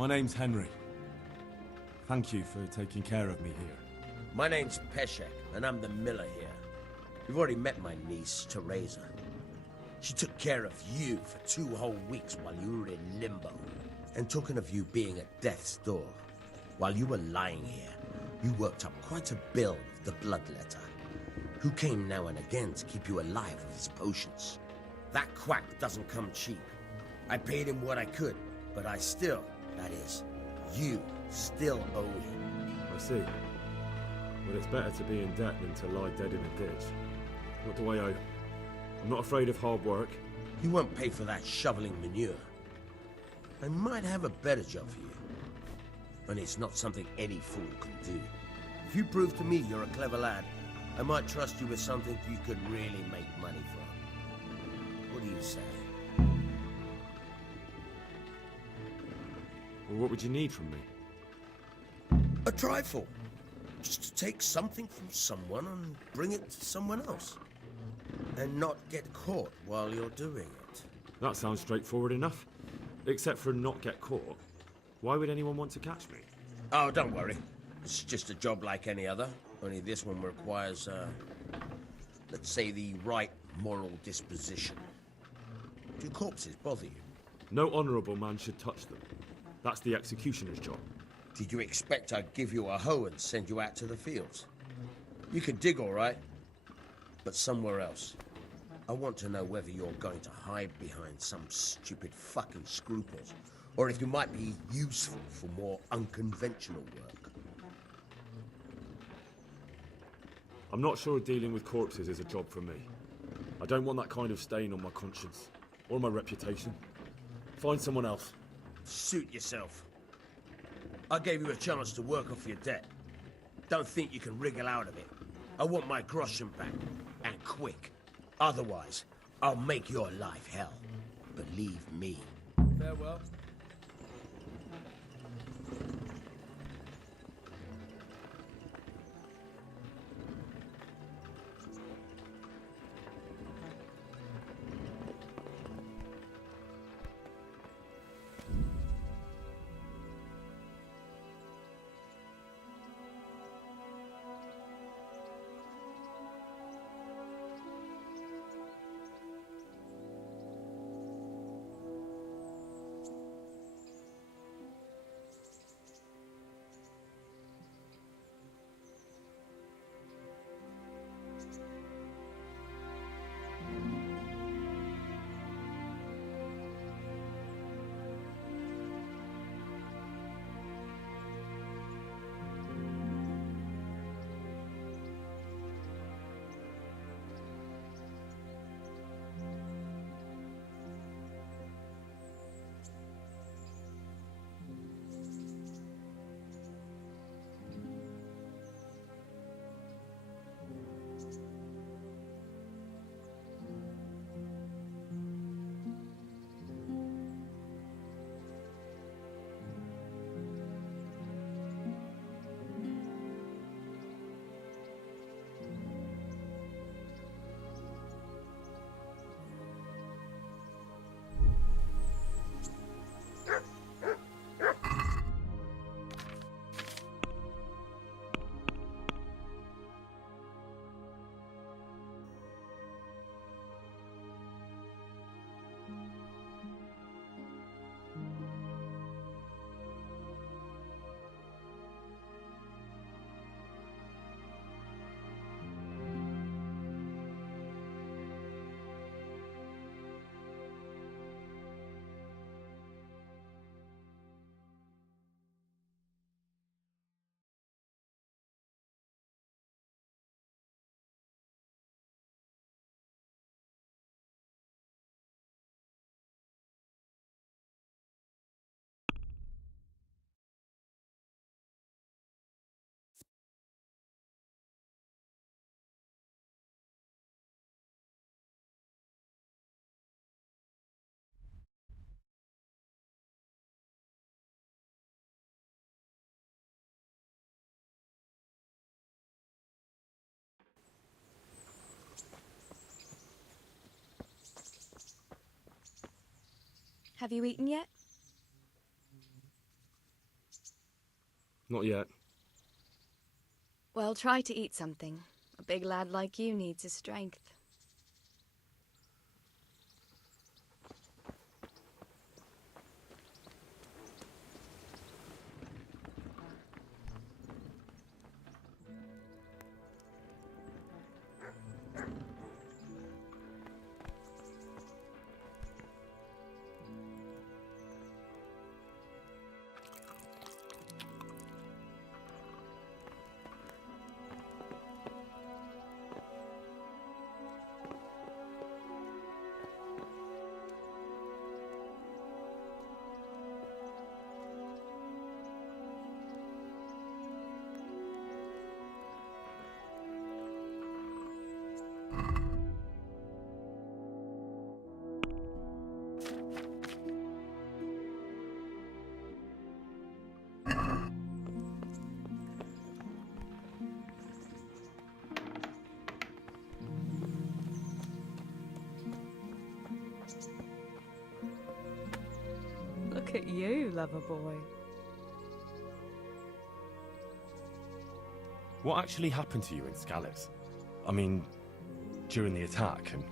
My name's Henry. Thank you for taking care of me here. My name's Peshek, and I'm the miller here. You've already met my niece, Teresa. She took care of you for 2 whole weeks while you were in limbo. And talking of you being at death's door, while you were lying here, you worked up quite a bill with the bloodletter, who came now and again to keep you alive with his potions. That quack doesn't come cheap. I paid him what I could, but I still, that is, you still owe him. I see. But it's better to be in debt than to lie dead in a ditch. What do I owe? I'm not afraid of hard work. You won't pay for that shoveling manure. I might have a better job for you. And it's not something any fool can do. If you prove to me you're a clever lad, I might trust you with something you could really make money from. What do you say? Well, what would you need from me? A trifle. Just to take something from someone and bring it to someone else. And not get caught while you're doing it. That sounds straightforward enough. Except for not get caught. Why would anyone want to catch me? Oh, don't worry. It's just a job like any other. Only this one requires, let's say, the right moral disposition. Do corpses bother you? No honourable man should touch them. That's the executioner's job. Did you expect I'd give you a hoe and send you out to the fields? You can dig all right, but somewhere else. I want to know whether you're going to hide behind some stupid fucking scruples, or if you might be useful for more unconventional work. I'm not sure dealing with corpses is a job for me. I don't want that kind of stain on my conscience, or my reputation. Find someone else. Suit yourself. I gave you a chance to work off your debt. Don't think you can wriggle out of it. I want my groschen back, and quick. Otherwise, I'll make your life hell. Believe me. Farewell. Have you eaten yet? Not yet. Well, try to eat something. A big lad like you needs his strength. Look at you, lover boy. What actually happened to you in Skalitz? I mean, during the attack and...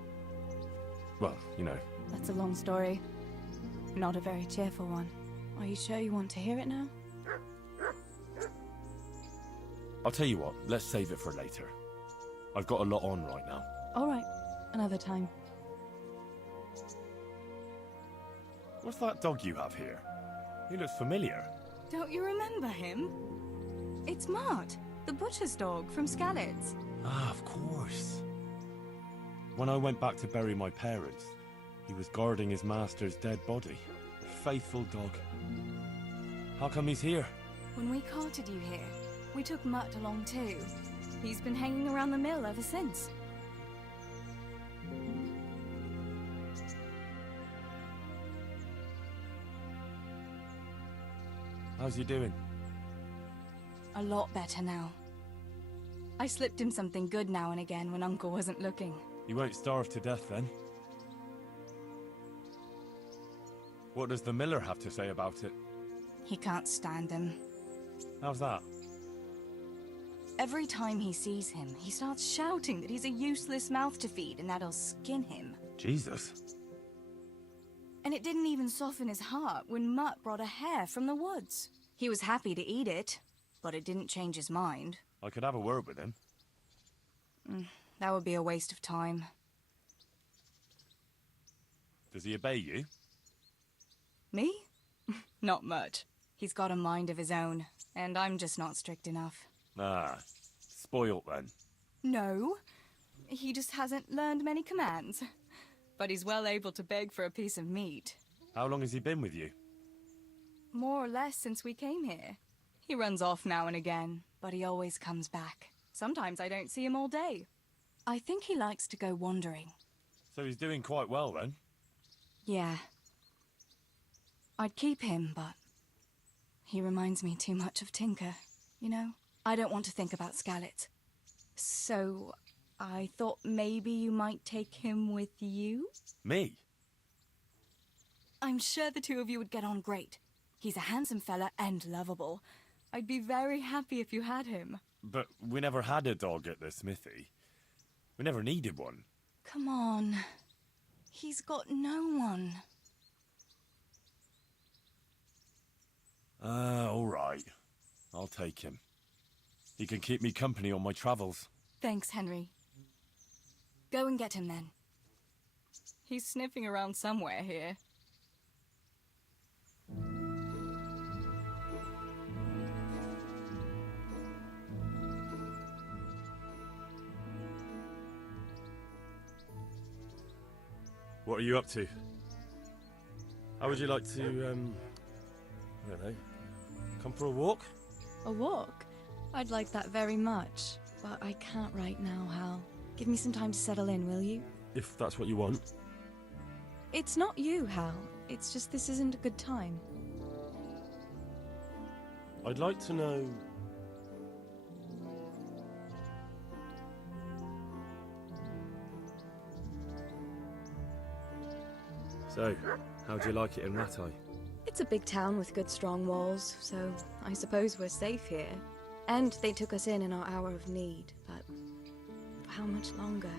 well, you know. That's a long story. Not a very cheerful one. Are you sure you want to hear it now? I'll tell you what, let's save it for later. I've got a lot on right now. All right, another time. What's that dog you have here? He looks familiar. Don't you remember him? It's Mart, the butcher's dog from Skalitz. Ah, of course. When I went back to bury my parents, he was guarding his master's dead body. Faithful dog. How come he's here? When we carted you here, we took Mutt along too. He's been hanging around the mill ever since. How's he doing? A lot better now. I slipped him something good now and again when Uncle wasn't looking. He won't starve to death then. What does the miller have to say about it? He can't stand him. How's that? Every time he sees him, he starts shouting that he's a useless mouth to feed and that'll skin him. Jesus. And it didn't even soften his heart when Mutt brought a hare from the woods. He was happy to eat it, but it didn't change his mind. I could have a word with him. That would be a waste of time. Does he obey you? Me? Not much. He's got a mind of his own, and I'm just not strict enough. Ah, spoilt then. No, he just hasn't learned many commands. But he's well able to beg for a piece of meat. How long has he been with you? More or less since we came here. He runs off now and again, but he always comes back. Sometimes I don't see him all day. I think he likes to go wandering. So he's doing quite well then? Yeah. I'd keep him, but he reminds me too much of Tinker, you know? I don't want to think about Skalitz. So I thought maybe you might take him with you? Me? I'm sure the two of you would get on great. He's a handsome fella and lovable. I'd be very happy if you had him. But we never had a dog at the smithy. We never needed one. Come on. He's got no one. All right. I'll take him. He can keep me company on my travels. Thanks, Henry. Go and get him then. He's sniffing around somewhere here. What are you up to? How would you like to, I don't know, come for a walk? A walk? I'd like that very much, but I can't right now, Hal. Give me some time to settle in, will you? If that's what you want. It's not you, Hal. It's just this isn't a good time. I'd like to know... So, how'd you like it in Rattay? It's a big town with good strong walls, so I suppose we're safe here. And they took us in our hour of need, but for how much longer?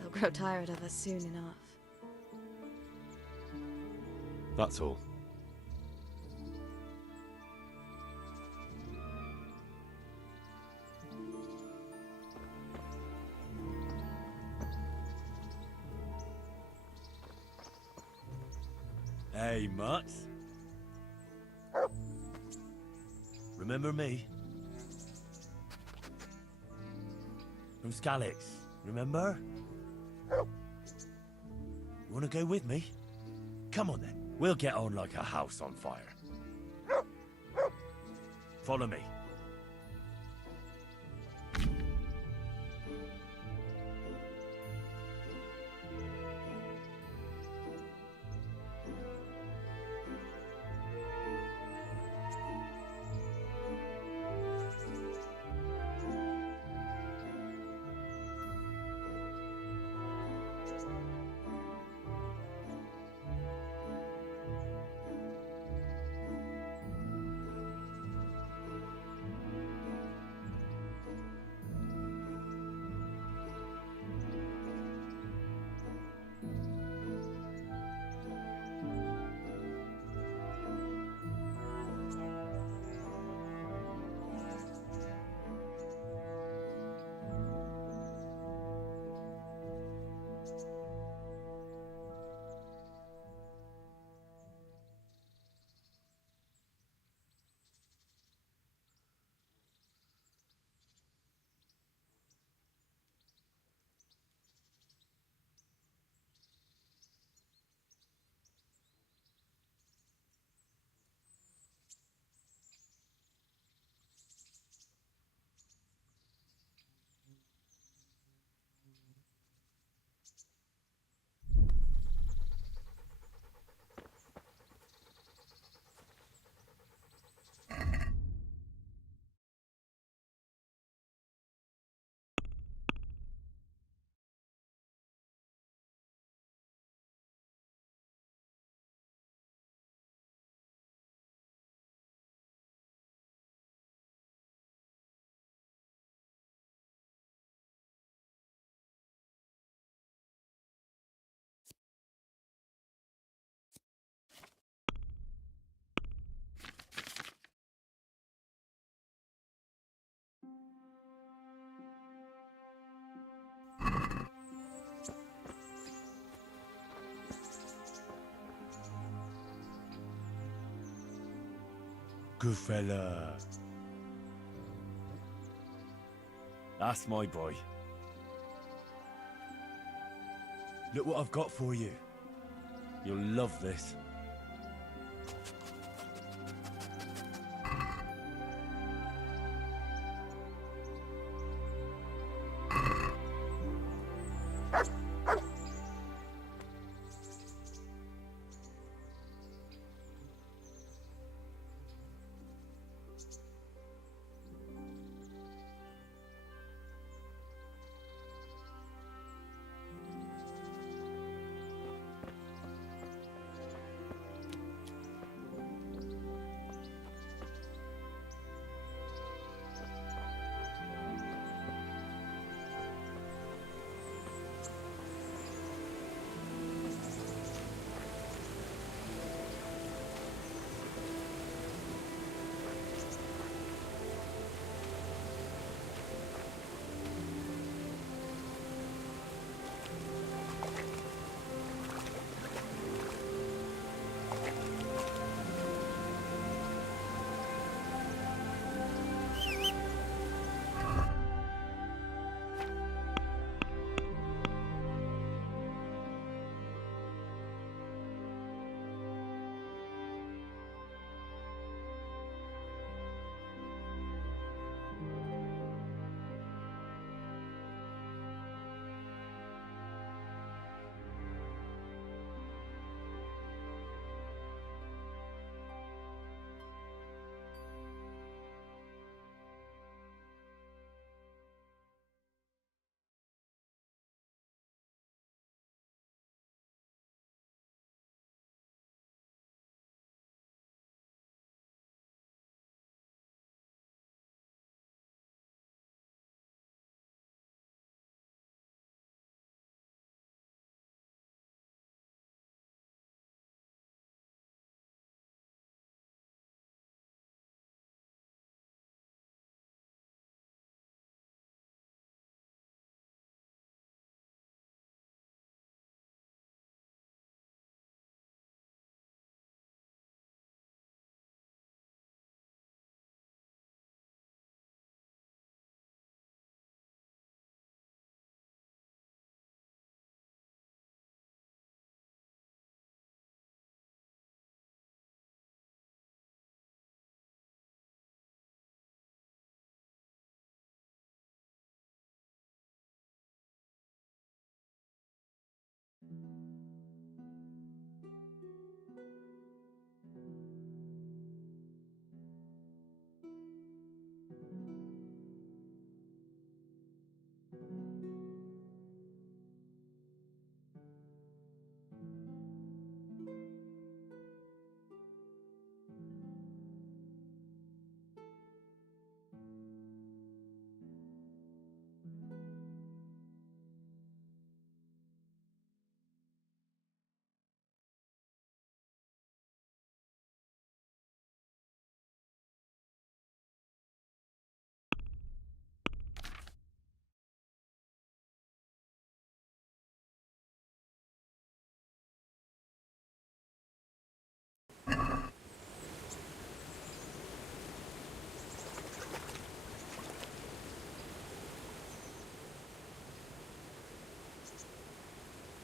They'll grow tired of us soon enough. That's all. Hey, Mutt. Remember me? From Skalitz, remember? You wanna go with me? Come on then, we'll get on like a house on fire. Follow me. Good fella. That's my boy. Look what I've got for you. You'll love this.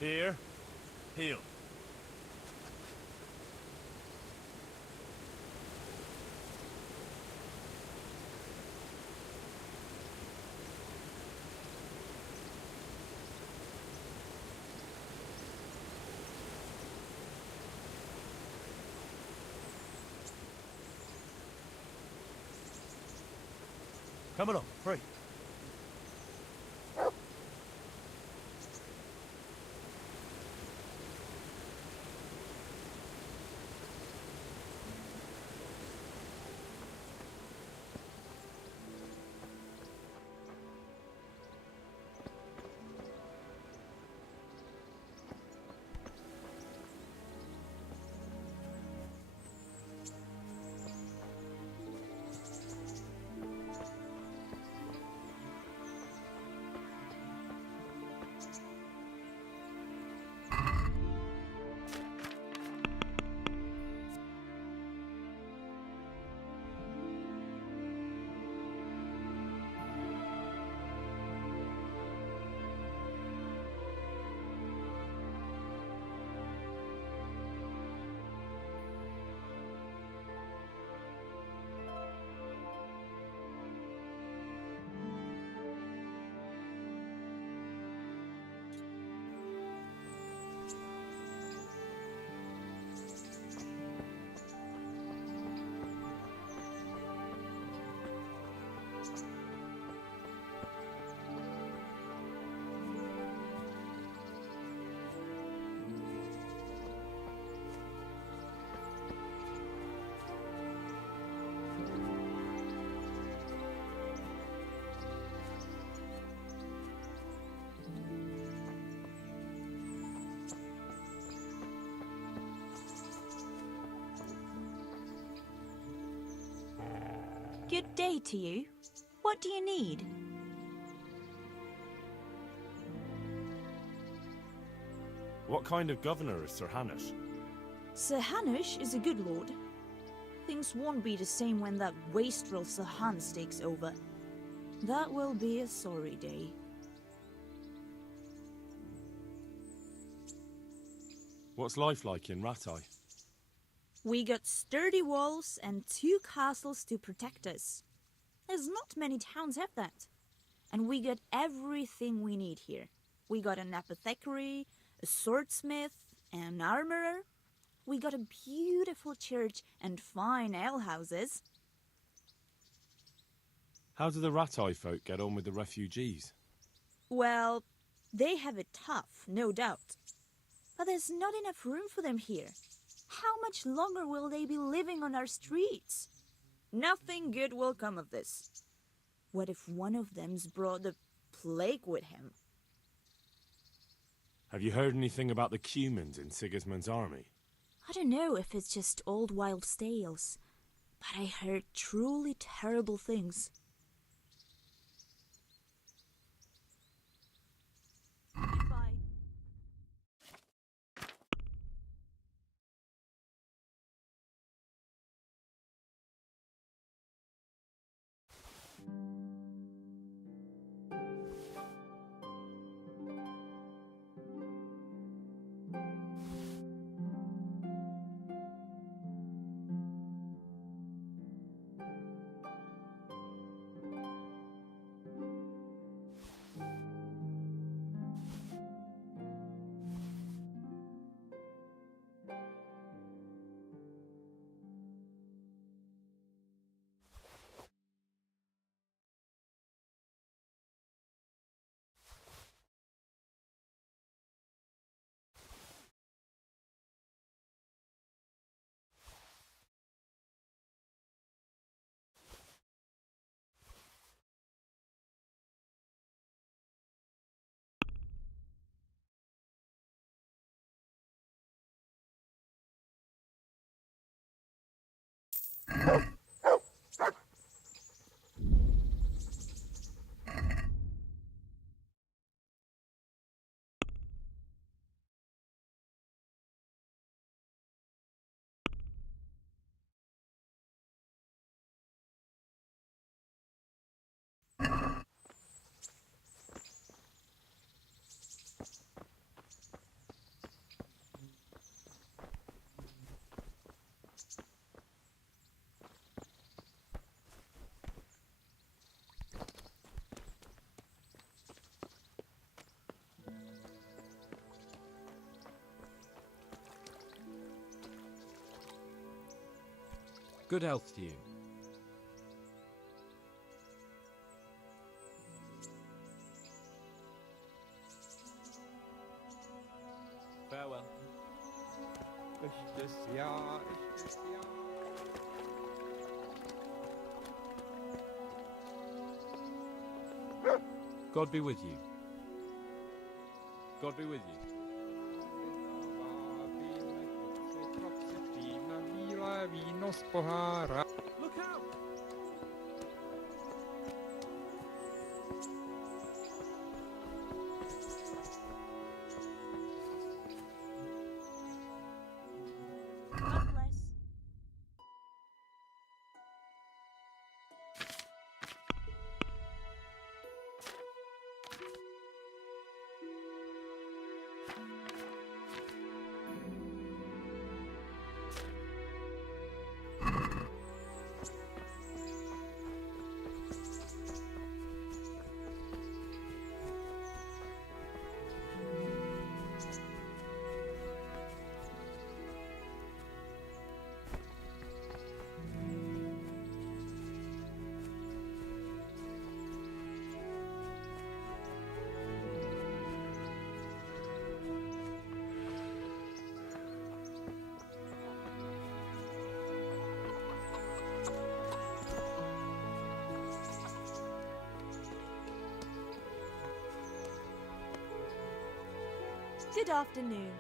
Here. Heel. Come along, free. Good day to you. What do you need? What kind of governor is Sir Hanush? Sir Hanush is a good lord. Things won't be the same when that wastrel Sir Hans takes over. That will be a sorry day. What's life like in Rattay? We got sturdy walls and 2 castles to protect us. There's not many towns have that. And we got everything we need here. We got an apothecary, a swordsmith, an armorer. We got a beautiful church and fine alehouses. How do the Rattay folk get on with the refugees? Well, they have it tough, no doubt. But there's not enough room for them here. How much longer will they be living on our streets? Nothing good will come of this. What if one of them's brought the plague with him? Have you heard anything about the Cumans in Sigismund's army? I don't know if it's just old wild tales, but I heard truly terrible things. Goodbye. Good health to you. Farewell. God be with you. God be with you. Look out! God bless. Good afternoon.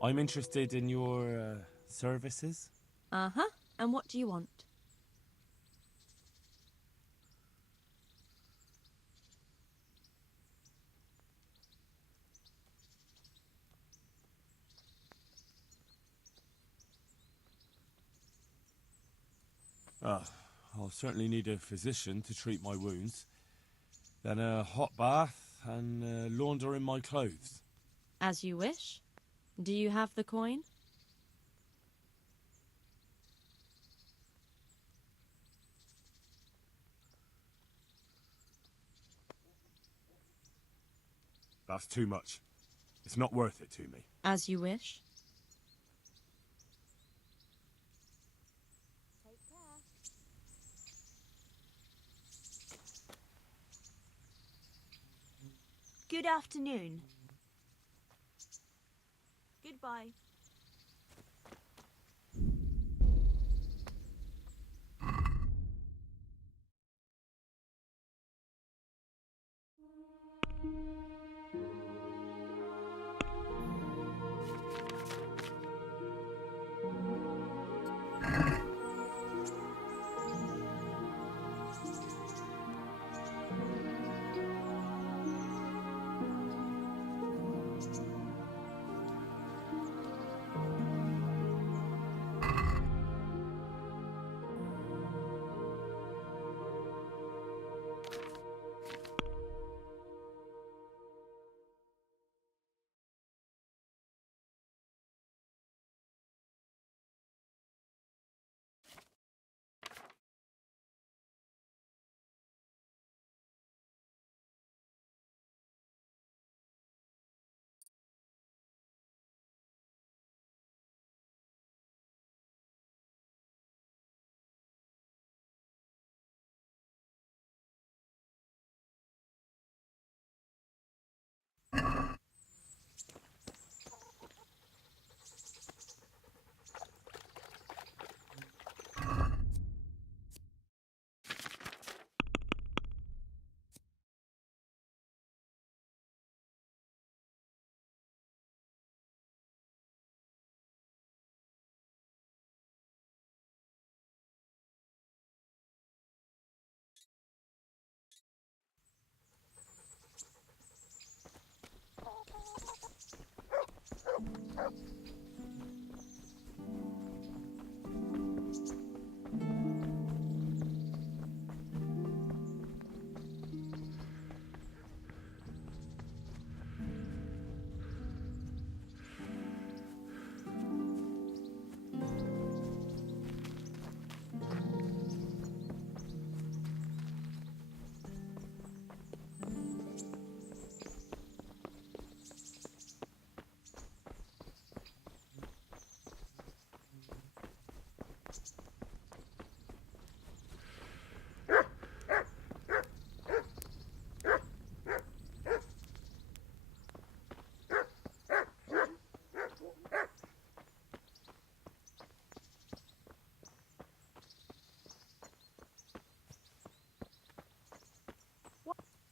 I'm interested in your services. Uh-huh. And what do you want? I'll certainly need a physician to treat my wounds. Then a hot bath and laundering my clothes. As you wish. Do you have the coin? That's too much. It's not worth it to me. As you wish. Good afternoon. Goodbye.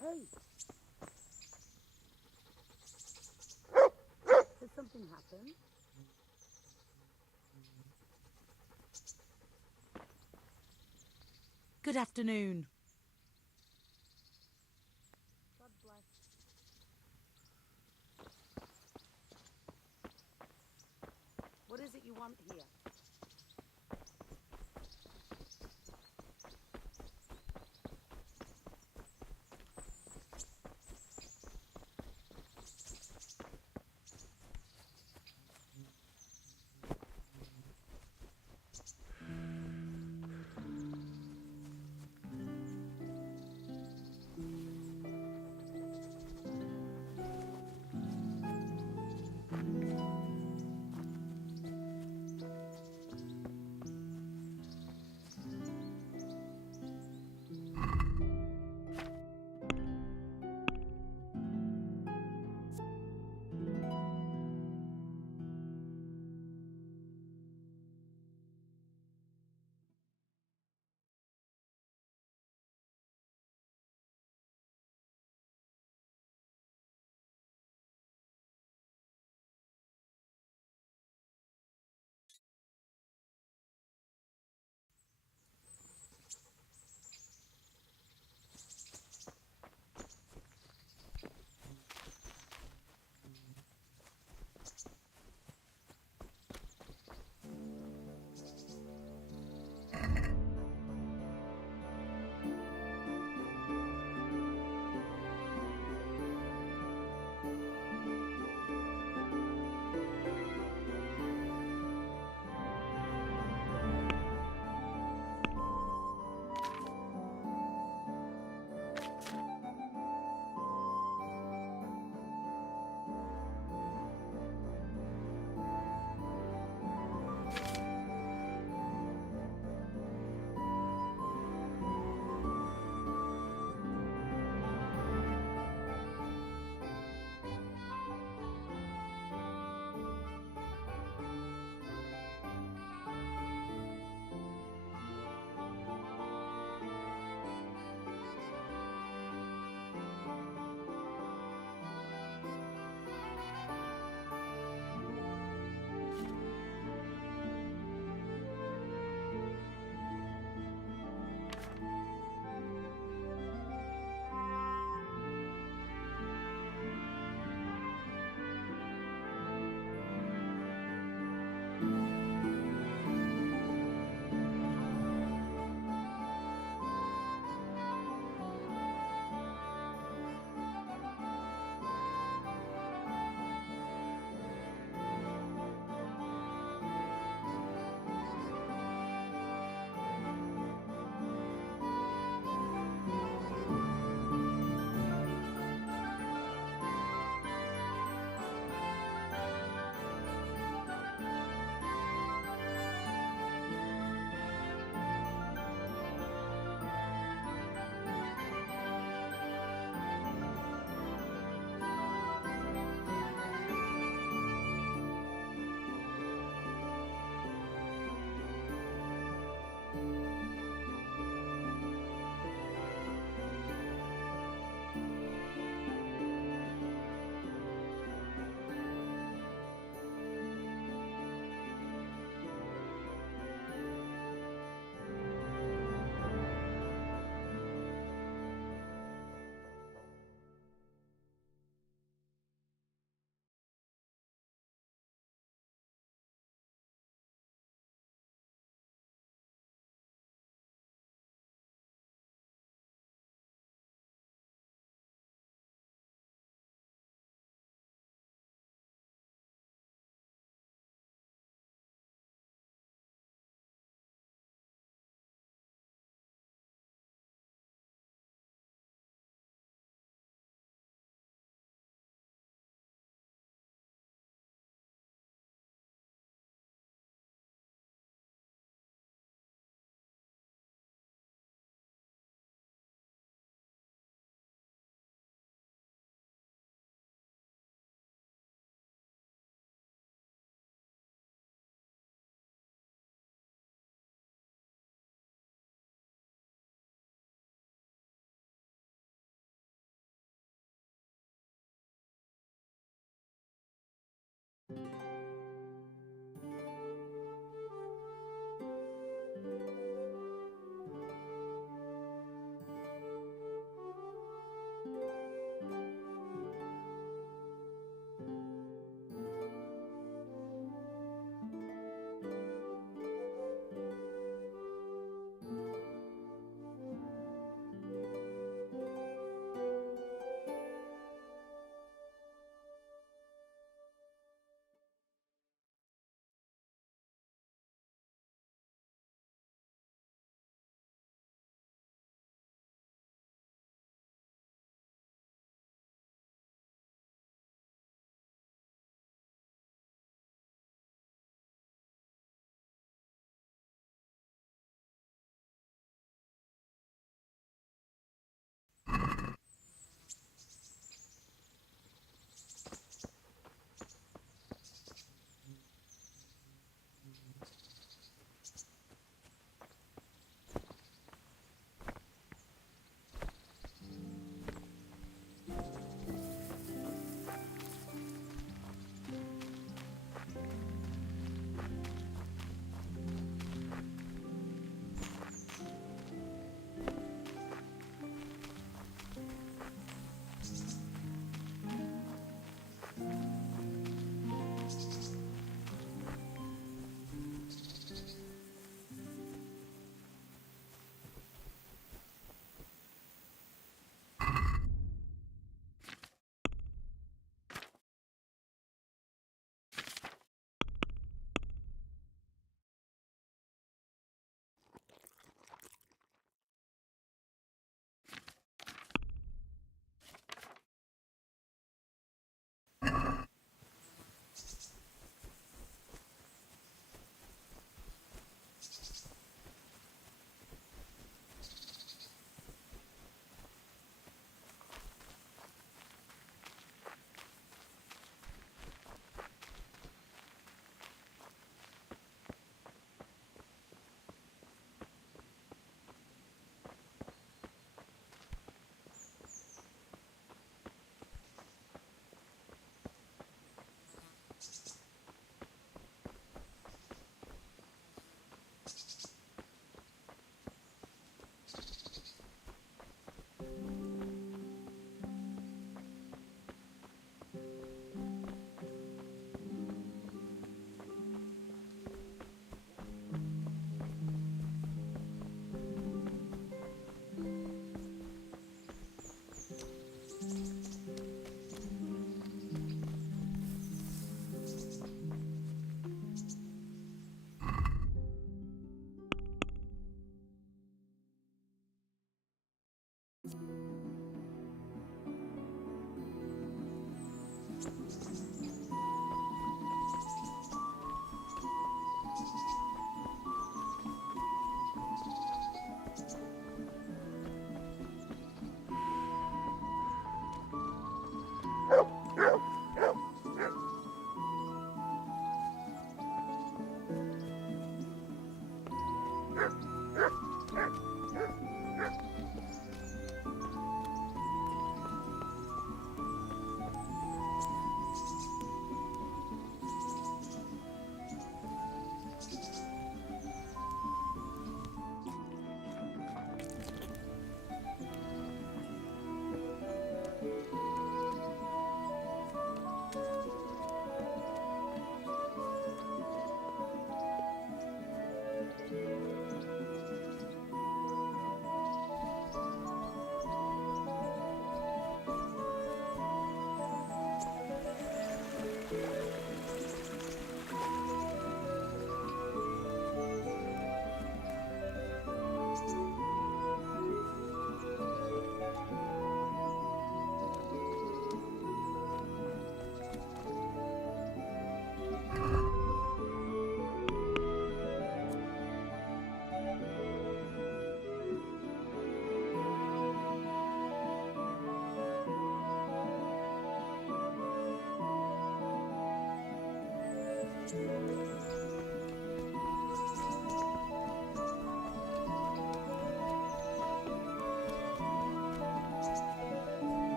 Hey! Did something happen? Good afternoon. God bless. What is it you want here?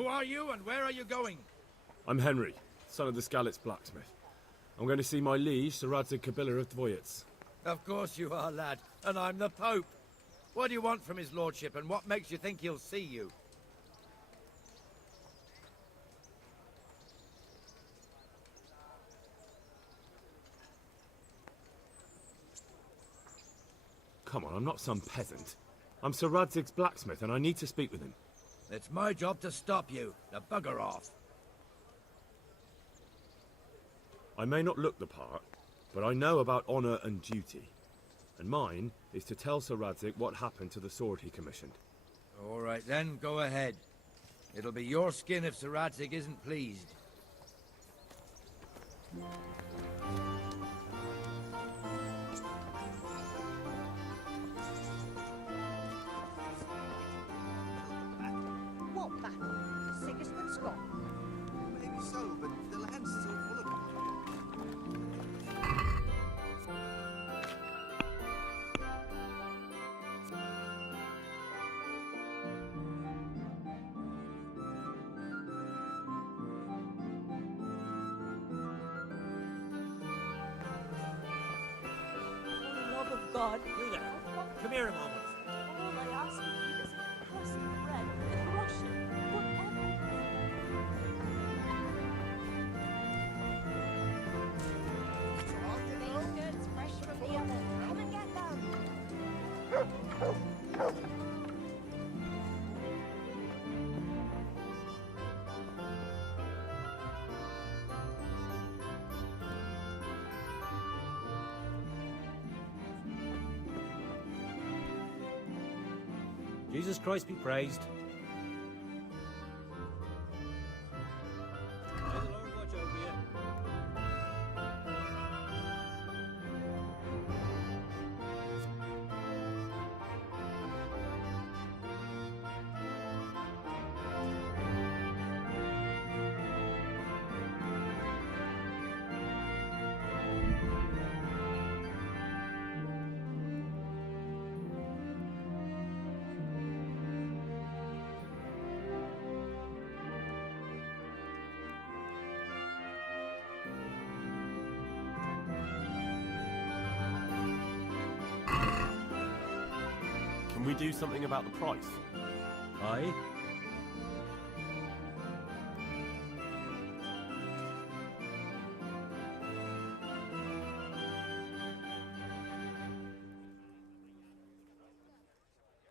Who are you and where are you going? I'm Henry, son of the Skalitz blacksmith. I'm going to see my liege, Sir Radzig Kabiller of Dvoyets. Of course you are, lad. And I'm the Pope. What do you want from his lordship, and what makes you think he'll see you? Come on, I'm not some peasant. I'm Sir Radzig's blacksmith, and I need to speak with him. It's my job to stop you. Now bugger off. I may not look the part, but I know about honor and duty. And mine is to tell Sir Radzig what happened to the sword he commissioned. All right then, go ahead. It'll be your skin if Sir Radzig isn't pleased. What battle? Sigismund Scott? Maybe so, but the land's still full of... For the love of God, You there. Come here a moment. all I ask of you is a crust of bread, a Russian, whatever. Baked goods fresh from the oven. Come and get them. Jesus Christ be praised. May the Lord watch over you. Can we do something about the price? Aye.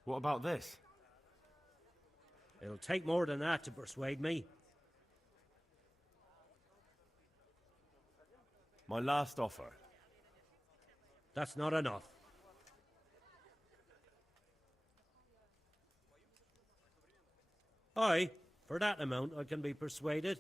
What about this? It'll take more than that to persuade me. My last offer. That's not enough. Aye, for that amount I can be persuaded.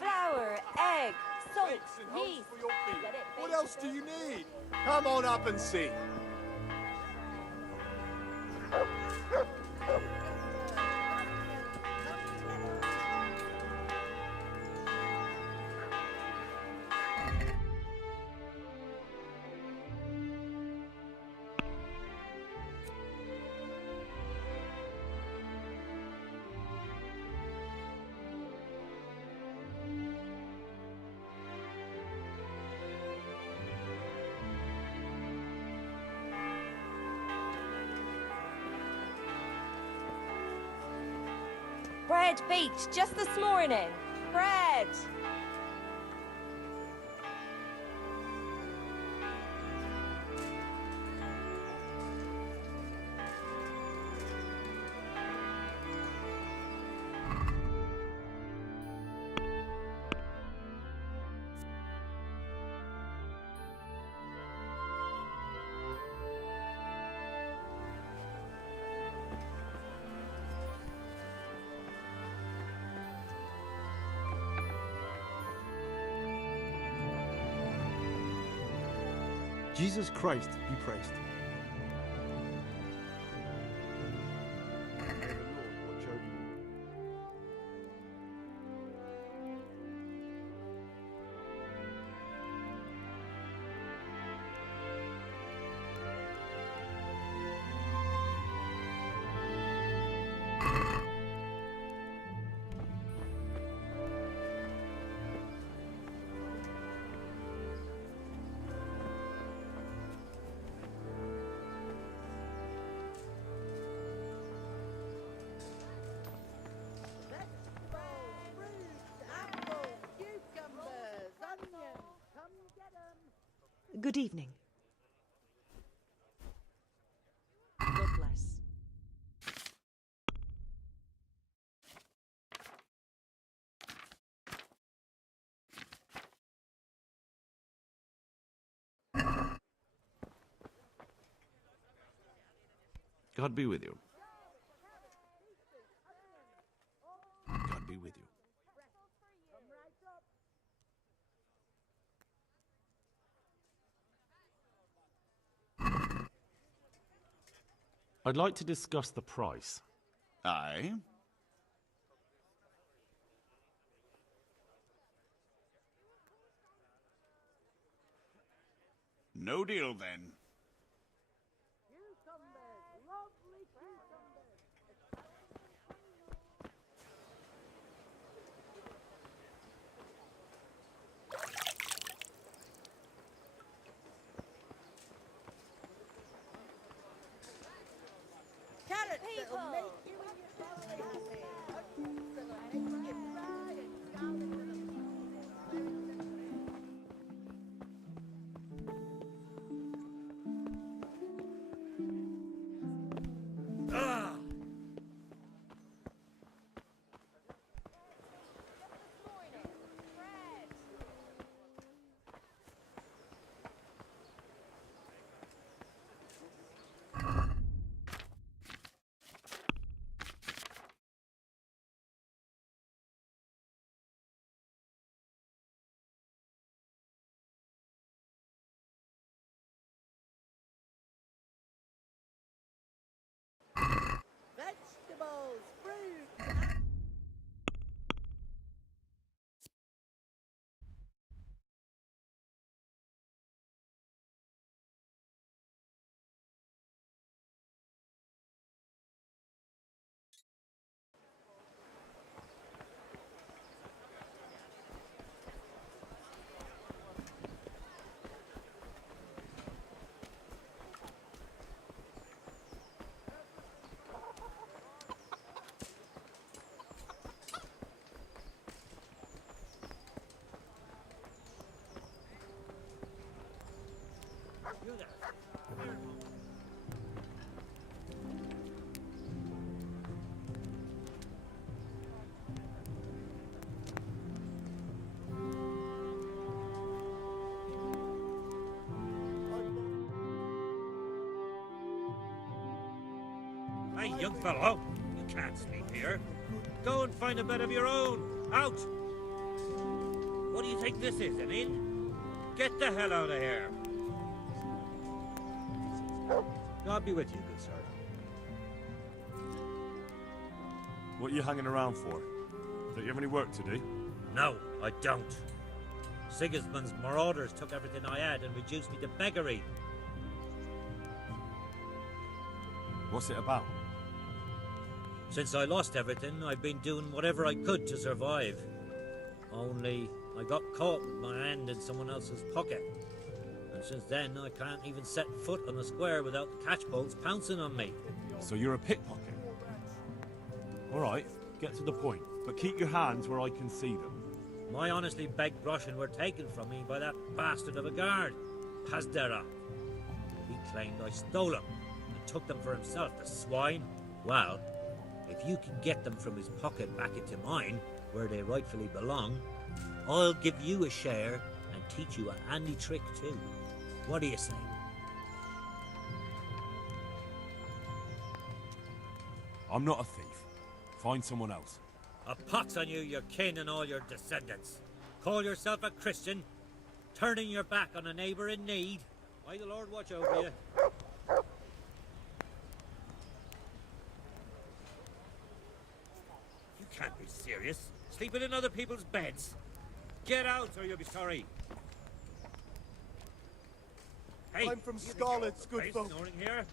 Flour, egg, salt, yeast. Get it, What else do you need? Come on up and see. Bread baked just this morning. Bread. Jesus Christ be praised. May the Lord watch over you. Good evening. God bless. God be with you. God be with you. I'd like to discuss the price. Aye? No deal, then. Carrots that'll make you and your family happy. Onions that'll make you fry and garlic that'll vegetables, fruit. You there. Come here. Hey, young fellow, you can't sleep here. Go and find a bed of your own. Out! What do you think this is, an inn? Get the hell out of here. God be with you, good sir. What are you hanging around for? Don't you have any work to do? No, I don't. Sigismund's marauders took everything I had and reduced me to beggary. What's it about? Since I lost everything, I've been doing whatever I could to survive. Only, I got caught with my hand in someone else's pocket. And since then, I can't even set foot on the square without the catchpoles pouncing on me. So you're a pickpocket? All right, get to the point, but keep your hands where I can see them. My honestly begged groschen were taken from me by that bastard of a guard, Pazdera. He claimed I stole them and took them for himself, the swine. Well, if you can get them from his pocket back into mine, where they rightfully belong, I'll give you a share and teach you a handy trick too. What do you say? I'm not a thief. Find someone else. A pox on you, your kin and all your descendants. Call yourself a Christian, turning your back on a neighbour in need. May the Lord watch over you. You can't be serious. Sleeping in other people's beds. Get out or you'll be sorry. Hey, I'm from you think Scarlet's, you're good overpriced folk. snoring here?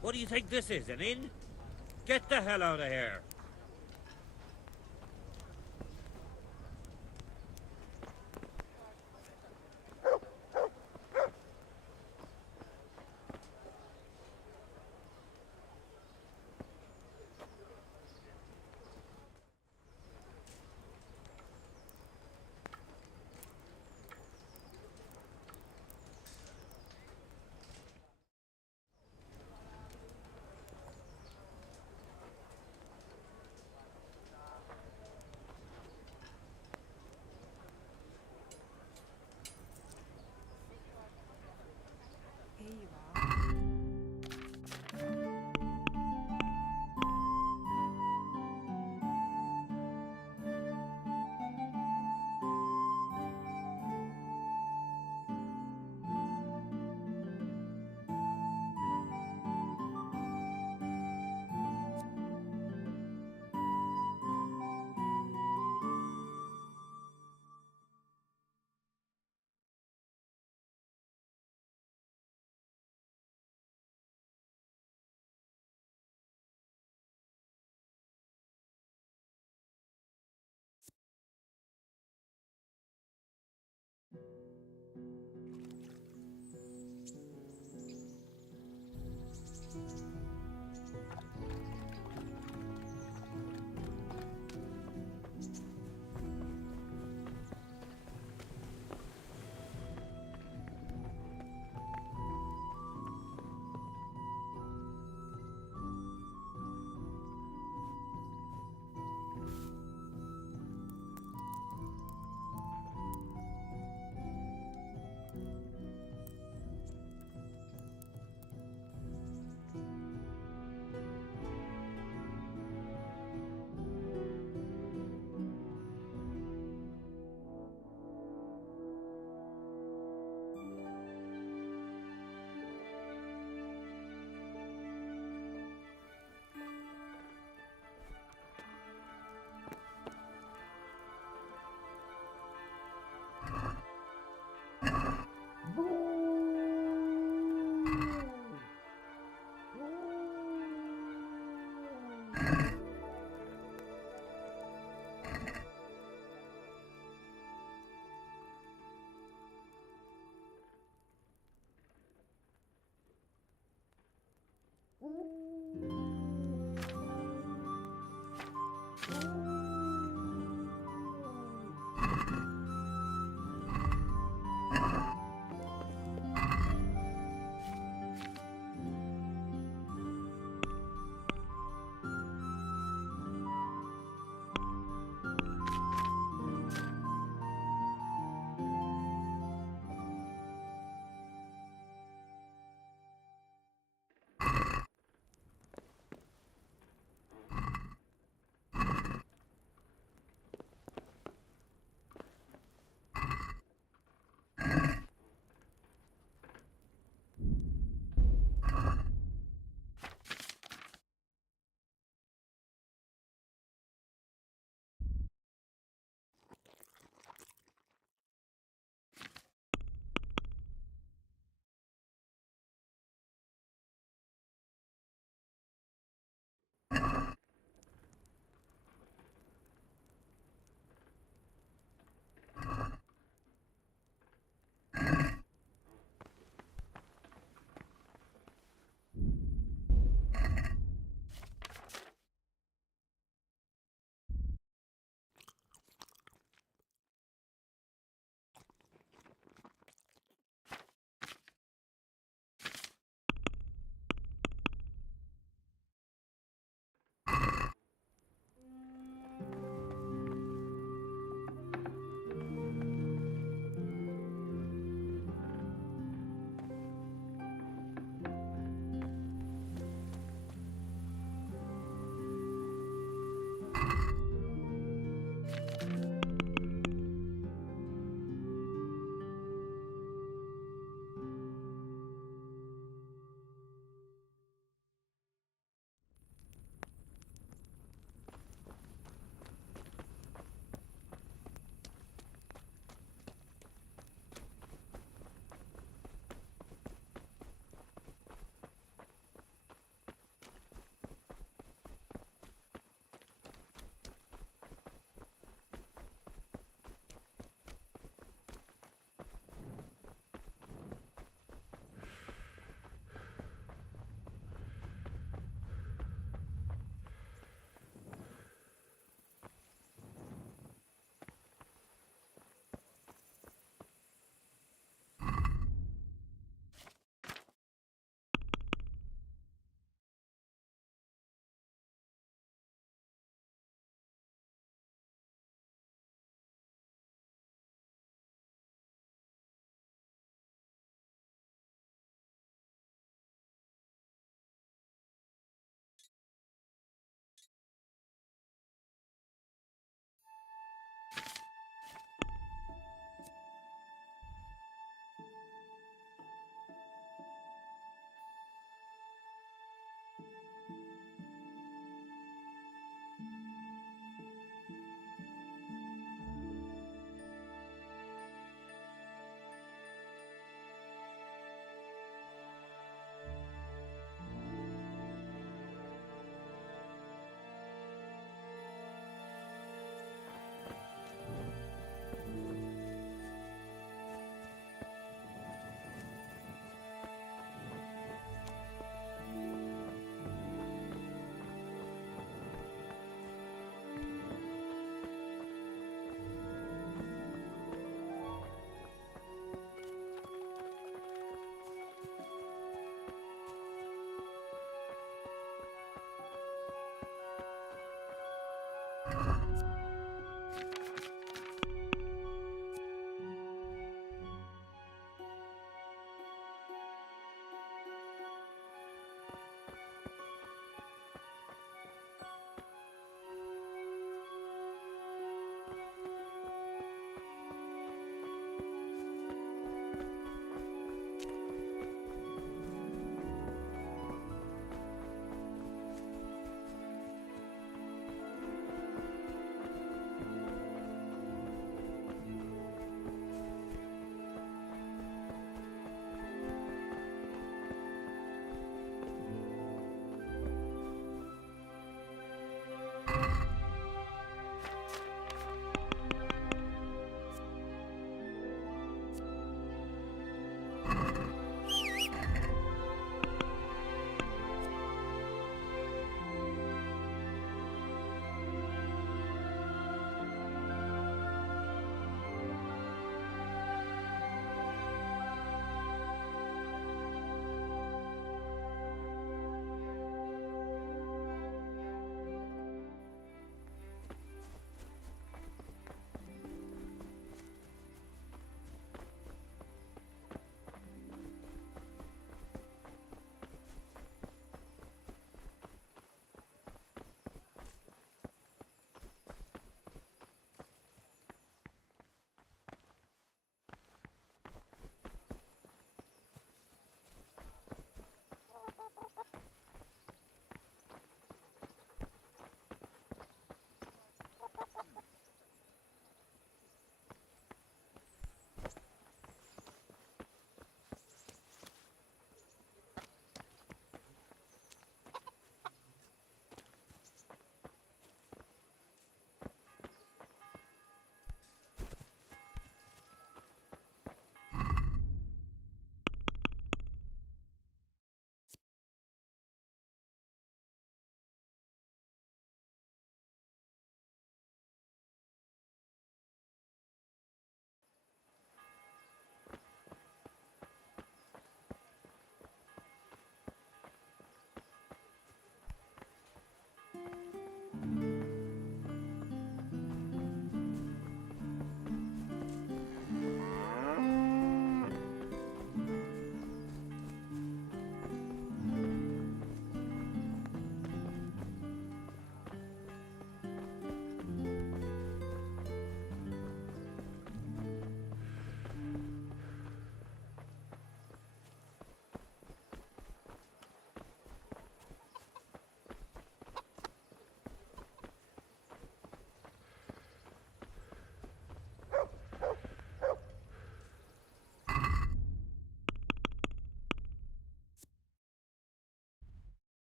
What do you think this is, an inn? Get the hell out of here.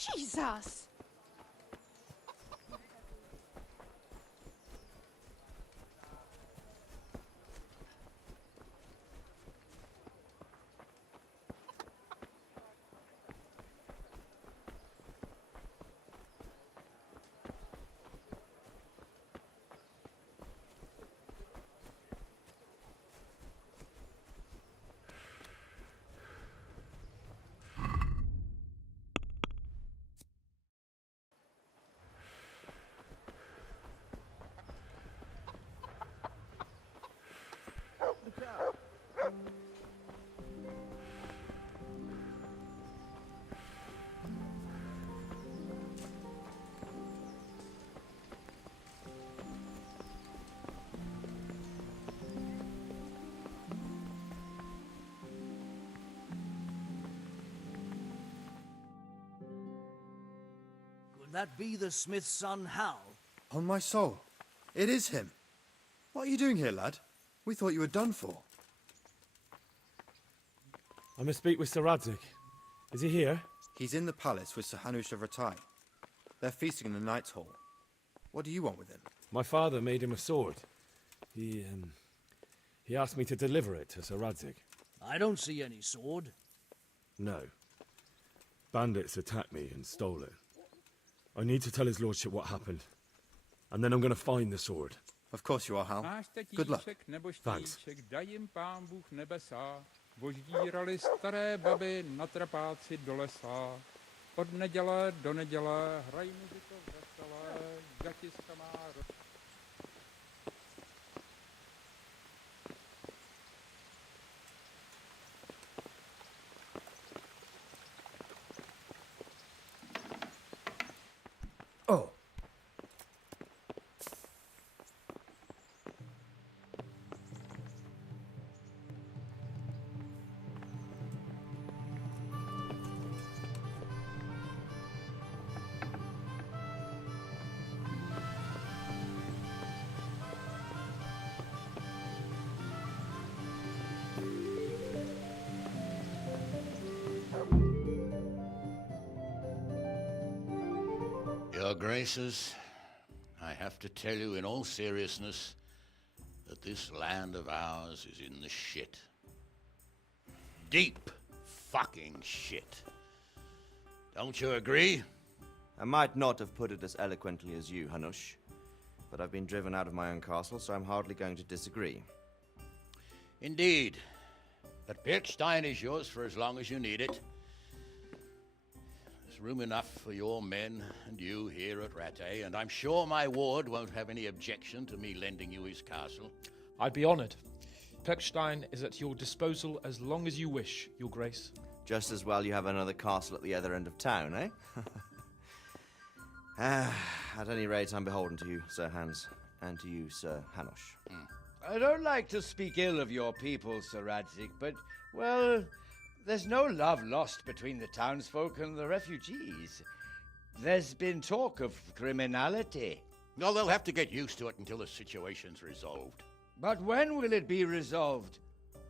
Jesus! Could that be the smith's son, Hal? On my soul, it is him. What are you doing here, lad? We thought you were done for. I must speak with Sir Radzig. Is he here? He's in the palace with Sir Hanush of Rattay. They're feasting in the Knight's Hall. What do you want with him? My father made him a sword. He asked me to deliver it to Sir Radzig. I don't see any sword. No. Bandits attacked me and stole it. I need to tell his lordship what happened. And then I'm going to find the sword. Of course you are, Hal. Good luck. Thanks. Daj jim Pán Bůh nebesa, voždírali staré baby na trapáci do lesa. Od neděle do neděle hrají muziku veselé, gatiska má Oh. Your Graces, I have to tell you in all seriousness that this land of ours is in the shit. Deep fucking shit. Don't you agree? I might not have put it as eloquently as you, Hanush, but I've been driven out of my own castle, so I'm hardly going to disagree. Indeed. But Birkstein is yours for as long as you need it. There's room enough for your men and you here at Rattay, and I'm sure my ward won't have any objection to me lending you his castle. I'd be honored. Birkstein is at your disposal as long as you wish, Your Grace. Just as well you have another castle at the other end of town, eh? At any rate, I'm beholden to you, Sir Hans, and to you, Sir Hanush. I don't like to speak ill of your people, Sir Radzig, but, well, there's no love lost between the townsfolk and the refugees. There's been talk of criminality. Well, they'll have to get used to it until the situation's resolved. But when will it be resolved?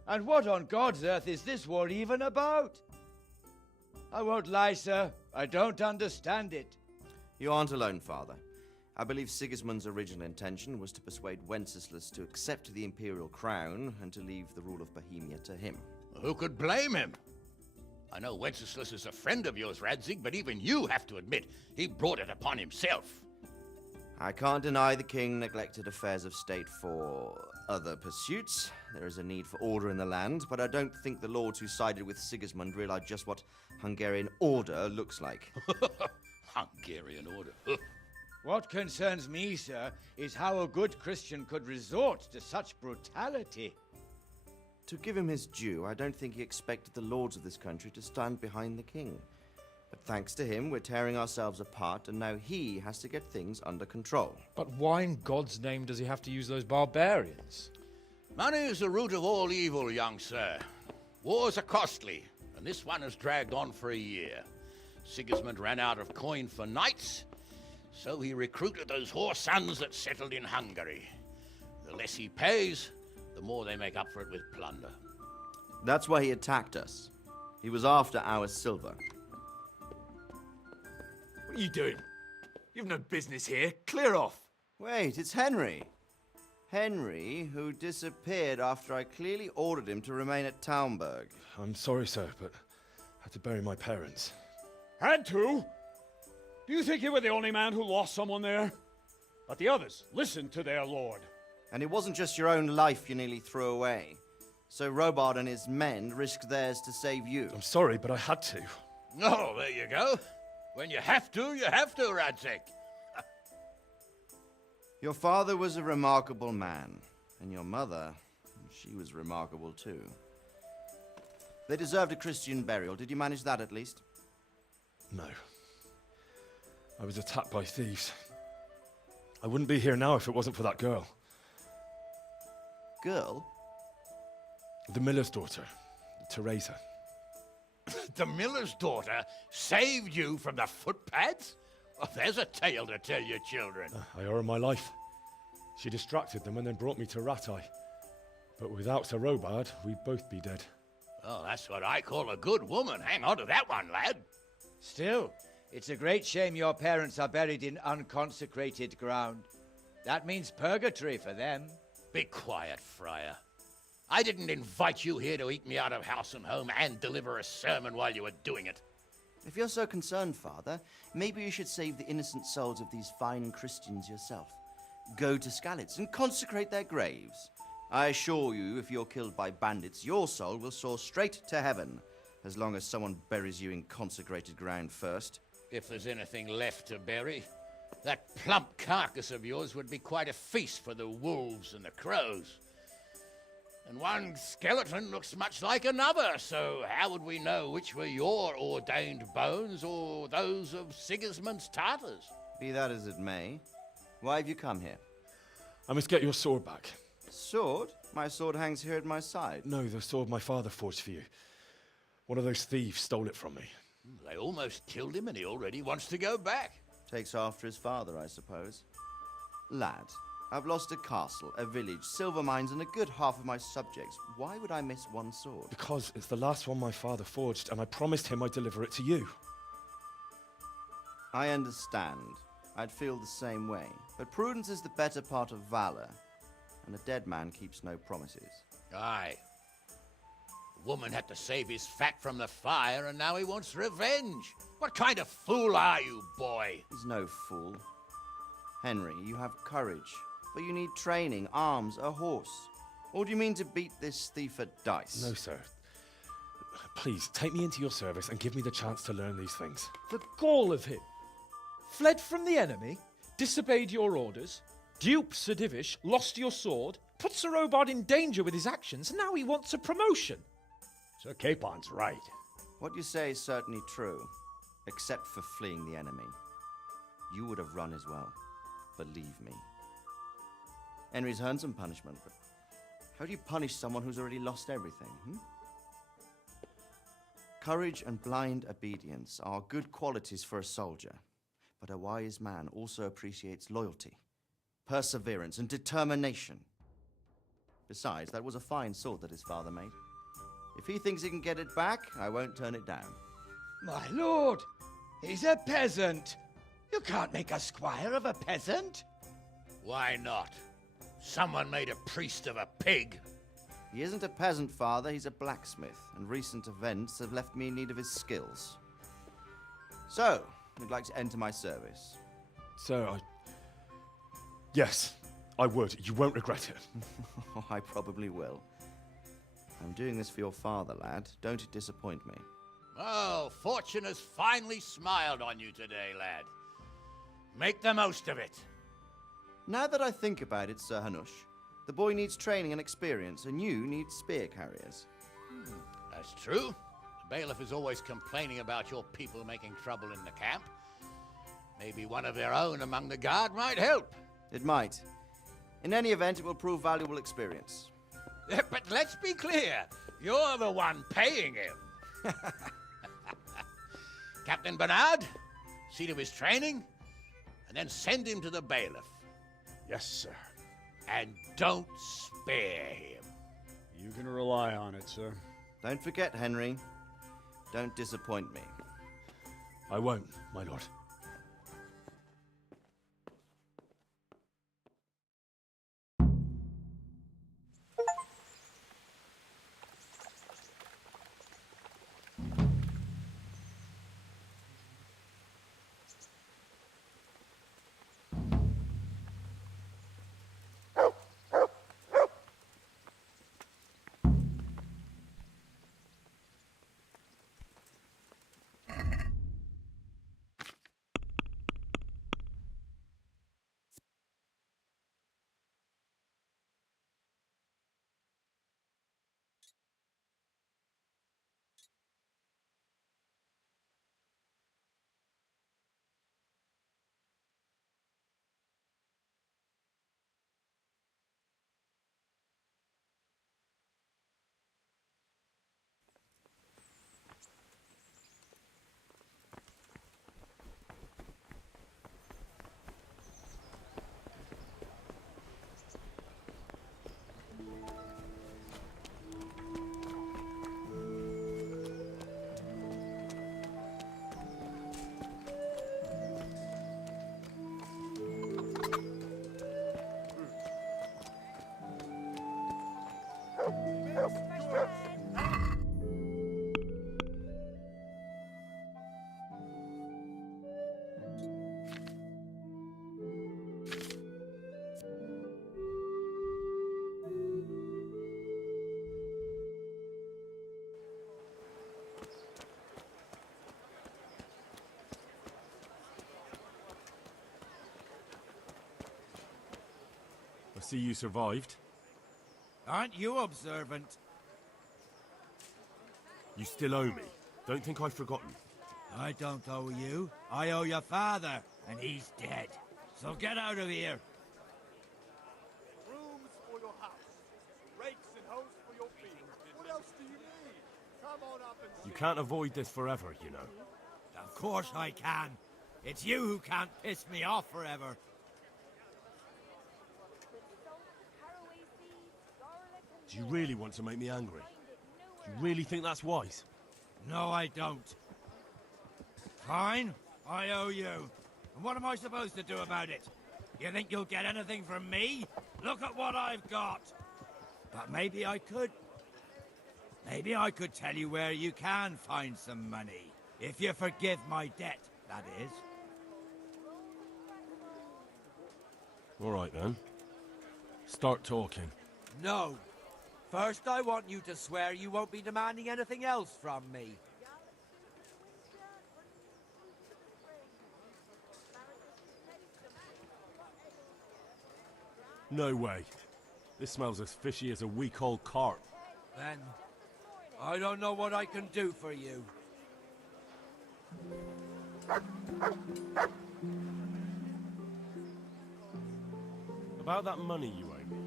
And what on God's earth is this war even about? I won't lie, sir. I don't understand it. You aren't alone, Father. I believe Sigismund's original intention was to persuade Wenceslas to accept the imperial crown and to leave the rule of Bohemia to him. Who could blame him? I know Wenceslas is a friend of yours, Radzig, but even you have to admit he brought it upon himself. I can't deny the king neglected affairs of state for other pursuits. There is a need for order in the land, but I don't think the lords who sided with Sigismund realized just what Hungarian order looks like. Hungarian order? What concerns me, sir, is how a good Christian could resort to such brutality. To give him his due, I don't think he expected the lords of this country to stand behind the king. But thanks to him, we're tearing ourselves apart, and now he has to get things under control. But why in God's name does he have to use those barbarians? Money is the root of all evil, young sir. Wars are costly, and this one has dragged on for a year. Sigismund ran out of coin for knights, so he recruited those whore sons that settled in Hungary. The less he pays, the more they make up for it with plunder. That's why he attacked us. He was after our silver. What are you doing? You've no business here. Clear off. Wait, it's Henry. Henry, who disappeared after I clearly ordered him to remain at Townburg. I'm sorry, sir, but I had to bury my parents. Had to? Do you think you were the only man who lost someone there? But the others listened to their lord. And it wasn't just your own life you nearly threw away. So Robard and his men risked theirs to save you. I'm sorry, but I had to. Oh, there you go. When you have to, Radzig. Your father was a remarkable man, and your mother, she was remarkable too. They deserved a Christian burial. Did you manage that at least? No. I was attacked by thieves. I wouldn't be here now if it wasn't for that girl. Girl? The miller's daughter, Teresa. The miller's daughter saved you from the footpads? Well, there's a tale to tell your children. I owe her my life. She distracted them and then brought me to Rattay. But without Sir Robard, we'd both be dead. Oh, that's what I call a good woman. Hang on to that one, lad. Still, it's a great shame your parents are buried in unconsecrated ground. That means purgatory for them. Be quiet, Friar. I didn't invite you here to eat me out of house and home and deliver a sermon while you were doing it. If you're so concerned, Father, maybe you should save the innocent souls of these fine Christians yourself. Go to Skalitz and consecrate their graves. I assure you, if you're killed by bandits, your soul will soar straight to heaven, as long as someone buries you in consecrated ground first. If there's anything left to bury, that plump carcass of yours would be quite a feast for the wolves and the crows. And one skeleton looks much like another, so how would we know which were your ordained bones or those of Sigismund's Tartars? Be that as it may, why have you come here? I must get your sword back. Sword? My sword hangs here at my side. No, the sword my father forged for you. One of those thieves stole it from me. They almost killed him and he already wants to go back. Takes after his father, I suppose. Lad, I've lost a castle, a village, silver mines, and a good half of my subjects. Why would I miss one sword? Because it's the last one my father forged, and I promised him I'd deliver it to you. I understand. I'd feel the same way. But prudence is the better part of valor, and a dead man keeps no promises. Aye. The woman had to save his fat from the fire, and now he wants revenge. What kind of fool are you, boy? He's no fool. Henry, you have courage, but you need training, arms, a horse. Or do you mean to beat this thief at dice? No, sir. Please, take me into your service and give me the chance to learn these things. The gall of him. Fled from the enemy, disobeyed your orders, duped Sir Divish, lost your sword, put Sir Robard in danger with his actions, and now he wants a promotion. Sir Capon's right. What you say is certainly true, except for fleeing the enemy. You would have run as well, believe me. Henry's earned some punishment, but how do you punish someone who's already lost everything, Courage and blind obedience are good qualities for a soldier, but a wise man also appreciates loyalty, perseverance, and determination. Besides, that was a fine sword that his father made. If he thinks he can get it back, I won't turn it down. My lord, he's a peasant. You can't make a squire of a peasant. Why not? Someone made a priest of a pig. He isn't a peasant, Father. He's a blacksmith, and recent events have left me in need of his skills. So, would like to enter my service? Sir, Yes, I would. You won't regret it. I probably will. I'm doing this for your father, lad. Don't disappoint me. Oh, fortune has finally smiled on you today, lad. Make the most of it. Now that I think about it, Sir Hanush, the boy needs training and experience, and you need spear carriers. That's true. The bailiff is always complaining about your people making trouble in the camp. Maybe one of their own among the guard might help. It might. In any event, it will prove valuable experience. But let's be clear. You're the one paying him. Captain Bernard, see to his training, and then send him to the bailiff. Yes, sir. And don't spare him. You can rely on it, sir. Don't forget, Henry. Don't disappoint me. I won't, my lord. see you survived. Aren't you observant? You still owe me. Don't think I've forgotten. I don't owe you. I owe your father, and he's dead. So get out of here. Rooms for your house. Rakes and hoes for your feet. What else do you need? Come on up and You can't avoid this forever, you know. Of course I can. It's you who can't piss me off forever. Do you really want to make me angry? Do you really think that's wise? No, I don't. Fine, I owe you. And what am I supposed to do about it? You think you'll get anything from me? Look at what I've got. But maybe I could. Maybe I could tell you where you can find some money. If you forgive my debt, that is. All right, then. Start talking. No. First, I want you to swear you won't be demanding anything else from me. No way. This smells as fishy as a week-old cart. Then, I don't know what I can do for you. About that money you owe me.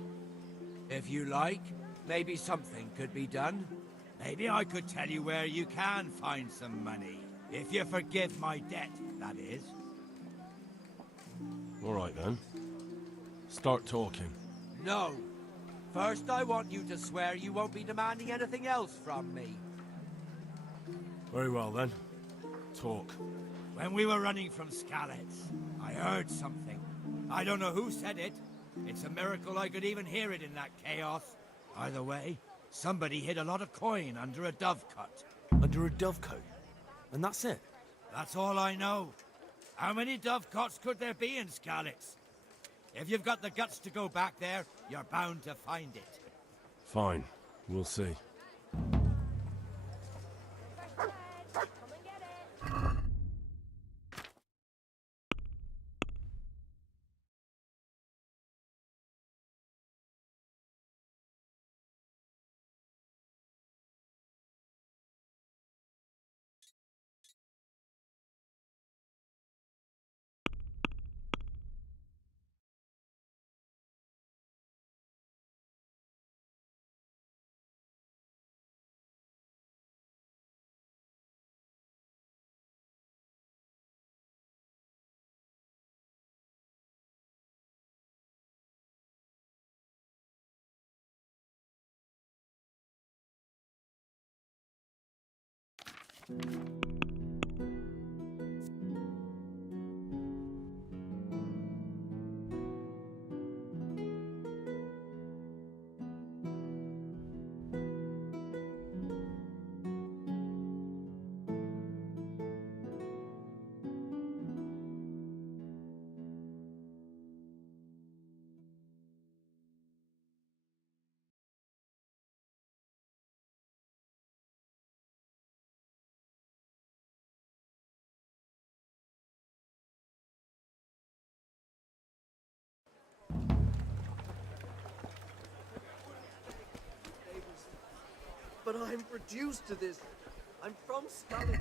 If you like, maybe something could be done. Maybe I could tell you where you can find some money. If you forgive my debt, that is. All right, then. Start talking. No. First, I want you to swear you won't be demanding anything else from me. Very well, then. Talk. When we were running from Skalitz, I heard something. I don't know who said it. It's a miracle I could even hear it in that chaos. Either way, somebody hid a lot of coin under a dovecote. Under a dovecote? And that's it? That's all I know. How many dovecotes could there be in Skalitz? If you've got the guts to go back there, you're bound to find it. Fine. We'll see. But I'm reduced to this. I'm from Skalitz.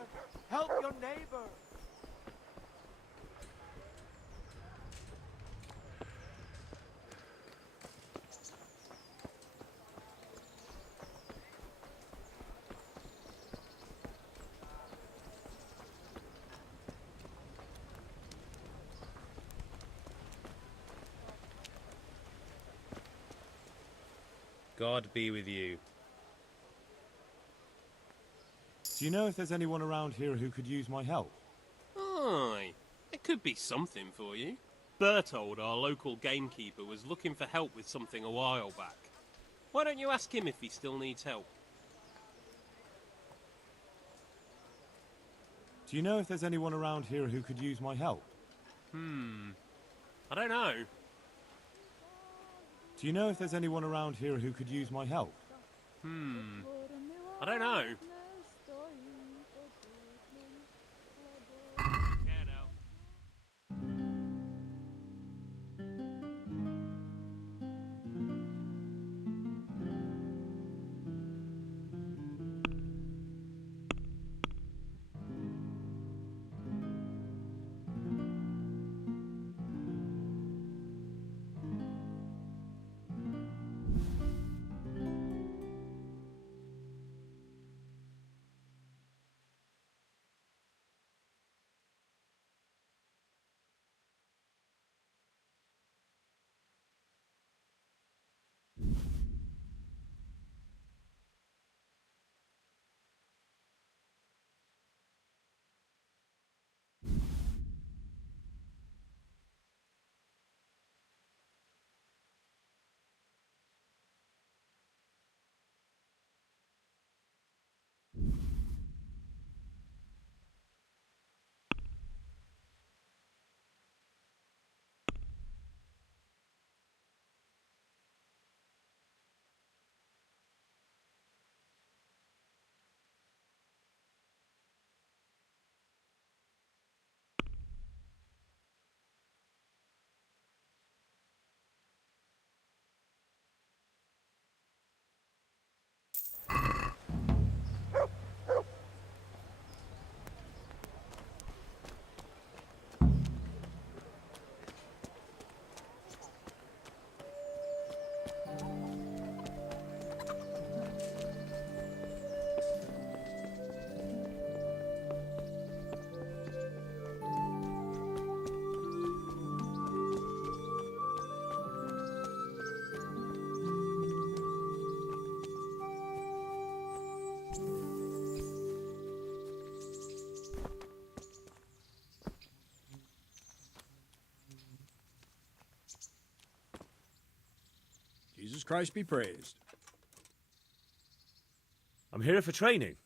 there! Help your neighbor! God be with you. Do you know if there's anyone around here who could use my help? Aye, it could be something for you. Bertold, our local gamekeeper, was looking for help with something a while back. Why don't you ask him if he still needs help? Do you know if there's anyone around here who could use my help? I don't know. Do you know if there's anyone around here who could use my help? I don't know. Care now. Jesus Christ be praised. I'm here for training.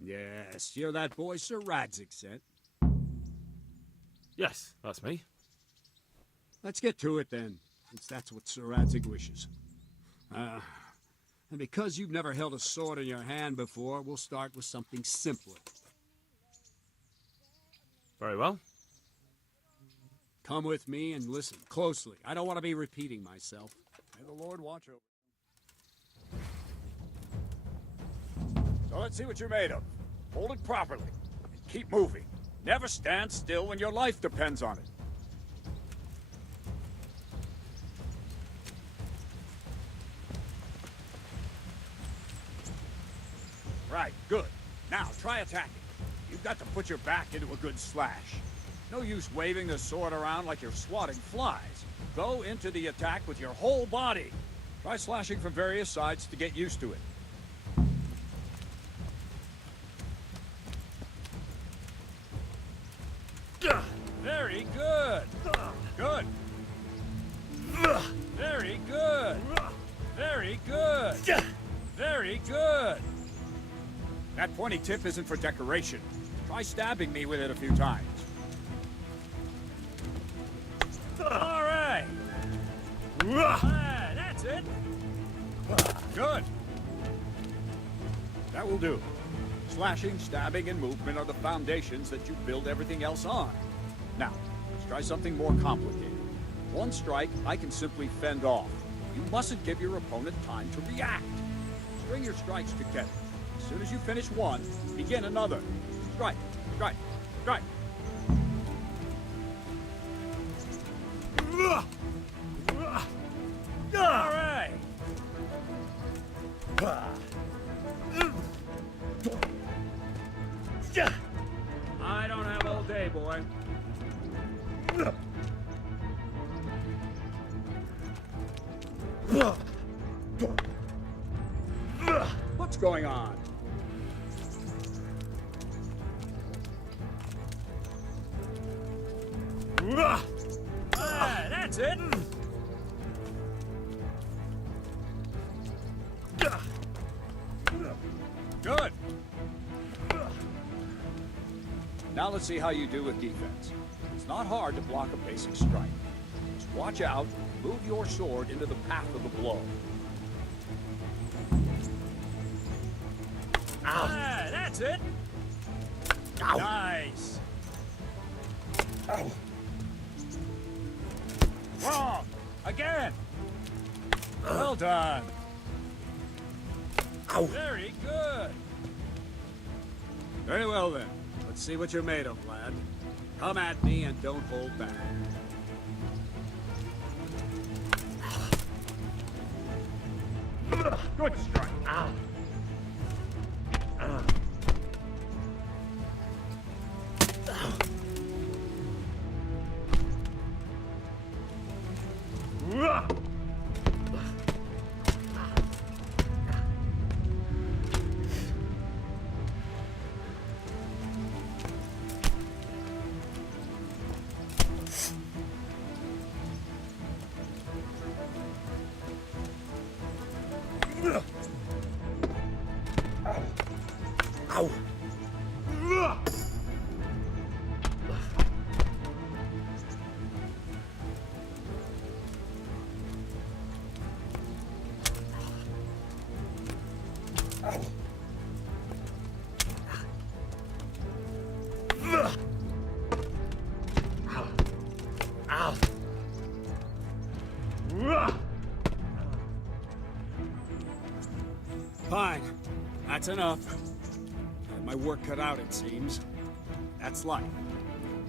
Yes, you're that boy Sir Radzik sent. Yes, that's me. Let's get to it then, since that's what Sir Radzik wishes. And because you've never held a sword in your hand before, we'll start with something simpler. Very well. Come with me and listen closely. I don't want to be repeating myself. May the Lord watch over. So let's see what you're made of. Hold it properly. And keep moving. Never stand still when your life depends on it. Right, good. Now, try attacking. You've got to put your back into a good slash. No use waving the sword around like you're swatting flies. Go into the attack with your whole body. Try slashing from various sides to get used to it. Very good. Good. Very good. Very good. Very good. That pointy tip isn't for decoration. Try stabbing me with it a few times. All right. That's it. Good. That will do. Slashing, stabbing, and movement are the foundations that you build everything else on. Now, let's try something more complicated. One strike, I can simply fend off. You mustn't give your opponent time to react. String your strikes together. As soon as you finish one, begin another. Strike, strike, strike. All right. I don't have all day, boy. What's going on? Ah, that's it. Good. Now let's see how you do with defense. It's not hard to block a basic strike. Just watch out, move your sword into the path of the blow. Ah, that's it. Ow. Nice. Ow. Wrong. Again. Well done. Ow. Very good. Very well then. Let's see what you're made of, lad. Come at me and don't hold back. Good strike. Ow. Ow. Fine. That's enough. Had my work cut out, it seems. That's life.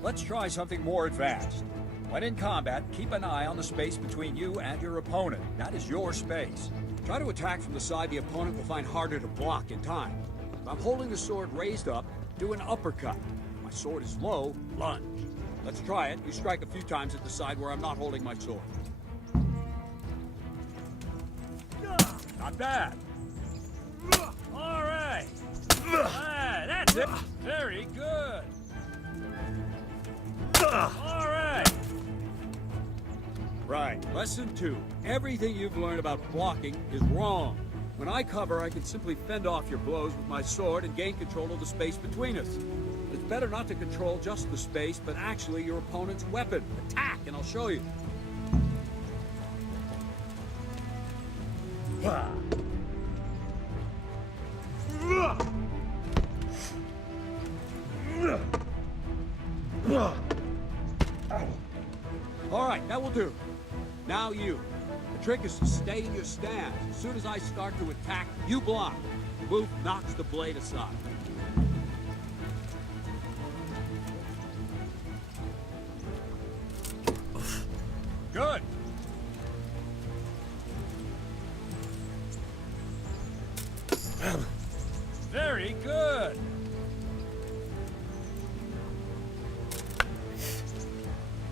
Let's try something more advanced. When in combat, keep an eye on the space between you and your opponent. That is your space. Try to attack from the side the opponent will find harder to block in time. If I'm holding the sword raised up, do an uppercut. If my sword is low, lunge. Let's try it. You strike a few times at the side where I'm not holding my sword. Not bad. All right. Ah, that's it. Very good. All right. Right. Lesson 2. Everything you've learned about blocking is wrong. When I cover, I can simply fend off your blows with my sword and gain control of the space between us. It's better not to control just the space, but actually your opponent's weapon. Attack, and I'll show you. All right, that will do. Now you. The trick is to stay in your stance. As soon as I start to attack, you block. The move knocks the blade aside. Good. Very good.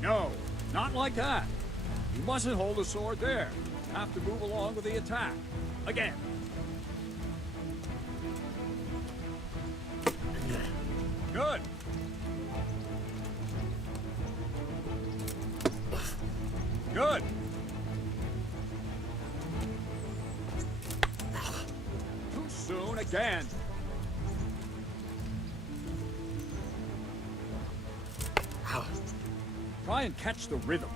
No, not like that. You mustn't hold the sword there. You have to move along with the attack. Again. Good. Good. Too soon again. Try and catch the rhythm.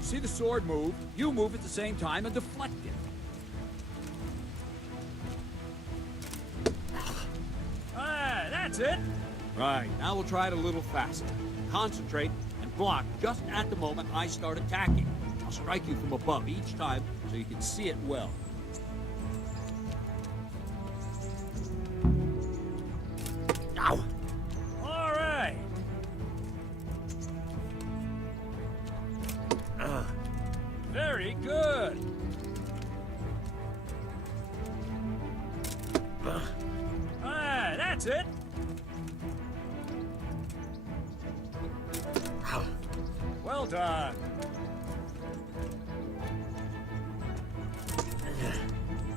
See the sword move, you move at the same time and deflect it. Ah, that's it. Right, now we'll try it a little faster. Concentrate and block just at the moment I start attacking. I'll strike you from above each time so you can see it well. That's it! Well done.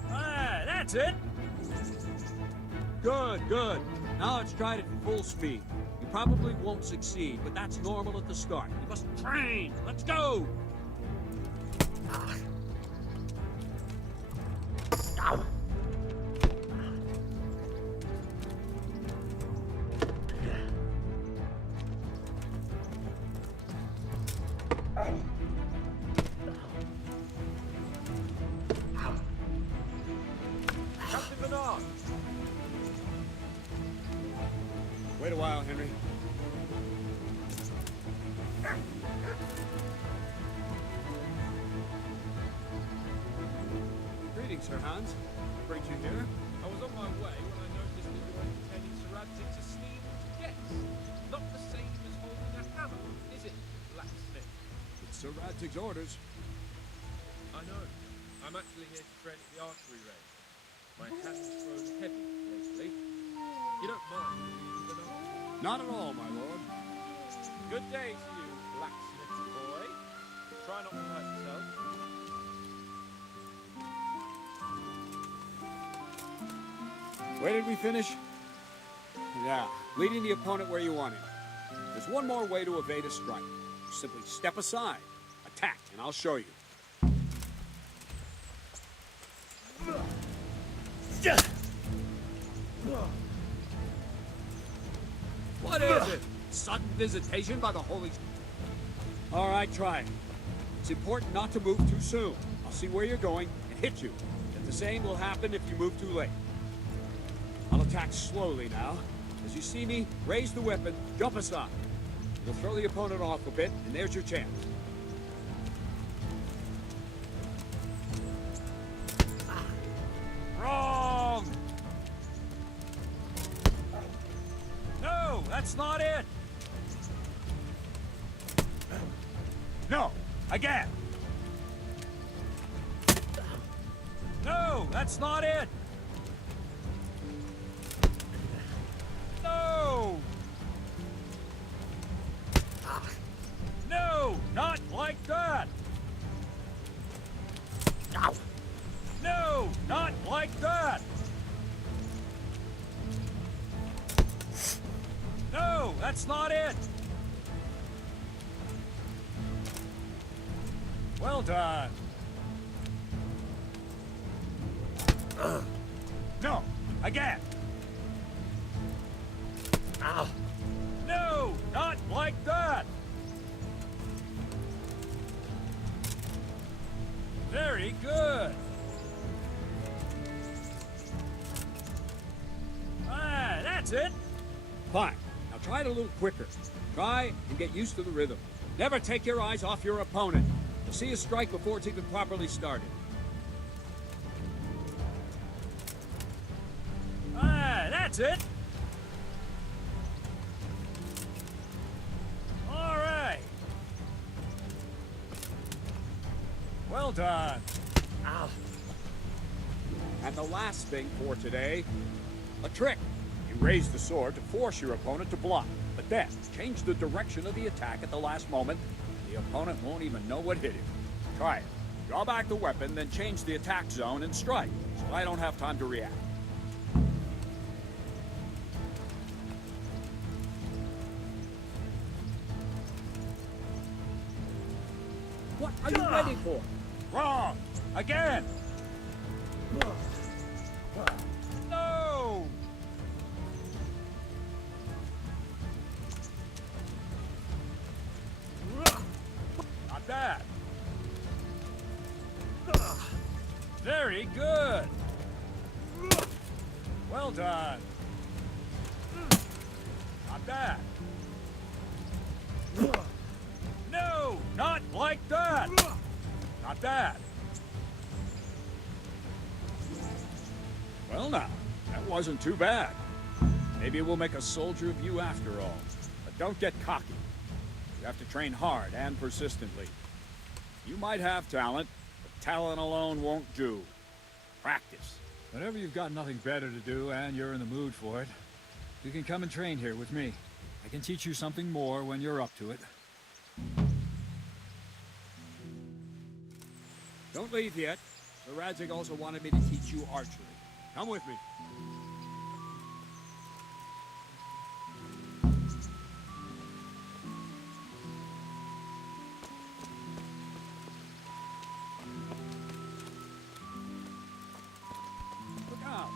Ah, that's it. Good, good. Now let's try it at full speed. You probably won't succeed, but that's normal at the start. You must train. Let's go. Captain Bernard. Wait a while, Henry. Greetings, Sir Hans. Brings you here? I was on my way when I noticed that you were entertaining Sir Radzig's esteemed guests. Not the same as holding a hammer, is it, blacksmith? It's Sir Radzig's orders. I know. I'm actually here to train at the archery range. My hand's grown heavy lately. You don't mind, do you, Bernard? Not at all, my lord. Good day to you, blacksmith boy. Try not to hurt yourself. Where did we finish? Yeah, leading the opponent where you want him. There's one more way to evade a strike. Simply step aside, attack, and I'll show you. What is it? Sudden visitation by the Holy... All right, try it. It's important not to move too soon. I'll see where you're going and hit you. And the same will happen if you move too late. I'll attack slowly now. As you see me, raise the weapon, jump aside. You'll throw the opponent off a bit, and there's your chance. Wrong! No, that's not it! No, again! No, that's not it! No! No, not like that! No, not like that! No, that's not it! Well done. No, again. No, not like that. Very good. Ah, that's it. Fine. Now try it a little quicker. Try and get used to the rhythm. Never take your eyes off your opponent. You'll see a strike before it's even properly started. Ah, that's it. All right. Well done. Ow. And the last thing for today, a trick. You raise the sword to force your opponent to block, but then change the direction of the attack at the last moment. The opponent won't even know what hit him. Try it. Draw back the weapon, then change the attack zone and strike, so I don't have time to react. What are you waiting for? Wrong! Again! No! Not bad. Very good. Well done. Not bad. No, not like that. Not bad. Well now, that wasn't too bad. Maybe we'll make a soldier of you after all. But don't get cocky. You have to train hard and persistently. You might have talent, but talent alone won't do. Practice. Whenever you've got nothing better to do and you're in the mood for it, You can come and train here with me. I can teach you something more when you're up to it. Don't leave yet. Sir Radzig also wanted me to teach you archery. Come with me. Look out!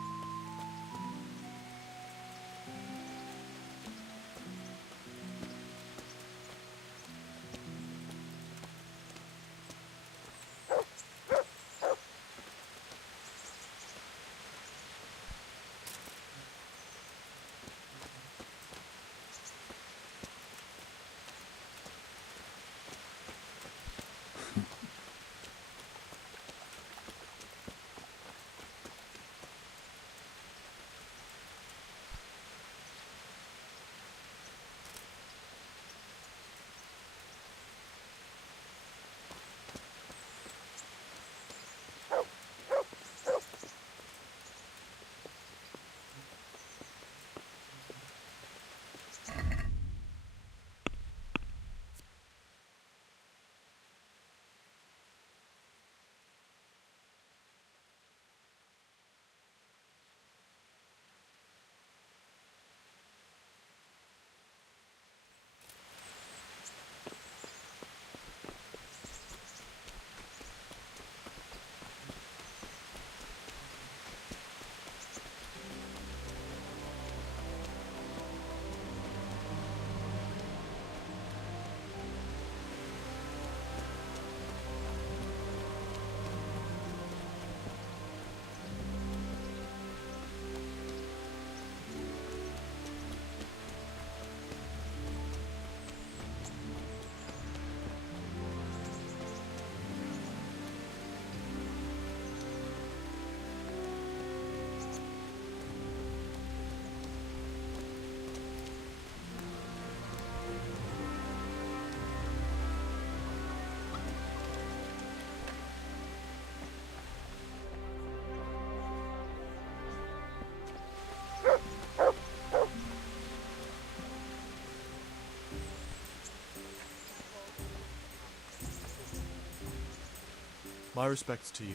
My respects to you.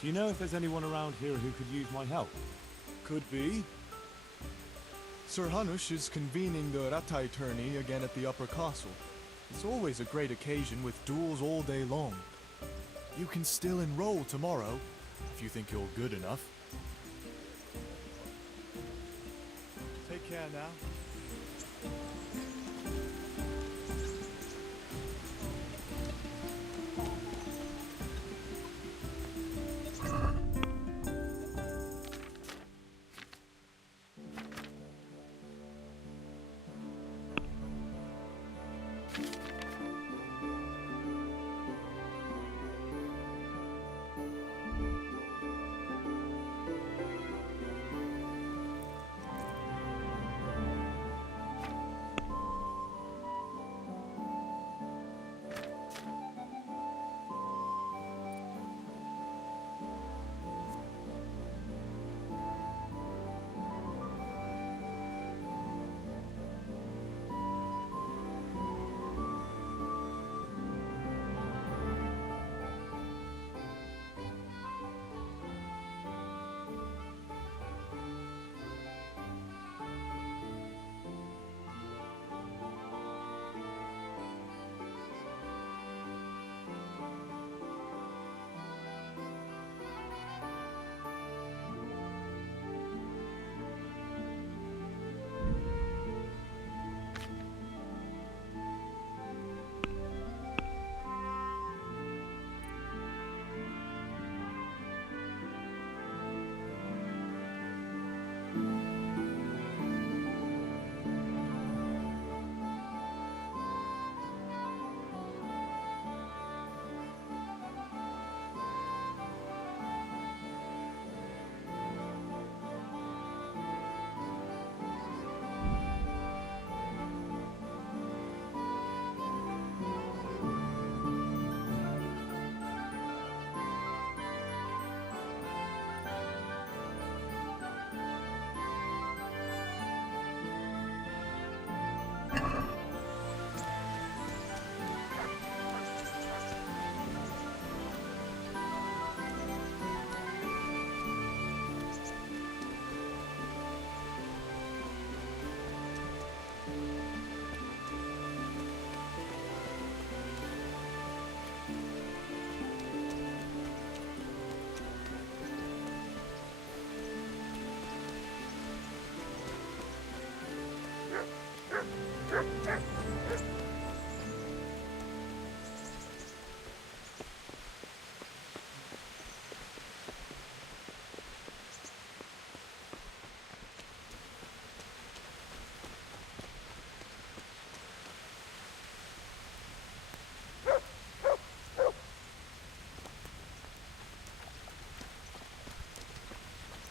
Do you know if there's anyone around here who could use my help? Could be. Sir Hanush is convening the Ratai tourney again at the Upper Castle. It's always a great occasion with duels all day long. You can still enroll tomorrow, if you think you're good enough. Take care now.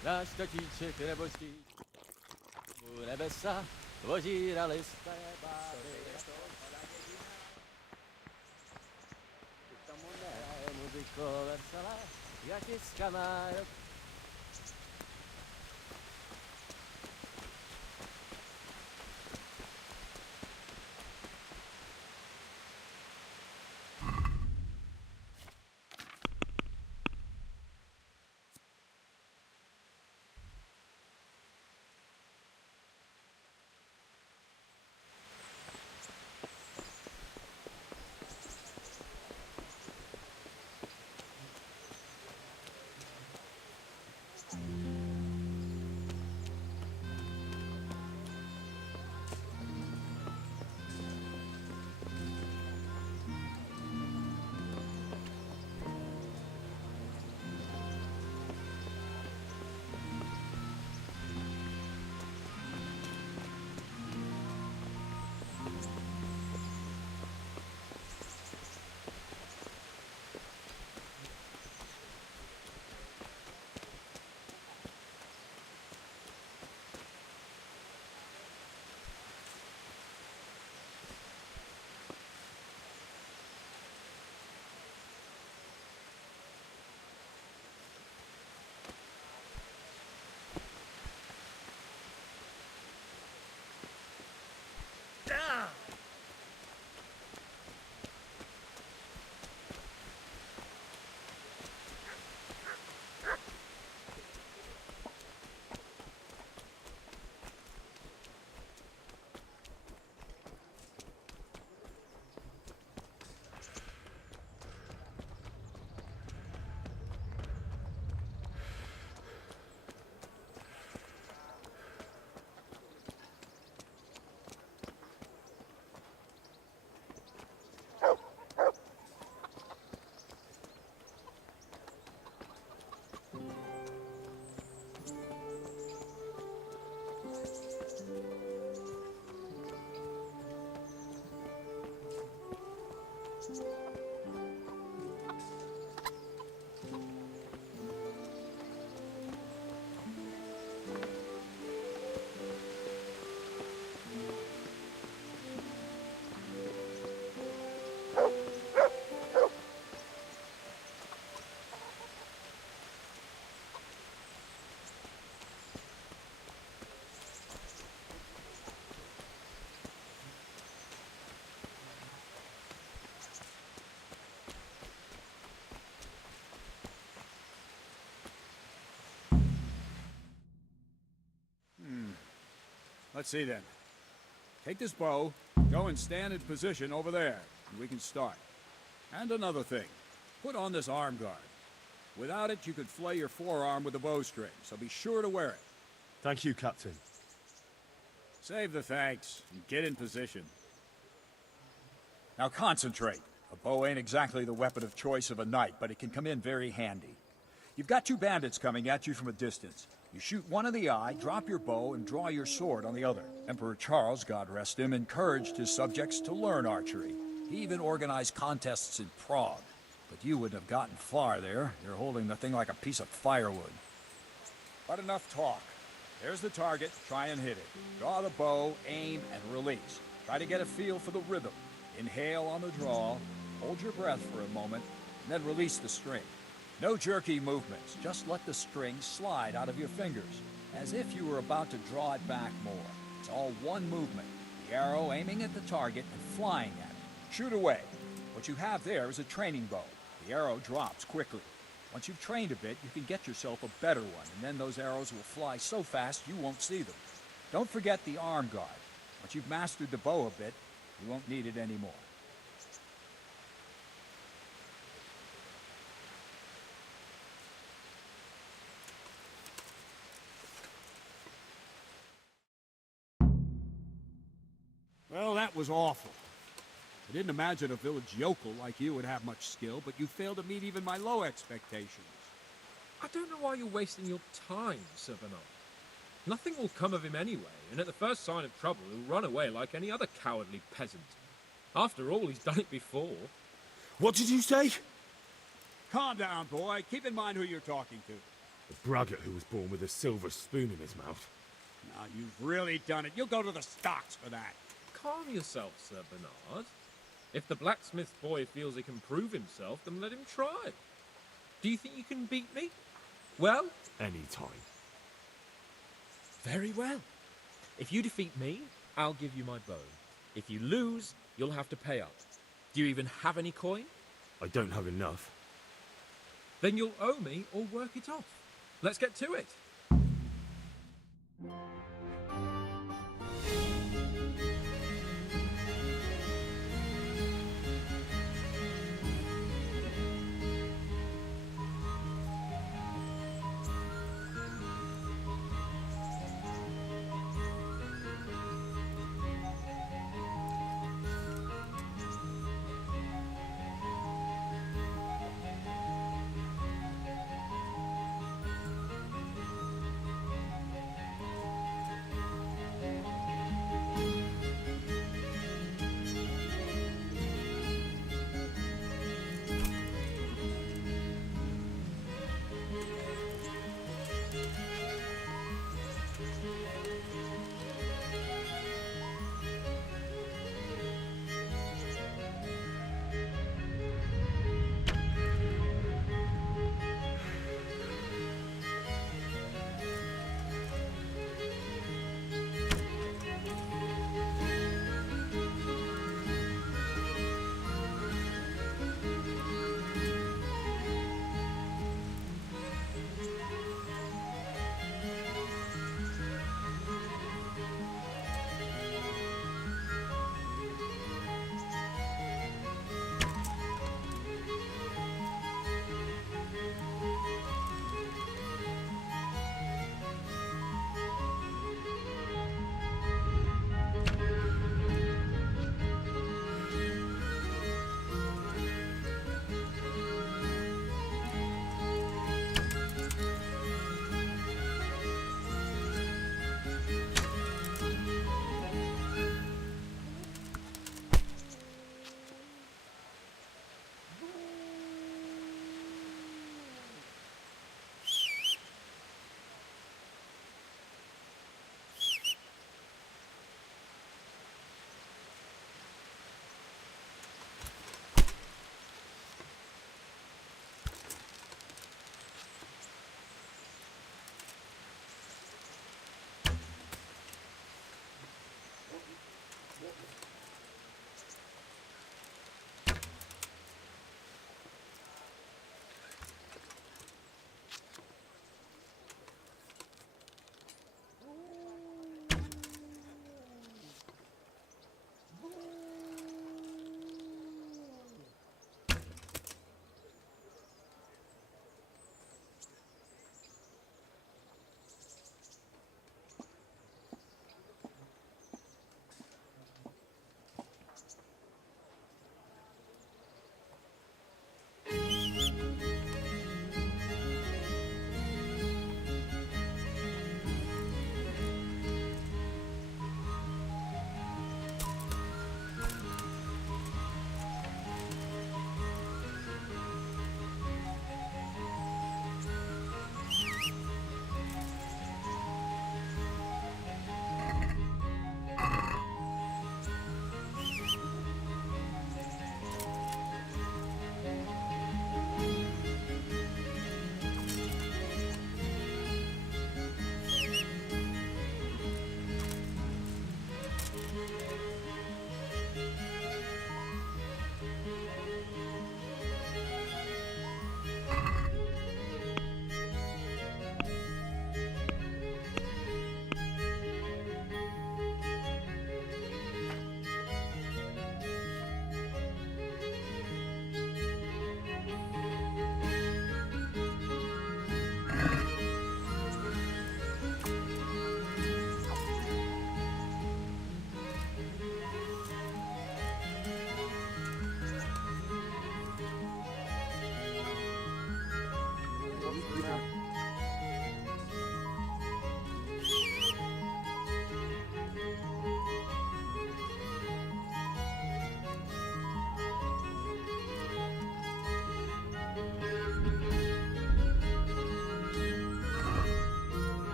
Náš tatíček nebožský u nebesa vozírali staré báry. Tomu ne, muziko veselé, jatiska má rok. Let's see then. Take this bow, go and stand in position over there, and we can start. And another thing, put on this arm guard. Without it, you could flay your forearm with a bowstring, so be sure to wear it. Thank you, Captain. Save the thanks, and get in position. Now concentrate. A bow ain't exactly the weapon of choice of a knight, but it can come in very handy. You've got two bandits coming at you from a distance. You shoot one in the eye, drop your bow, and draw your sword on the other. Emperor Charles, God rest him, encouraged his subjects to learn archery. He even organized contests in Prague. But you wouldn't have gotten far there. You're holding the thing like a piece of firewood. But enough talk. There's the target. Try and hit it. Draw the bow, aim, and release. Try to get a feel for the rhythm. Inhale on the draw, hold your breath for a moment, and then release the string. No jerky movements. Just let the string slide out of your fingers, as if you were about to draw it back more. It's all one movement. The arrow aiming at the target and flying at it. Shoot away. What you have there is a training bow. The arrow drops quickly. Once you've trained a bit, you can get yourself a better one, and then those arrows will fly so fast you won't see them. Don't forget the arm guard. Once you've mastered the bow a bit, you won't need it anymore. was awful. I didn't imagine a village yokel like you would have much skill, but you failed to meet even my low expectations. I don't know why you're wasting your time, Sir Bernard. Nothing will come of him anyway, and at the first sign of trouble, he'll run away like any other cowardly peasant. After all, he's done it before. What did you say? Calm down, boy. Keep in mind who you're talking to. A braggart who was born with a silver spoon in his mouth. Now, you've really done it. You'll go to the stocks for that. Calm yourself, Sir Bernard. If the blacksmith boy feels he can prove himself, then let him try. Do you think you can beat me? Well? Any time. Very well. If you defeat me, I'll give you my bow. If you lose, you'll have to pay up. Do you even have any coin? I don't have enough. Then you'll owe me or work it off. Let's get to it.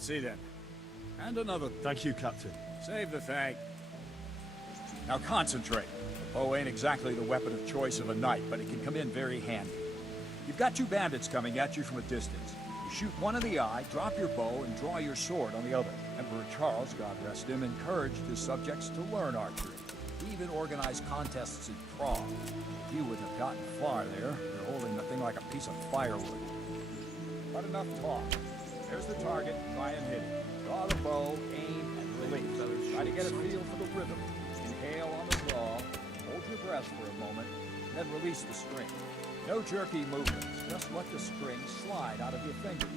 Let's see then. And another. Thank you, Captain. Save the thank. Now concentrate. The bow ain't exactly the weapon of choice of a knight, but it can come in very handy. You've got two bandits coming at you from a distance. You shoot one in the eye, drop your bow, and draw your sword on the other. Emperor Charles, God rest him, encouraged his subjects to learn archery. He even organized contests in Prague. You wouldn't have gotten far there. You're holding the thing like a piece of firewood. But enough talk. There's the target. Try and hit it. Draw the bow, aim, and release. Try to get a feel for the rhythm. Inhale on the draw. Hold your breath for a moment, then release the string. No jerky movements. Just let the string slide out of your fingers,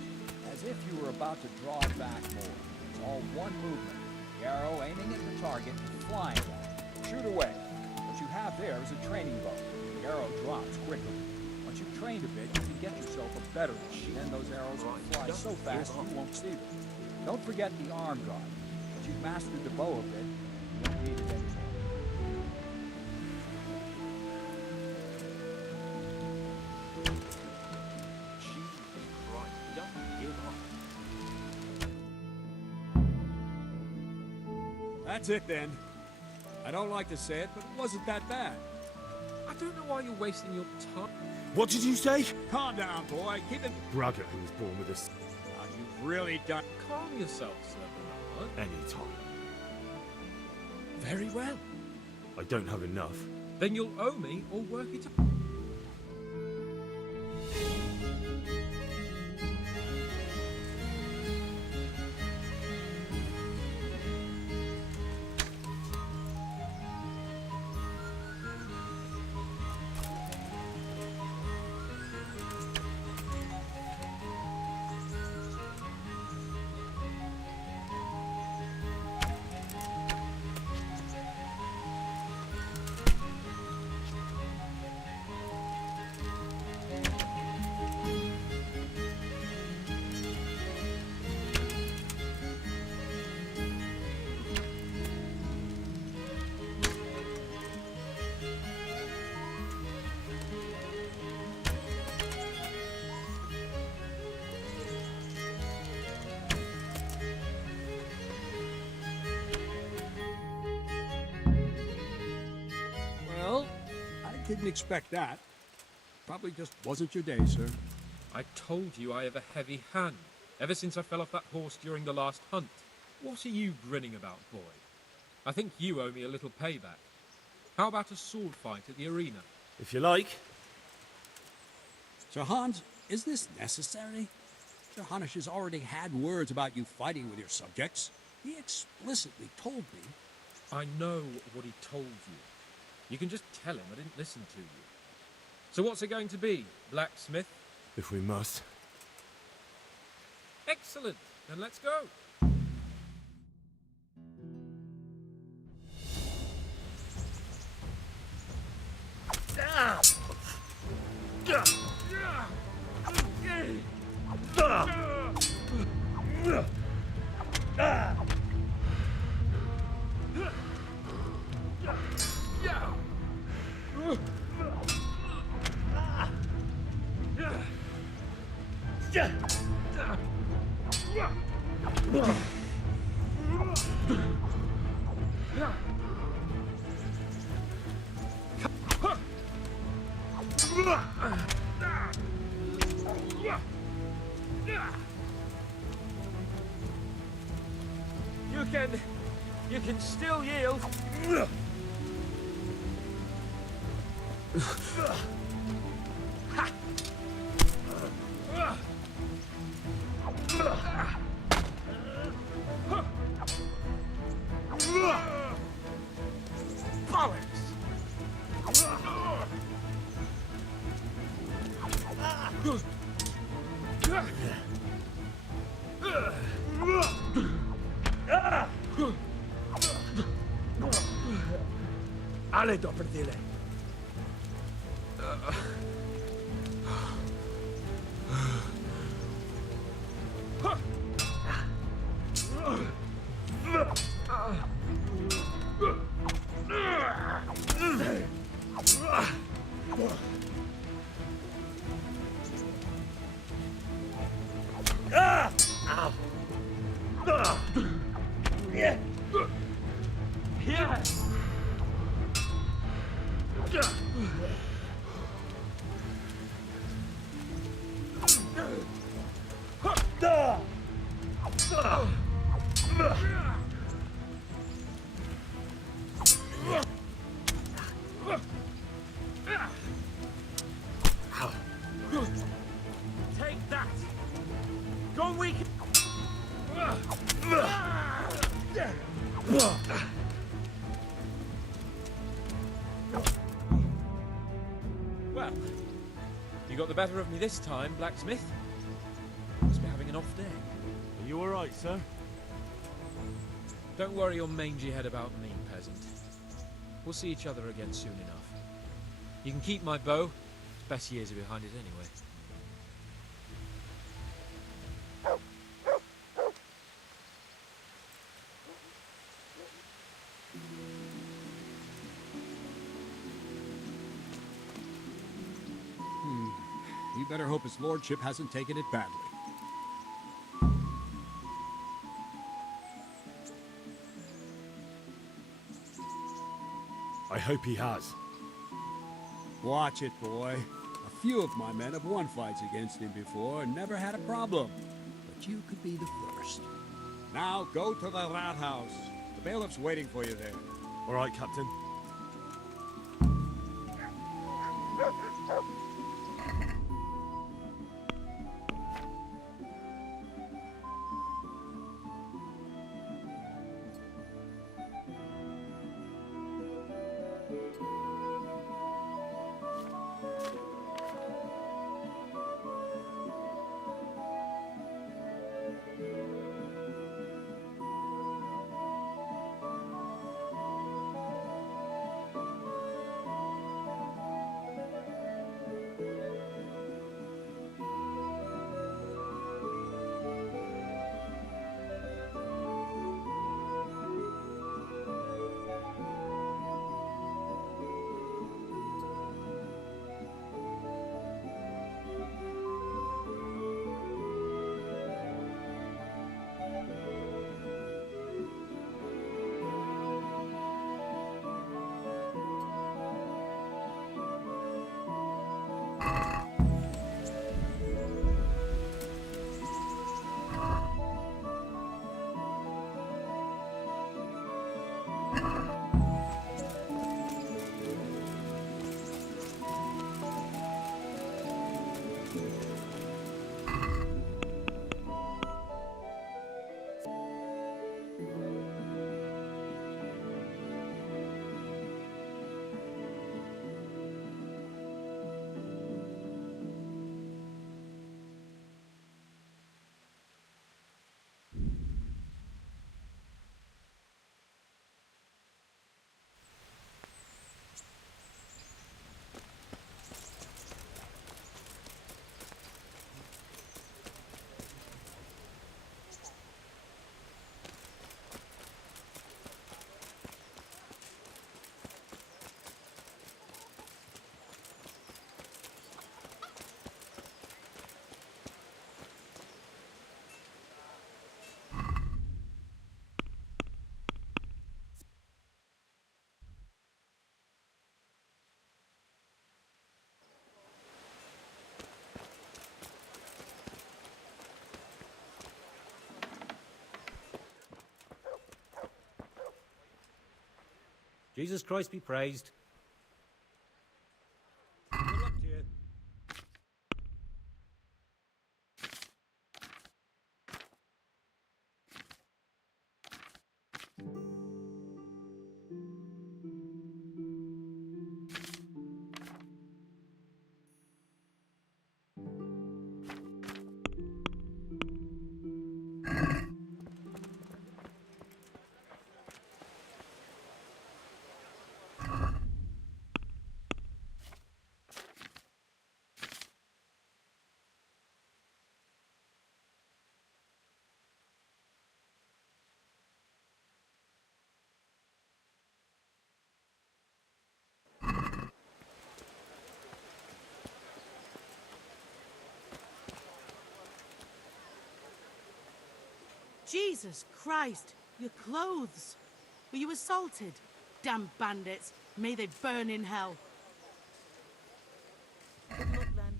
as if you were about to draw it back more. It's all one movement. The arrow aiming at the target and flying at it. Shoot away. What you have there is a training bow. The arrow drops quickly. Once you've trained a bit, you can get yourself a better one. Then those arrows will fly so fast you won't see them. Don't forget the arm guard. Once you've mastered the bow a bit, you don't need it anymore. That's it then. I don't like to say it, but it wasn't that bad. I don't know why you're wasting your time. What did you say? Calm down, boy. Keep it. Braga, who was born with us. You've really done. Calm yourself, Sir Bernard. Any time. Very well. I don't have enough. Then you'll owe me or work it up. Didn't expect that. Probably just wasn't your day, sir. I told you I have a heavy hand, ever since I fell off that horse during the last hunt. What are you grinning about, boy? I think you owe me a little payback. How about a sword fight at the arena? If you like. Sir Hans, is this necessary? Sir Hanush has already had words about you fighting with your subjects. He explicitly told me. I know what he told you. You can just tell him I didn't listen to you. So what's it going to be, blacksmith? If we must. Excellent. Then let's go. You can still yield. Ale dobre dile. Take that! Go weak! Well, you got the better of me this time, blacksmith. Must be having an off day. Are you alright, sir? Don't worry your mangy head about me, peasant. We'll see each other again soon enough. You can keep my bow. Its best years are behind it anyway. You better hope his lordship hasn't taken it badly. I hope he has. Watch it, boy. A few of my men have won fights against him before and never had a problem. But you could be the first. Now, go to the rat house. The bailiff's waiting for you there. All right, Captain. Jesus Christ be praised. Good luck to you. Jesus Christ! Your clothes! Were you assaulted? Damn bandits! May they burn in hell! Good luck then.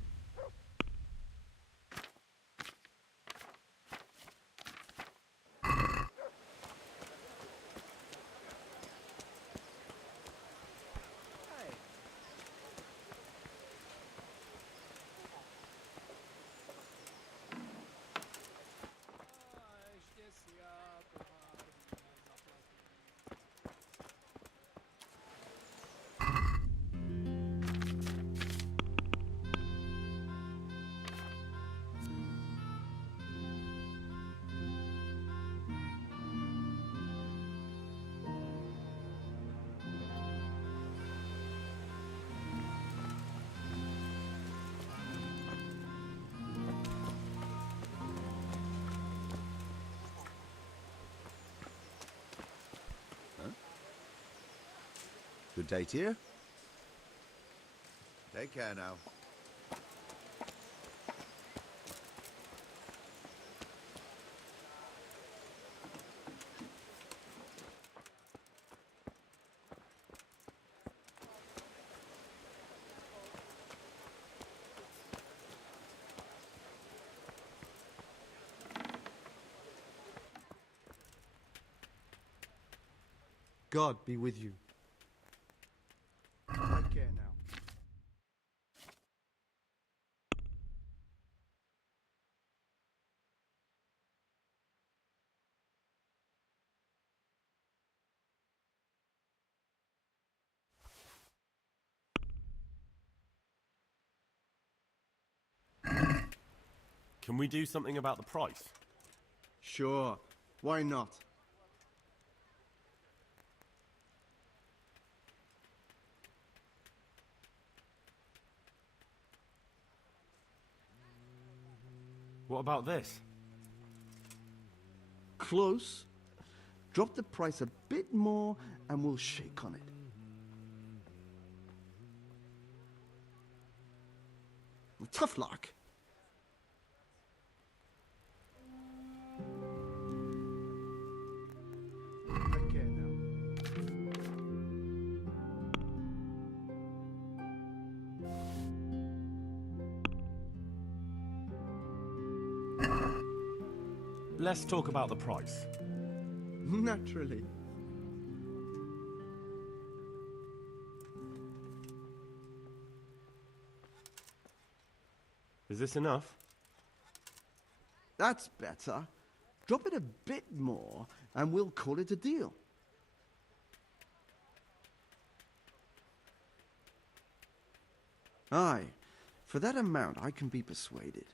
Good day to you. Take care now. God be with you. Take care now. Can we do something about the price? Sure. Why not? What about this? Close. Drop the price a bit more and we'll shake on it. Tough luck. Take care now. Let's talk about the price. Naturally. Is this enough? That's better. Drop it a bit more and we'll call it a deal. Aye, for that amount I can be persuaded.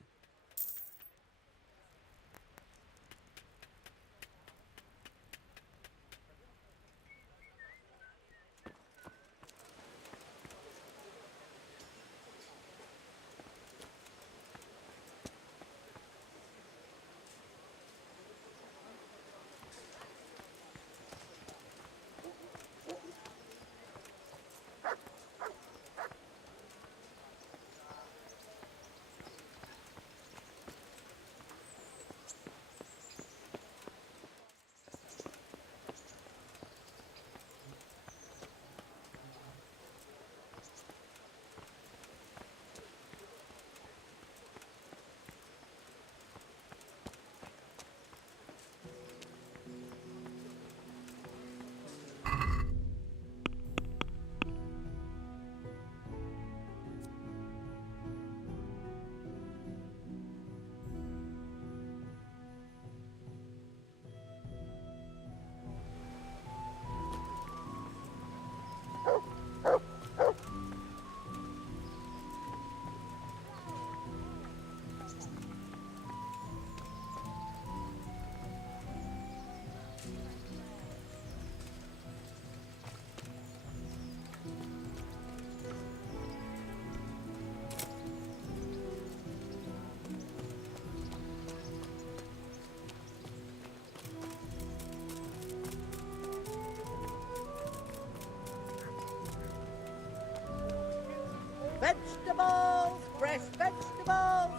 Vegetables! Fresh vegetables!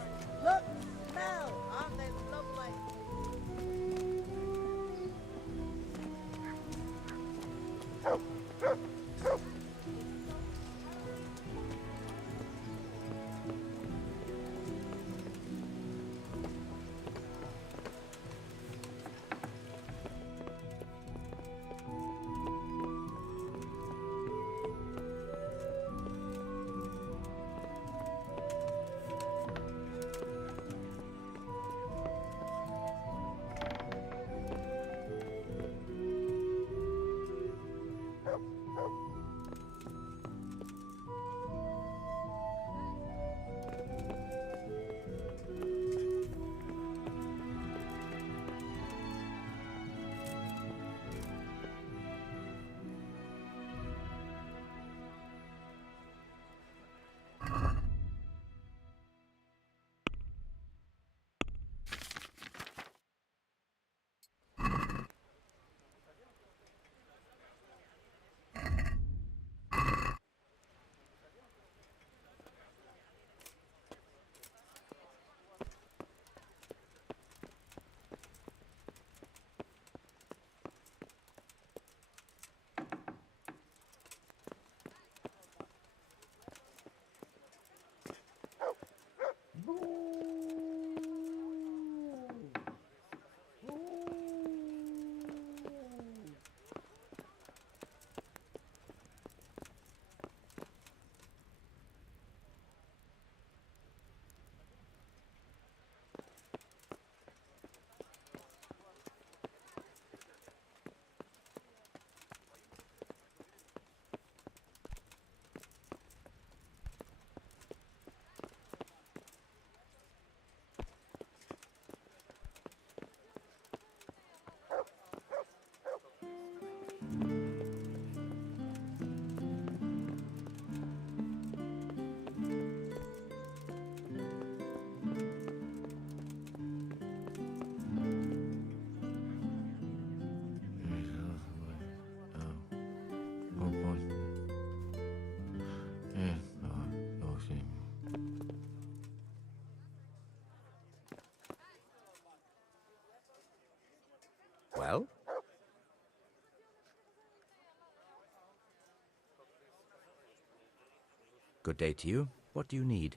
Look, smell! Aren't they lovely? Well? Good day to you. What do you need?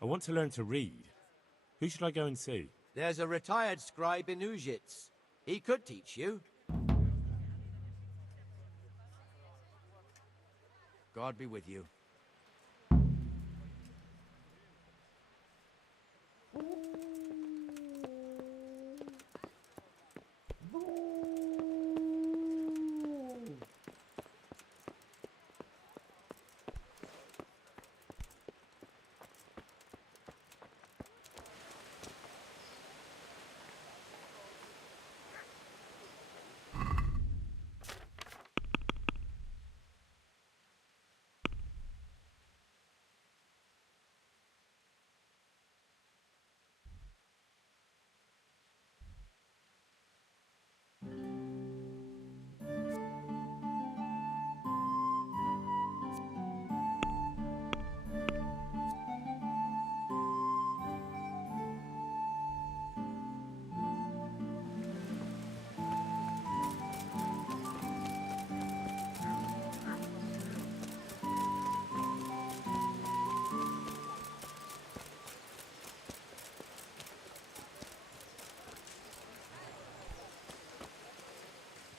I want to learn to read. Who should I go and see? There's a retired scribe in Ujits. He could teach you. God be with you.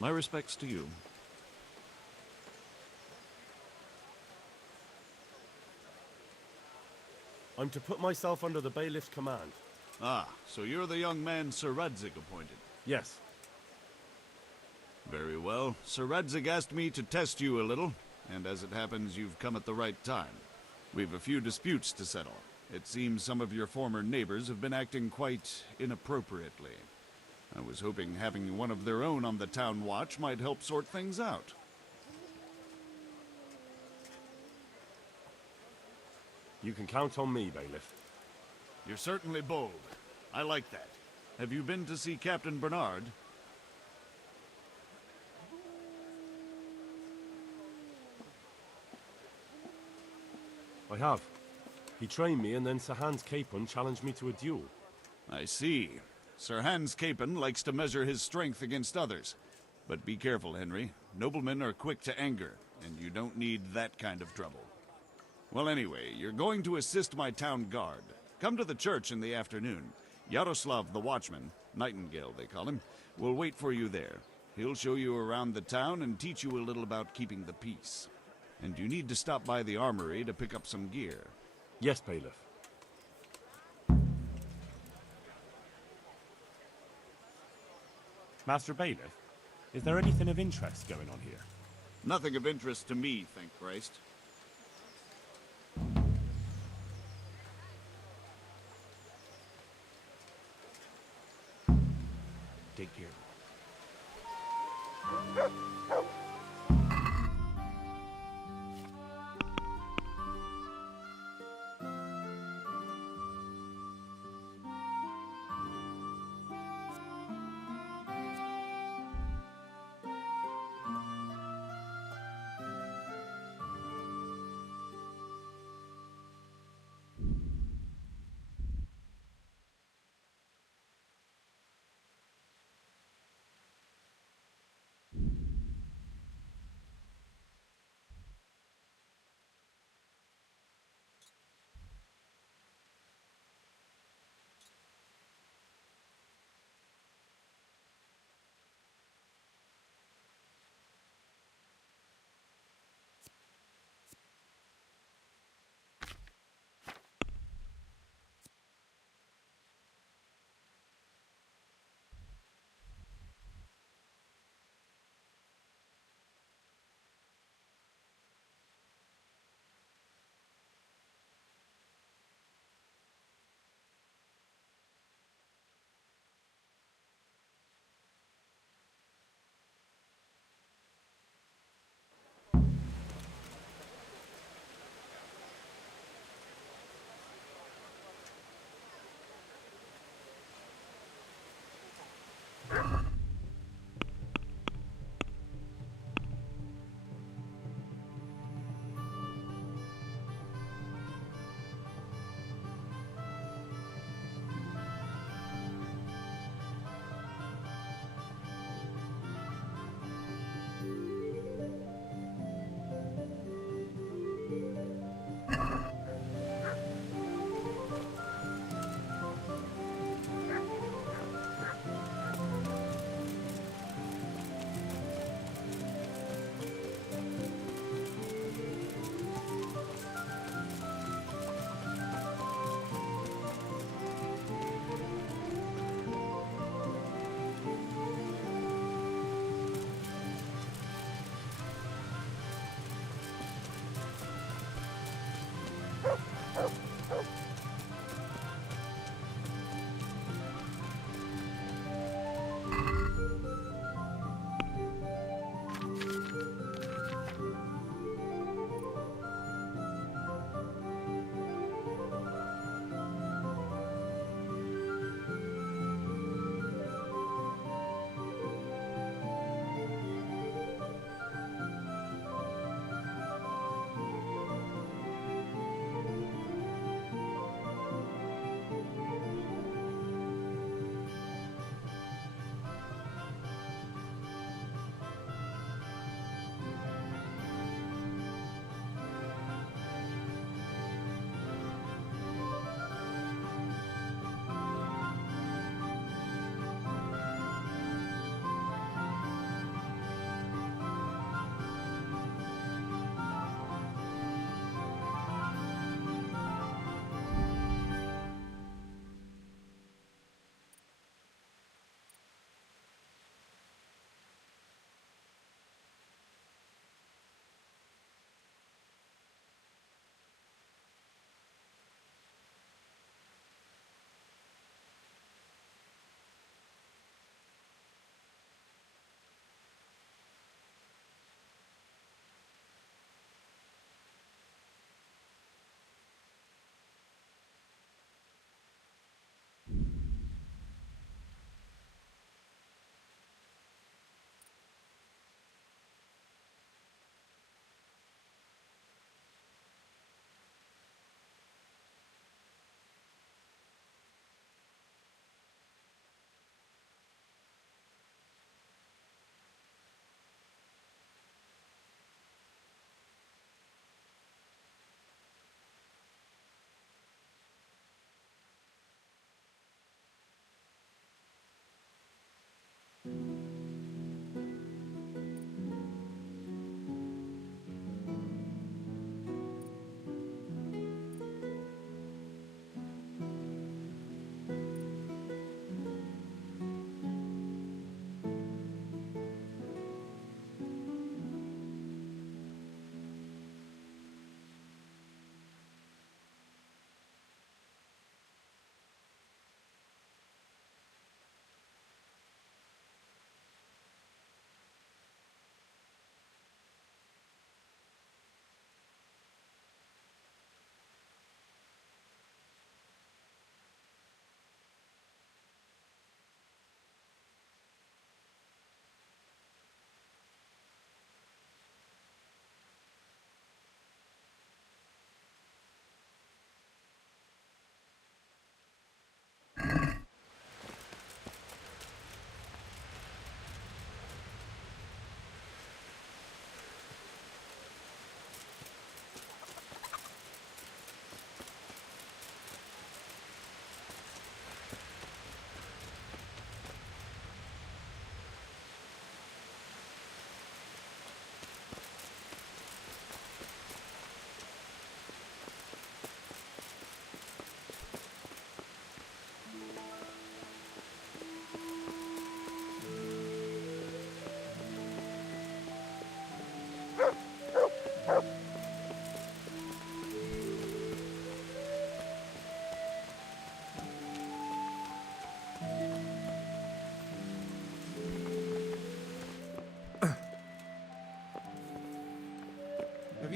My respects to you. I'm to put myself under the bailiff's command. Ah, so you're the young man Sir Radzig appointed? Yes. Very well. Sir Radzig asked me to test you a little, and as it happens, you've come at the right time. We've a few disputes to settle. It seems some of your former neighbors have been acting quite inappropriately. I was hoping having one of their own on the town watch might help sort things out. You can count on me, bailiff. You're certainly bold. I like that. Have you been to see Captain Bernard? I have. He trained me, and then Sir Hans Capon challenged me to a duel. I see. Sir Hans Capon likes to measure his strength against others. But be careful, Henry. Noblemen are quick to anger, and you don't need that kind of trouble. Well, anyway, you're going to assist my town guard. Come to the church in the afternoon. Yaroslav the watchman, Nightingale they call him, will wait for you there. He'll show you around the town and teach you a little about keeping the peace. And you need to stop by the armory to pick up some gear. Yes, Bailiff. Master Bailiff, is there anything of interest going on here? Nothing of interest to me, thank Christ. Take care.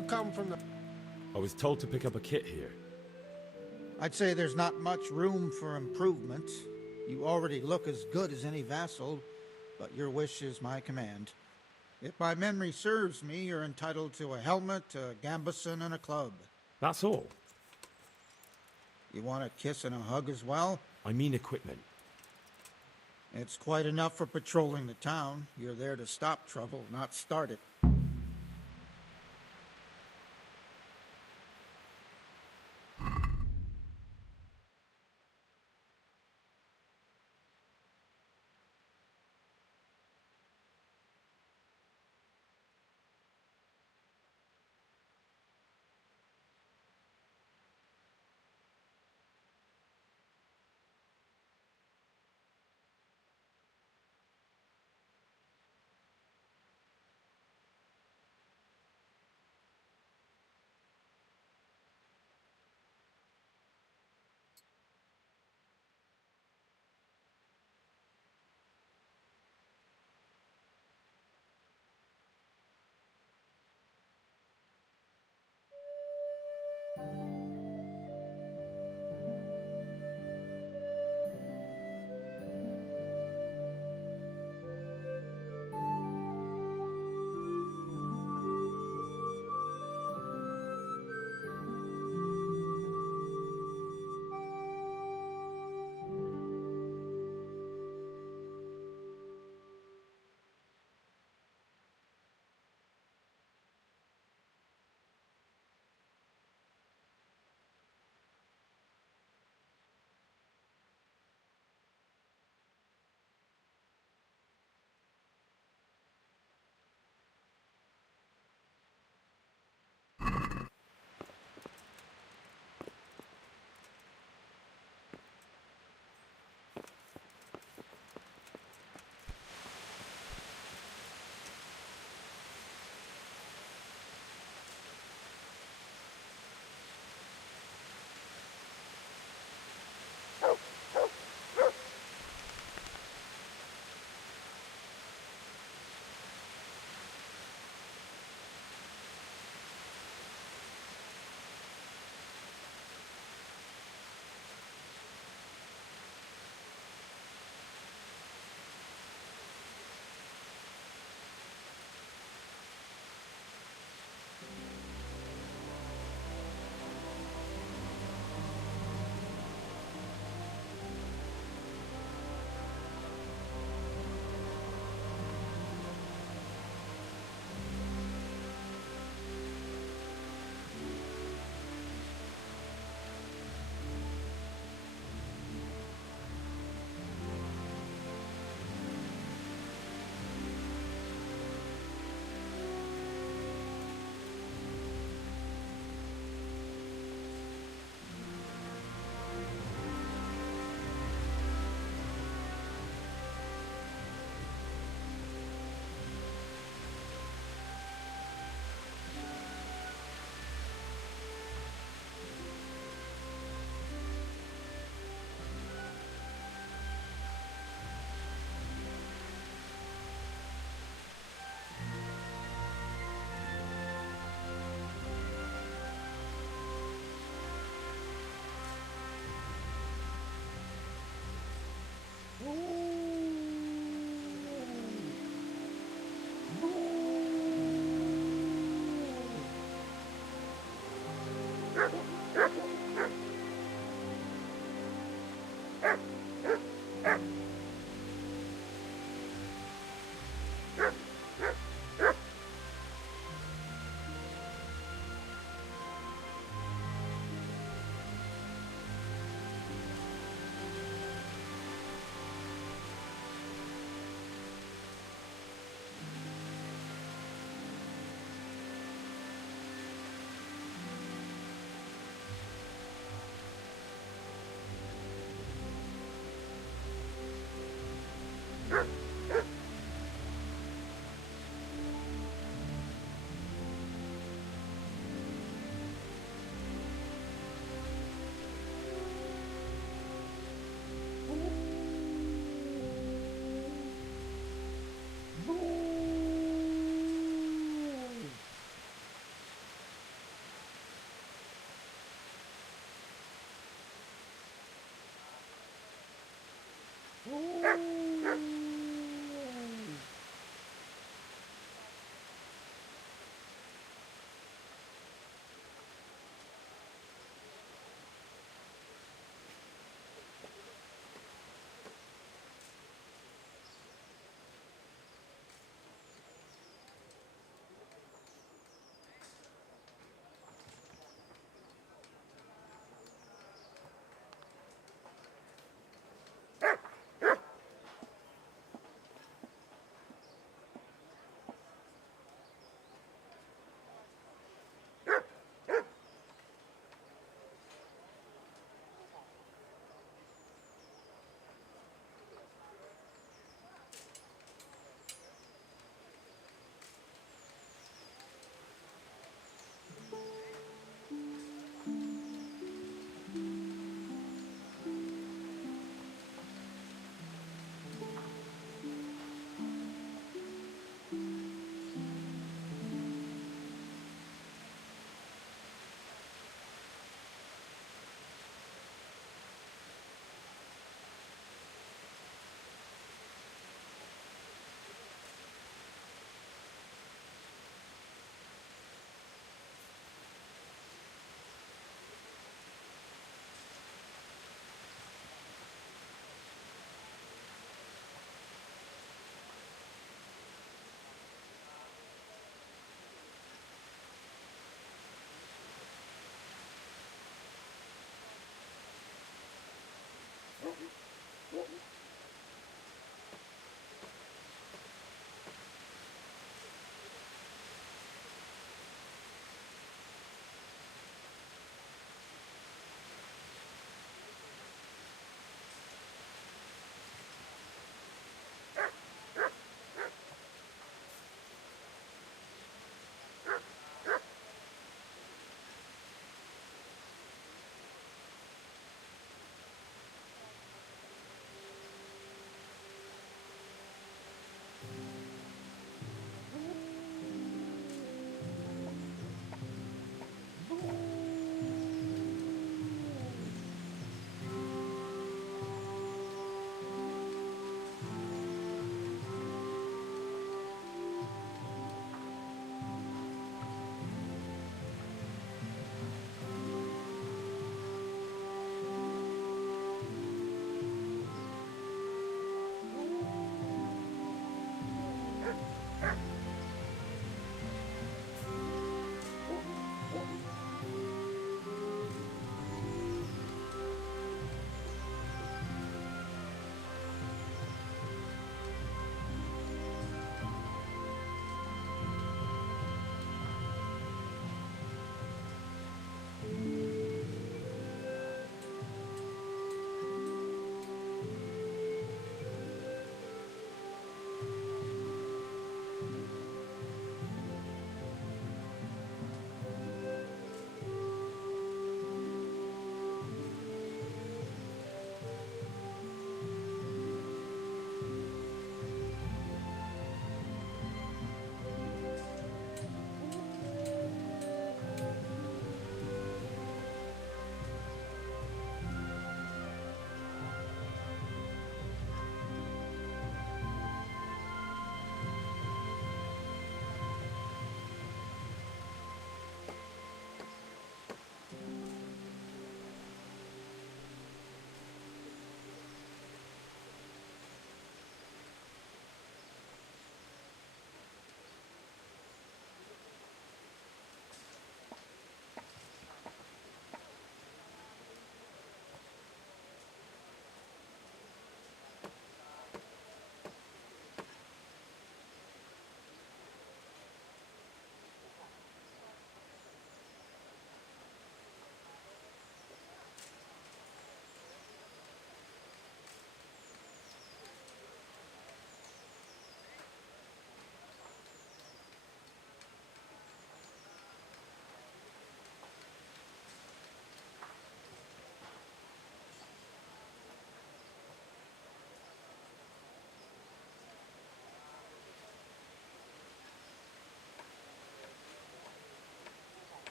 you come from the... I was told to pick up a kit here. I'd say there's not much room for improvement. You already look as good as any vassal, but your wish is my command. If my memory serves me, you're entitled to a helmet, a gambeson, and a club. That's all? You want a kiss and a hug as well? I mean equipment. It's quite enough for patrolling the town. You're there to stop trouble, not start it.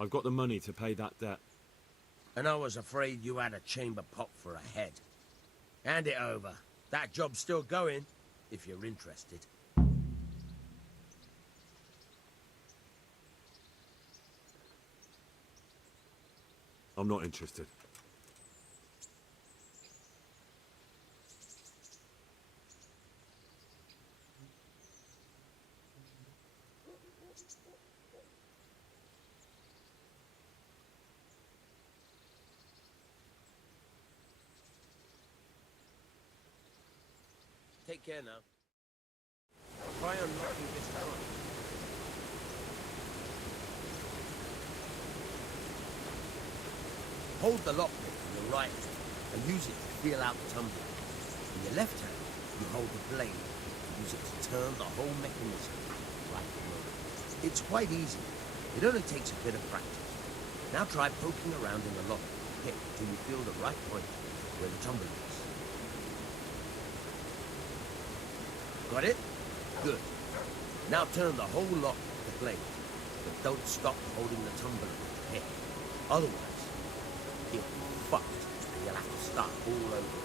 I've got the money to pay that debt. And I was afraid you had a chamber pot for a head. Hand it over. That job's still going, if you're interested. I'm not interested. Take care now. Try unlocking this door. Hold the lockpick in your right hand and use it to feel out the tumbler. In your left hand, you hold the blade and use it to turn the whole mechanism like a motor. It's quite easy. It only takes a bit of practice. Now try poking around in the lockpick till you feel the right point where the tumbler is. Got it? Good. Now turn the whole lock with the blade, but don't stop holding the tumbler with the pick. Otherwise, you'll be fucked and you'll have to start all over.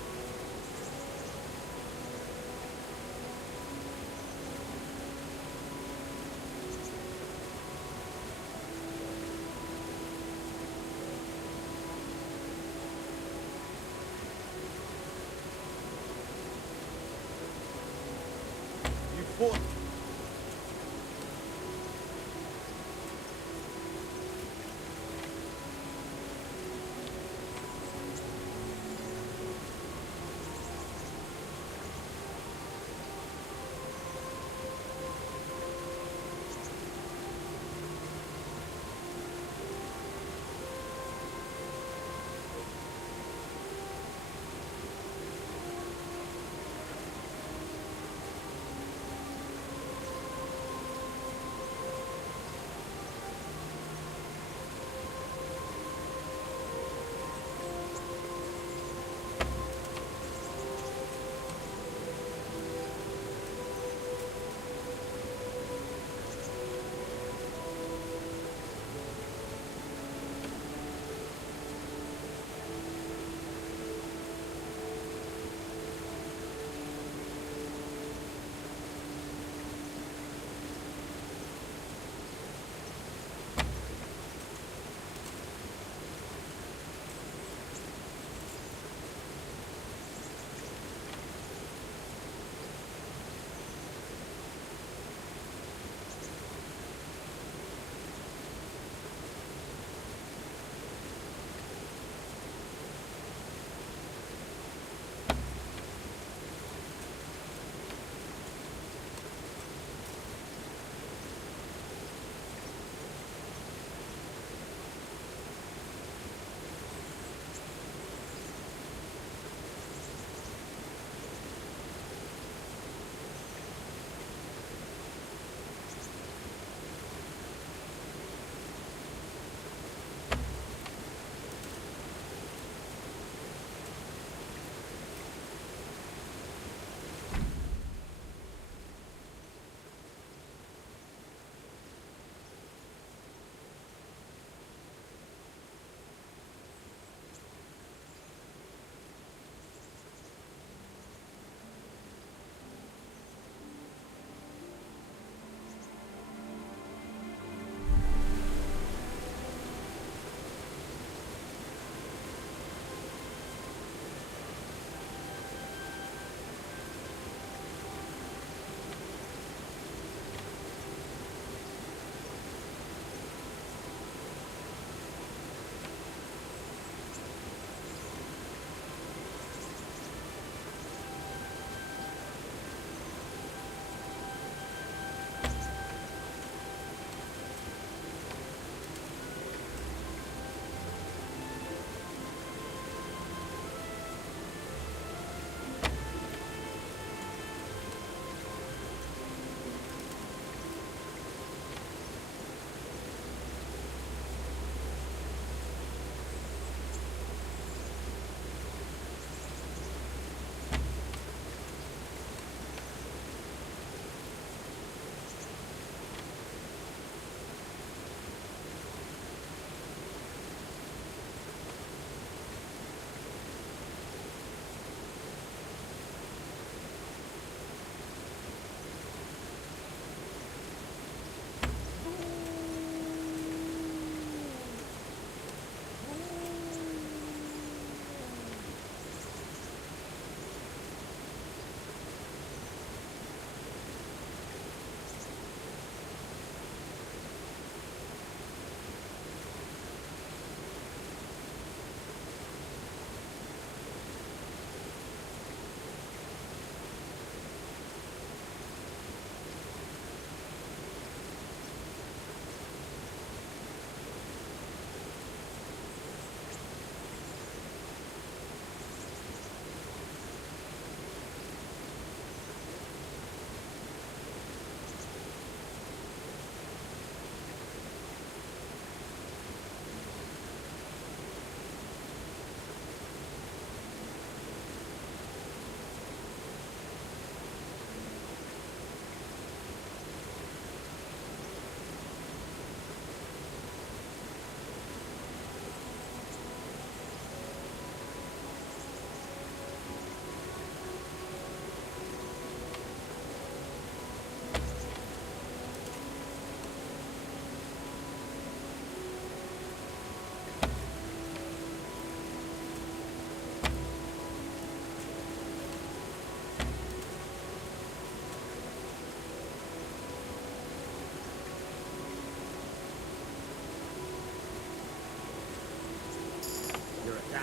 You fought.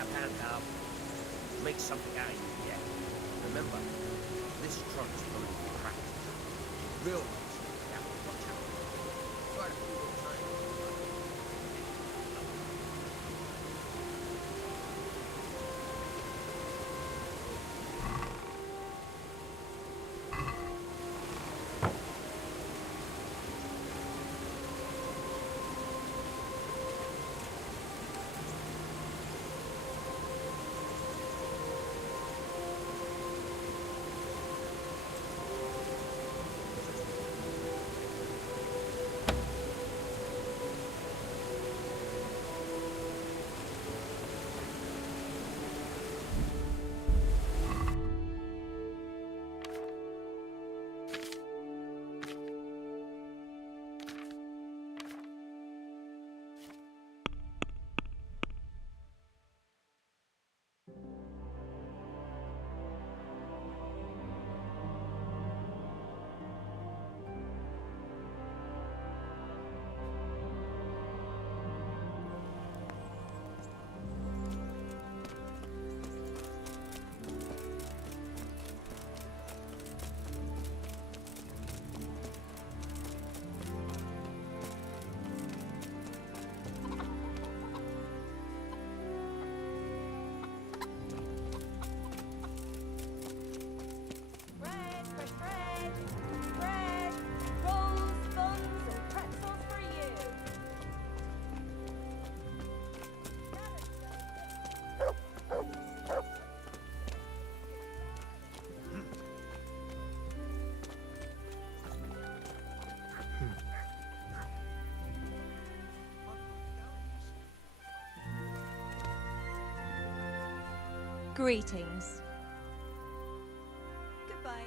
a hand, Al. Make something out of you yet. Remember, this trunk's going to be practice. Real ones, you have to watch out. Quite a few more times. Greetings. Goodbye.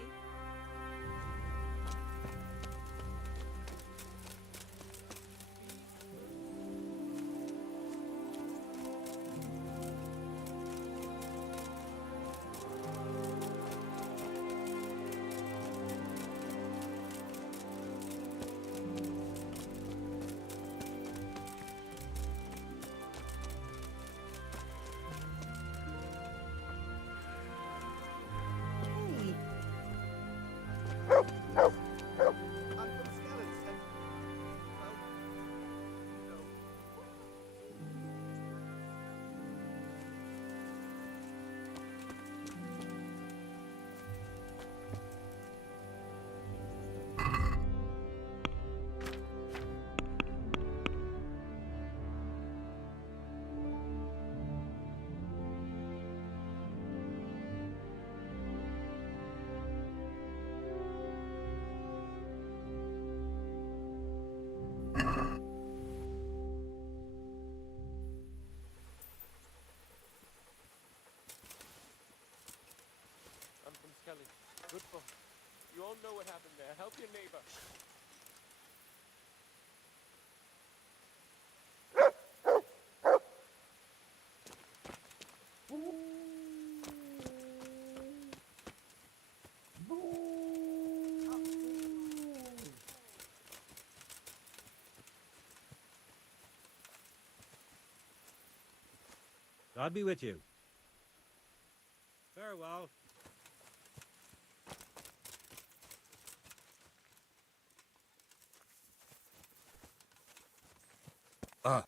Good boy. You all know what happened there. Help your neighbor. God be with you. Farewell. I'm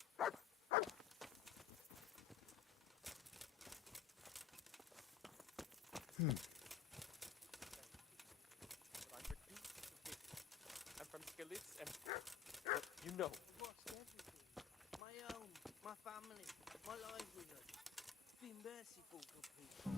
from Skalitz and you know. Lost everything. My home, my family, my livelihood. Be merciful, good people.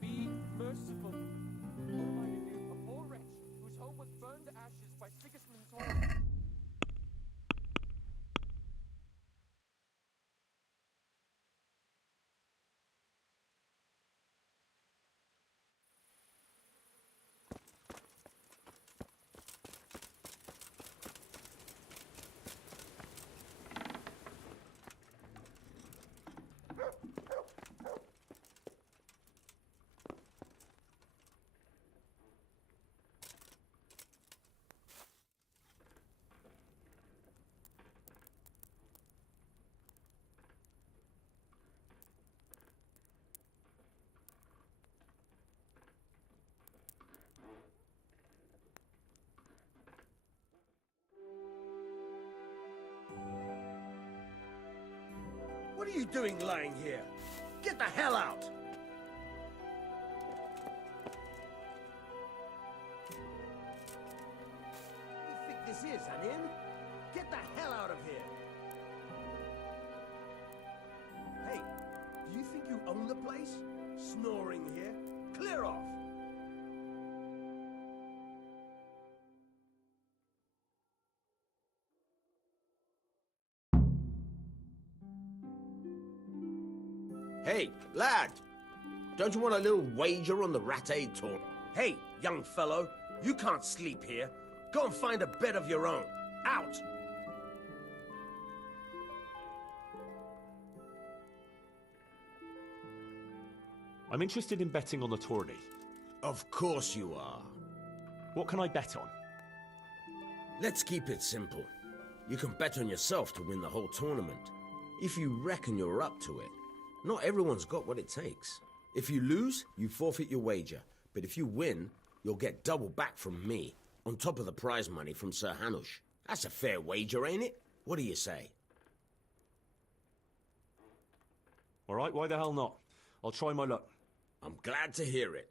Be merciful. Reminded you, a poor wretch whose home was burned to ashes by Sigismund's horn. What are you doing lying here? Get the hell out! What do you think this is, an inn? Get the hell out of here! Hey, do you think you own the place? Snoring here? Clear off! Hey, lad! Don't you want a little wager on the Rattay tour? Hey, young fellow, you can't sleep here. Go and find a bed of your own. Out! I'm interested in betting on the tourney. Of course you are. What can I bet on? Let's keep it simple. You can bet on yourself to win the whole tournament. If you reckon you're up to it. Not everyone's got what it takes. If you lose, you forfeit your wager. But if you win, you'll get double back from me, on top of the prize money from Sir Hanush. That's a fair wager, ain't it? What do you say? All right, why the hell not? I'll try my luck. I'm glad to hear it.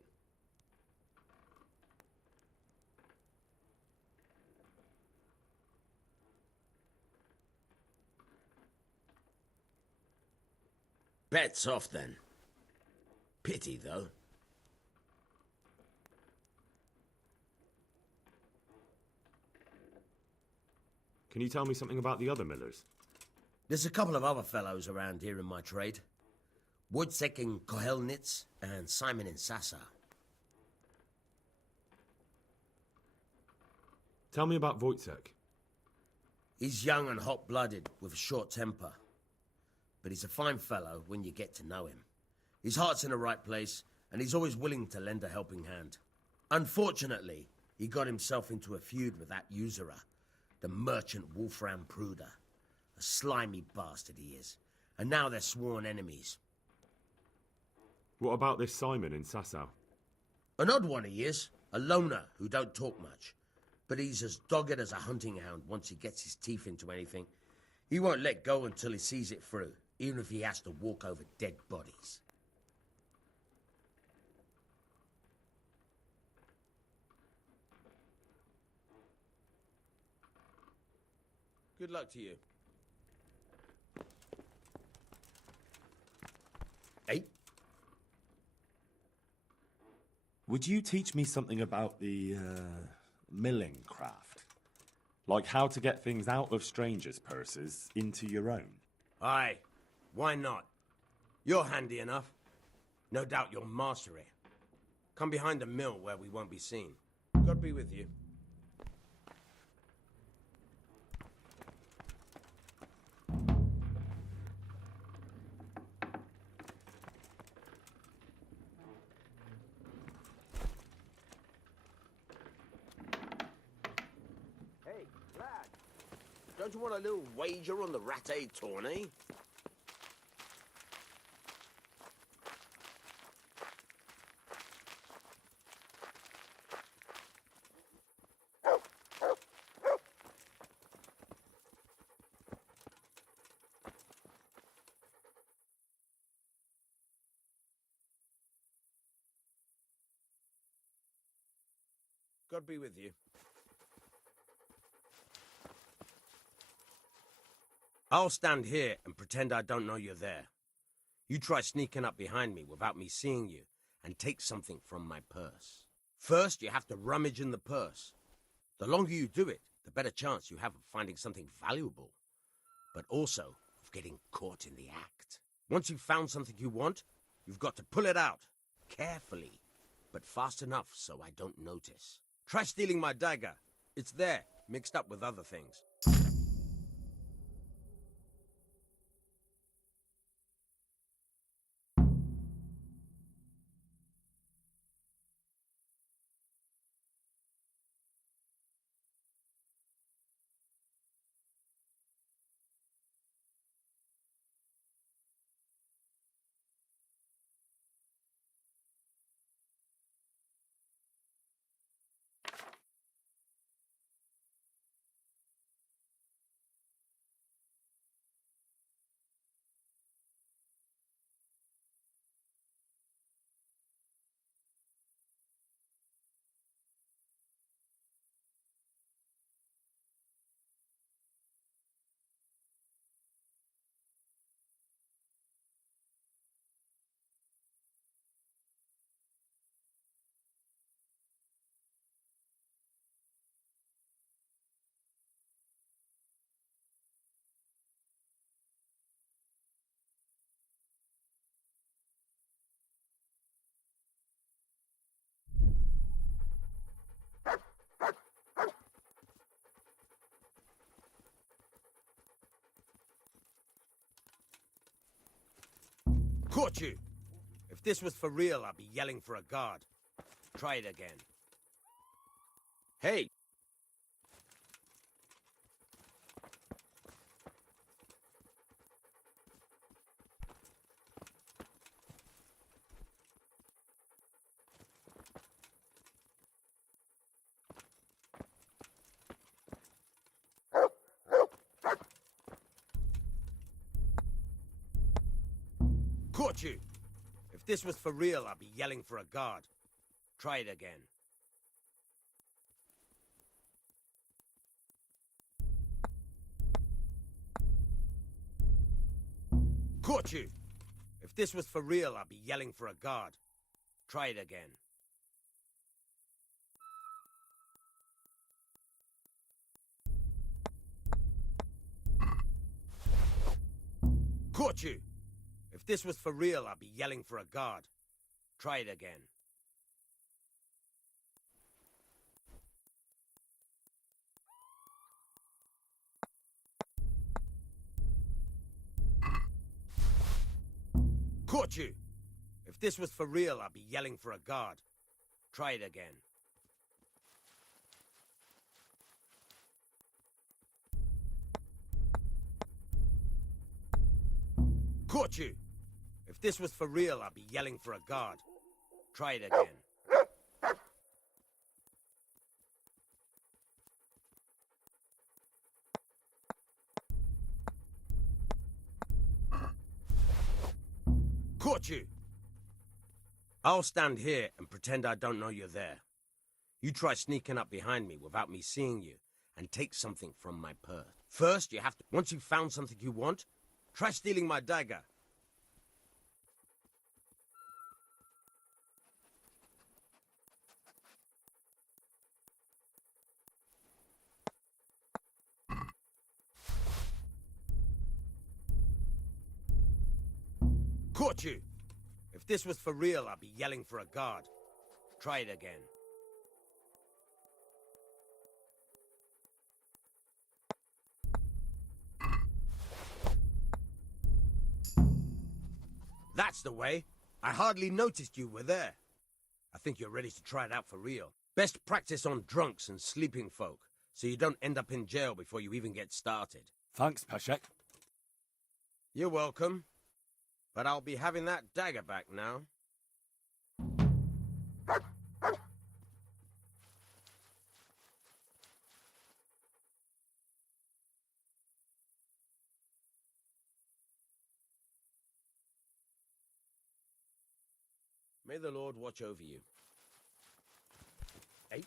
Bet's off then. Pity, though. Can you tell me something about the other millers? There's a couple of other fellows around here in my trade. Wojciech in Kohelnitz and Simon in Sassa. Tell me about Wojciech. He's young and hot-blooded, with a short temper. But he's a fine fellow when you get to know him. His heart's in the right place, and he's always willing to lend a helping hand. Unfortunately, he got himself into a feud with that usurer, the merchant Wolfram Pruder. A slimy bastard he is, and now they're sworn enemies. What about this Simon in Sasau? An odd one he is, a loner who don't talk much. But he's as dogged as a hunting hound once he gets his teeth into anything. He won't let go until he sees it through, even if he has to walk over dead bodies. Good luck to you. Hey? Would you teach me something about the, milling craft? Like how to get things out of strangers' purses into your own? Aye, why not? You're handy enough. No doubt you'll master it. Come behind the mill where we won't be seen. God be with you. Hey, lad. Don't you want a little wager on the Rattay tourney? God be with you. I'll stand here and pretend I don't know you're there. You try sneaking up behind me without me seeing you and take something from my purse. First, you have to rummage in the purse. The longer you do it, the better chance you have of finding something valuable, but also of getting caught in the act. Once you've found something you want, you've got to pull it out, carefully, but fast enough so I don't notice. Try stealing my dagger. It's there, mixed up with other things. Caught you! If this was for real, I'd be yelling for a guard. Try it again. Hey! Caught you! If this was for real, I'd be yelling for a guard. Try it again. Caught you! If this was for real, I'd be yelling for a guard. Try it again. Caught you! If this was for real, I'd be yelling for a guard. Try it again. Caught you! If this was for real, I'd be yelling for a guard. Try it again. Caught you! If this was for real, I'd be yelling for a guard. Try it again. Caught you! I'll stand here and pretend I don't know you're there. You try sneaking up behind me without me seeing you and take something from my purse. First, you have to... Once you've found something you want, try stealing my dagger. Caught you! If this was for real, I'd be yelling for a guard. Try it again. That's the way. I hardly noticed you were there. I think you're ready to try it out for real. Best practice on drunks and sleeping folk, so you don't end up in jail before you even get started. Thanks, Peshek. You're welcome. But I'll be having that dagger back now. May the Lord watch over you. Hey.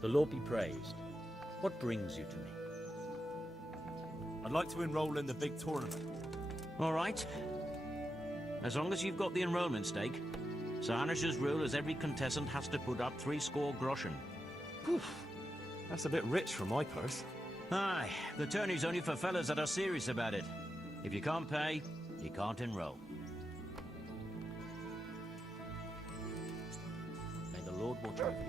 The Lord be praised. What brings you to me? I'd like to enroll in the big tournament. All right. As long as you've got the enrollment stake. Sir Hanish's rule is every contestant has to put up 60 groschen. Poof. That's a bit rich for my purse. Aye, the tourney's only for fellas that are serious about it. If you can't pay, you can't enroll. May the Lord watch over you.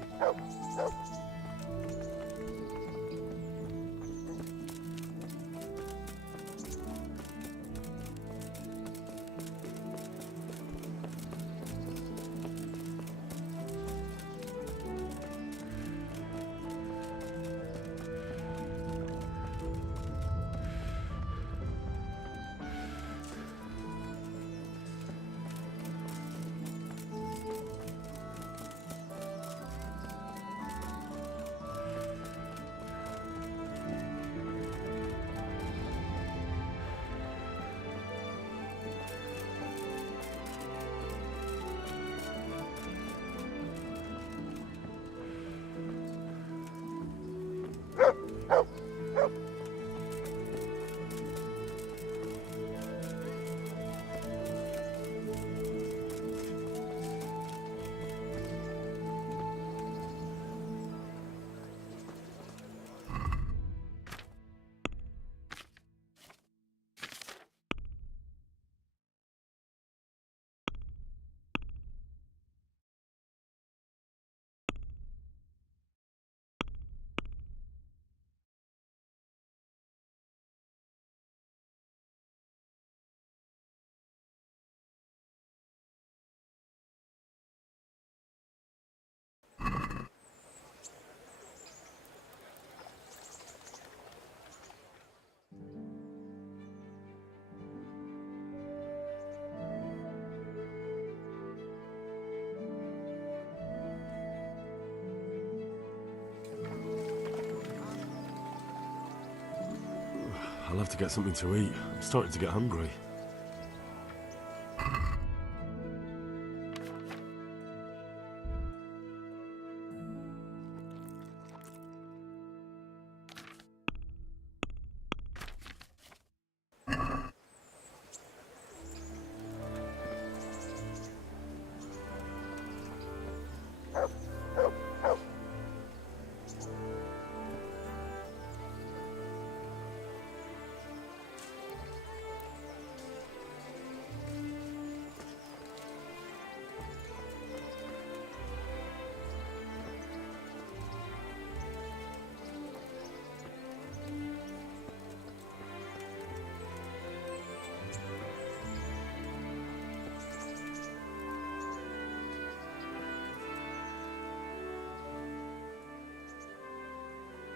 I'll have to get something to eat. I'm starting to get hungry.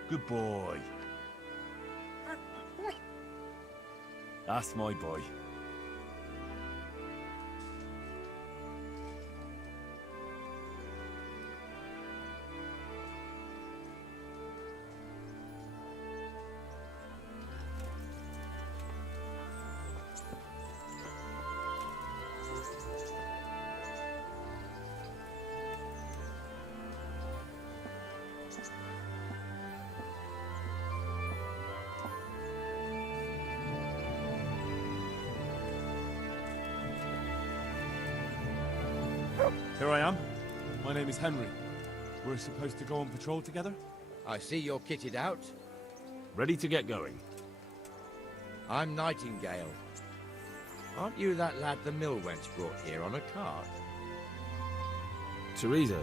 Good boy. That's my boy. Here I am. My name is Henry. We're supposed to go on patrol together? I see you're kitted out. Ready to get going. I'm Nightingale. Aren't you that lad the mill wench brought here on a cart? Teresa.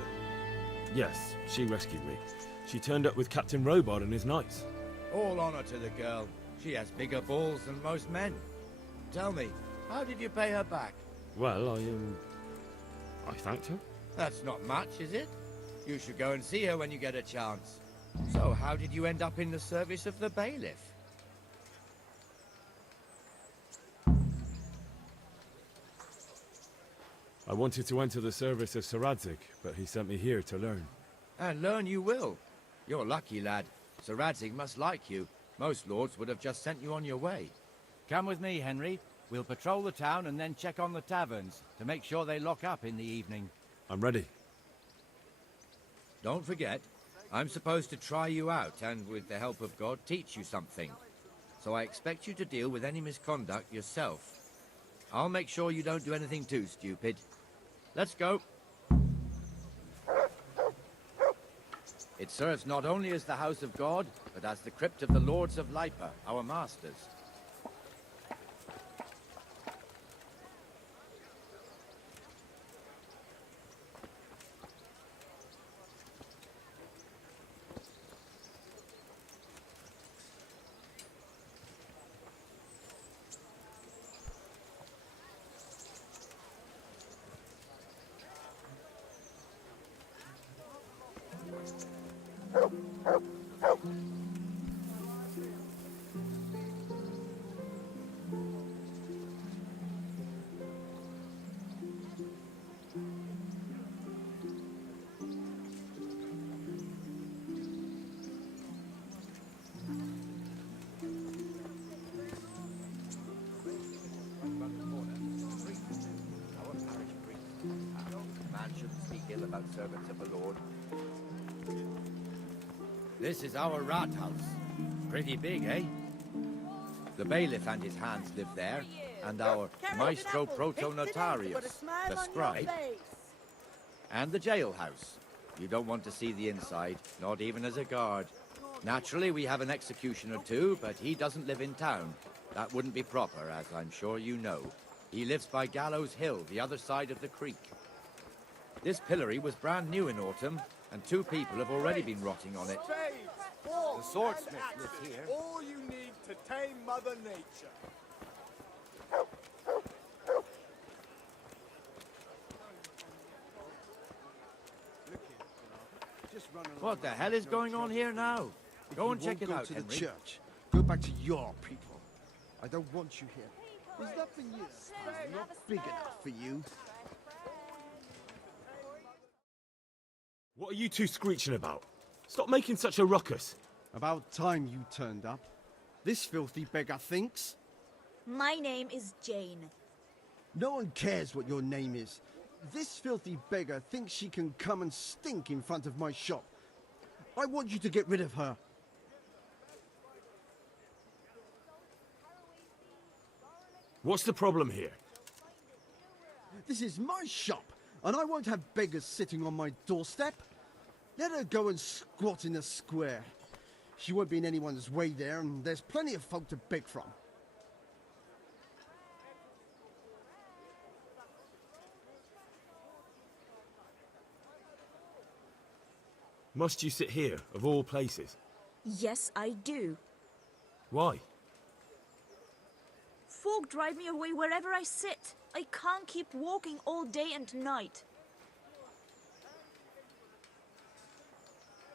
Yes, she rescued me. She turned up with Captain Robot and his knights. All honor to the girl. She has bigger balls than most men. Tell me, how did you pay her back? Well, I thanked her. That's not much, is it? You should go and see her when you get a chance. So, how did you end up in the service of the bailiff? I wanted to enter the service of Sir Radzig, but he sent me here to learn. And learn you will. You're lucky, lad. Sir Radzig must like you. Most lords would have just sent you on your way. Come with me, Henry. We'll patrol the town and then check on the taverns to make sure they lock up in the evening. I'm ready. Don't forget, I'm supposed to try you out and, with the help of God, teach you something. So I expect you to deal with any misconduct yourself. I'll make sure you don't do anything too stupid. Let's go. It serves not only as the house of God, but as the crypt of the lords of Lipa, our masters. About servants of the Lord. This is our rat house. Pretty big, eh? The bailiff and his hands live there, and our maestro protonotarius, the scribe, and the jailhouse. You don't want to see the inside, not even as a guard. Naturally, we have an executioner too, but he doesn't live in town. That wouldn't be proper, as I'm sure you know. He lives by Gallows Hill, the other side of the creek. This pillory was brand new in autumn, and 2 people have already been rotting on it. The swordsmith lives here. All you need to tame Mother Nature. What the hell is going on here now? Go and check it out, to Henry. the church. Go back to your people. I don't want you here. There's nothing you. I'm not big enough for you. What are you two screeching about? Stop making such a ruckus. About time you turned up. This filthy beggar thinks. My name is Jane. No one cares what your name is. This filthy beggar thinks she can come and stink in front of my shop. I want you to get rid of her. What's the problem here? This is my shop, and I won't have beggars sitting on my doorstep. Let her go and squat in the square. She won't be in anyone's way there, and there's plenty of folk to beg from. Must you sit here, of all places? Yes, I do. Why? Folk drive me away wherever I sit. I can't keep walking all day and night.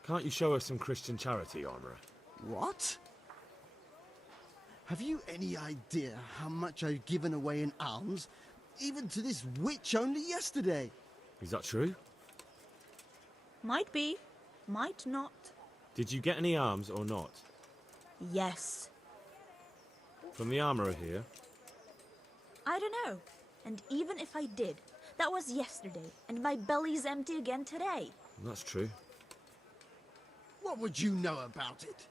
Can't you show us some Christian charity, Armourer? What? Have you any idea how much I've given away in alms, even to this witch only yesterday? Is that true? Might be, might not. Did you get any alms or not? Yes. From the Armourer here? I don't know. And even if I did, that was yesterday, and my belly's empty again today. That's true. What would you know about it?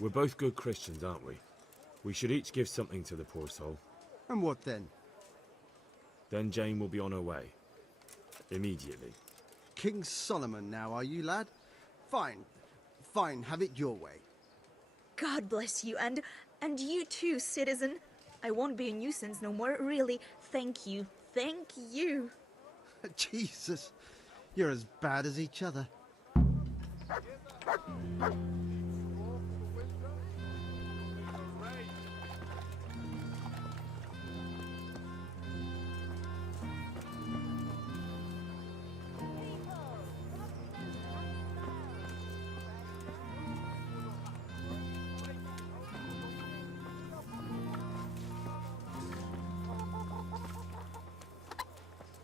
We're both good Christians, aren't we? We should each give something to the poor soul. And what then? Then Jane will be on her way. Immediately. King Solomon now, are you, lad? Fine. Fine, have it your way. God bless you, and you too, citizen. I won't be a nuisance no more, really. Thank you. Thank you. Jesus, you're as bad as each other.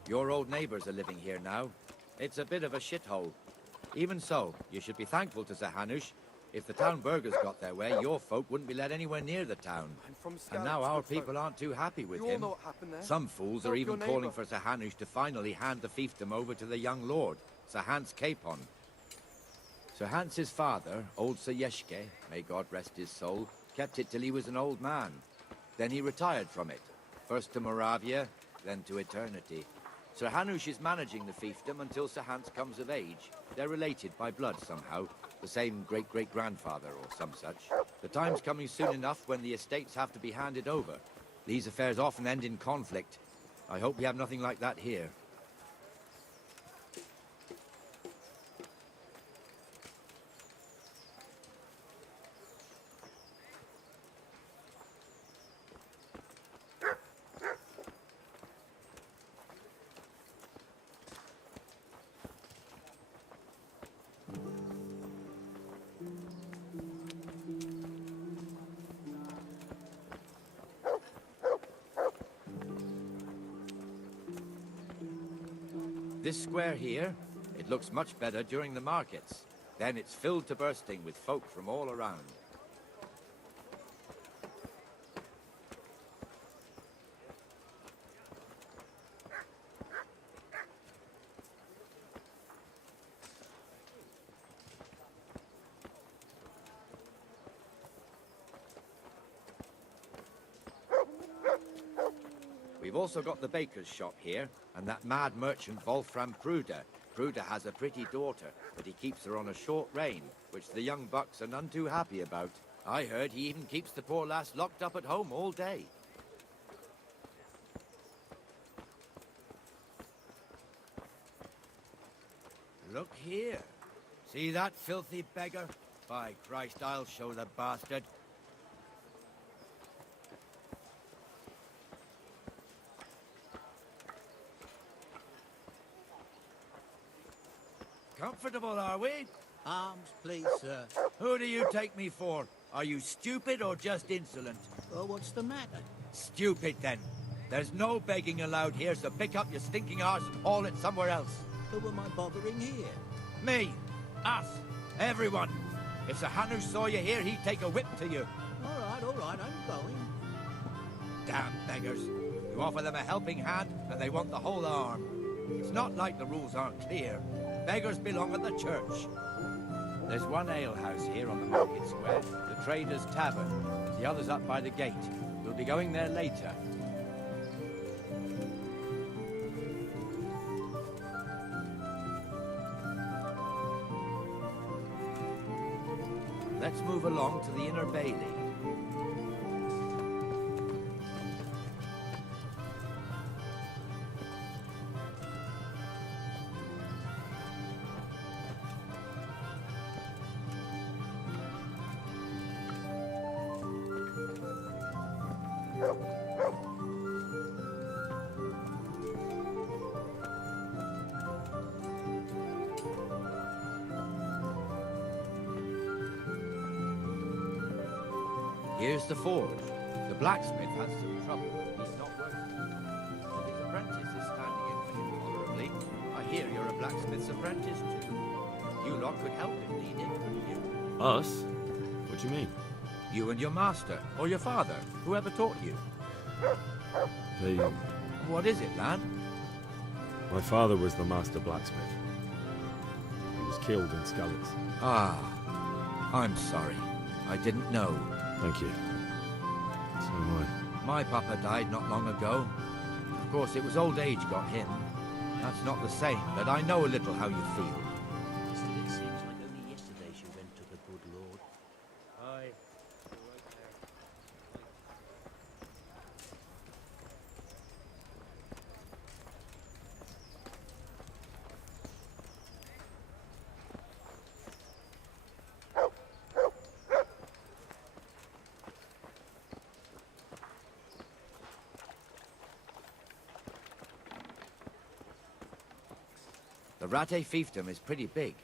Your old neighbours are living here now. It's a bit of a shithole. Even so, you should be thankful to Sir Hanush. If the town burghers got their way, your folk wouldn't be let anywhere near the town. And now our people aren't too happy with You all him. know what happened there. Some fools are Help even your calling neighbour. for Sir Hanush to finally hand the fiefdom over to the young lord, Sir Hans Capon. Sir Hans's father, old Sir Yeshke, may God rest his soul, kept it till he was an old man. Then he retired from it, first to Moravia, then to eternity. Sir Hanush is managing the fiefdom until Sir Hans comes of age. They're related by blood somehow, the same great-great-grandfather or some such. The time's coming soon enough when the estates have to be handed over. These affairs often end in conflict. I hope we have nothing like that here. This square here, it looks much better during the markets. Then it's filled to bursting with folk from all around. We've also got the baker's shop here, and that mad merchant Wolfram Pruder. Pruder has a pretty daughter, but he keeps her on a short rein, which the young bucks are none too happy about. I heard he even keeps the poor lass locked up at home all day. Look here. See that filthy beggar? By Christ, I'll show the bastard. Comfortable, are we? Arms, please, sir. Who do you take me for? Are you stupid or just insolent? Oh, what's the matter? Stupid, then. There's no begging allowed here, so pick up your stinking arse and haul it somewhere else. Who am I bothering here? Me. Us. Everyone. If Sir Hanush saw you here, he'd take a whip to you. All right, I'm going. Damn beggars. You offer them a helping hand, and they want the whole arm. It's not like the rules aren't clear. Beggars belong at the church. There's one alehouse here on the market square, the Trader's Tavern. The other's up by the gate. We'll be going there later. Let's move along to the Inner Bailey. Here's the forge. The blacksmith has some trouble. He's not working. His apprentice is standing in for him tolerably. I hear you're a blacksmith's apprentice too. You lot could help if needed, couldn't you? Us? What do you mean? You and your master, or your father, whoever taught you. They... What is it, lad? My father was the master blacksmith. He was killed in Skalitz. Ah, I'm sorry. I didn't know. Thank you. So am I. My papa died not long ago. Of course, it was old age got him. That's not the same, but I know a little how you feel. Still, it seems like only yesterday she went to the good Lord. Aye, you're right there. The Rate fiefdom is pretty big.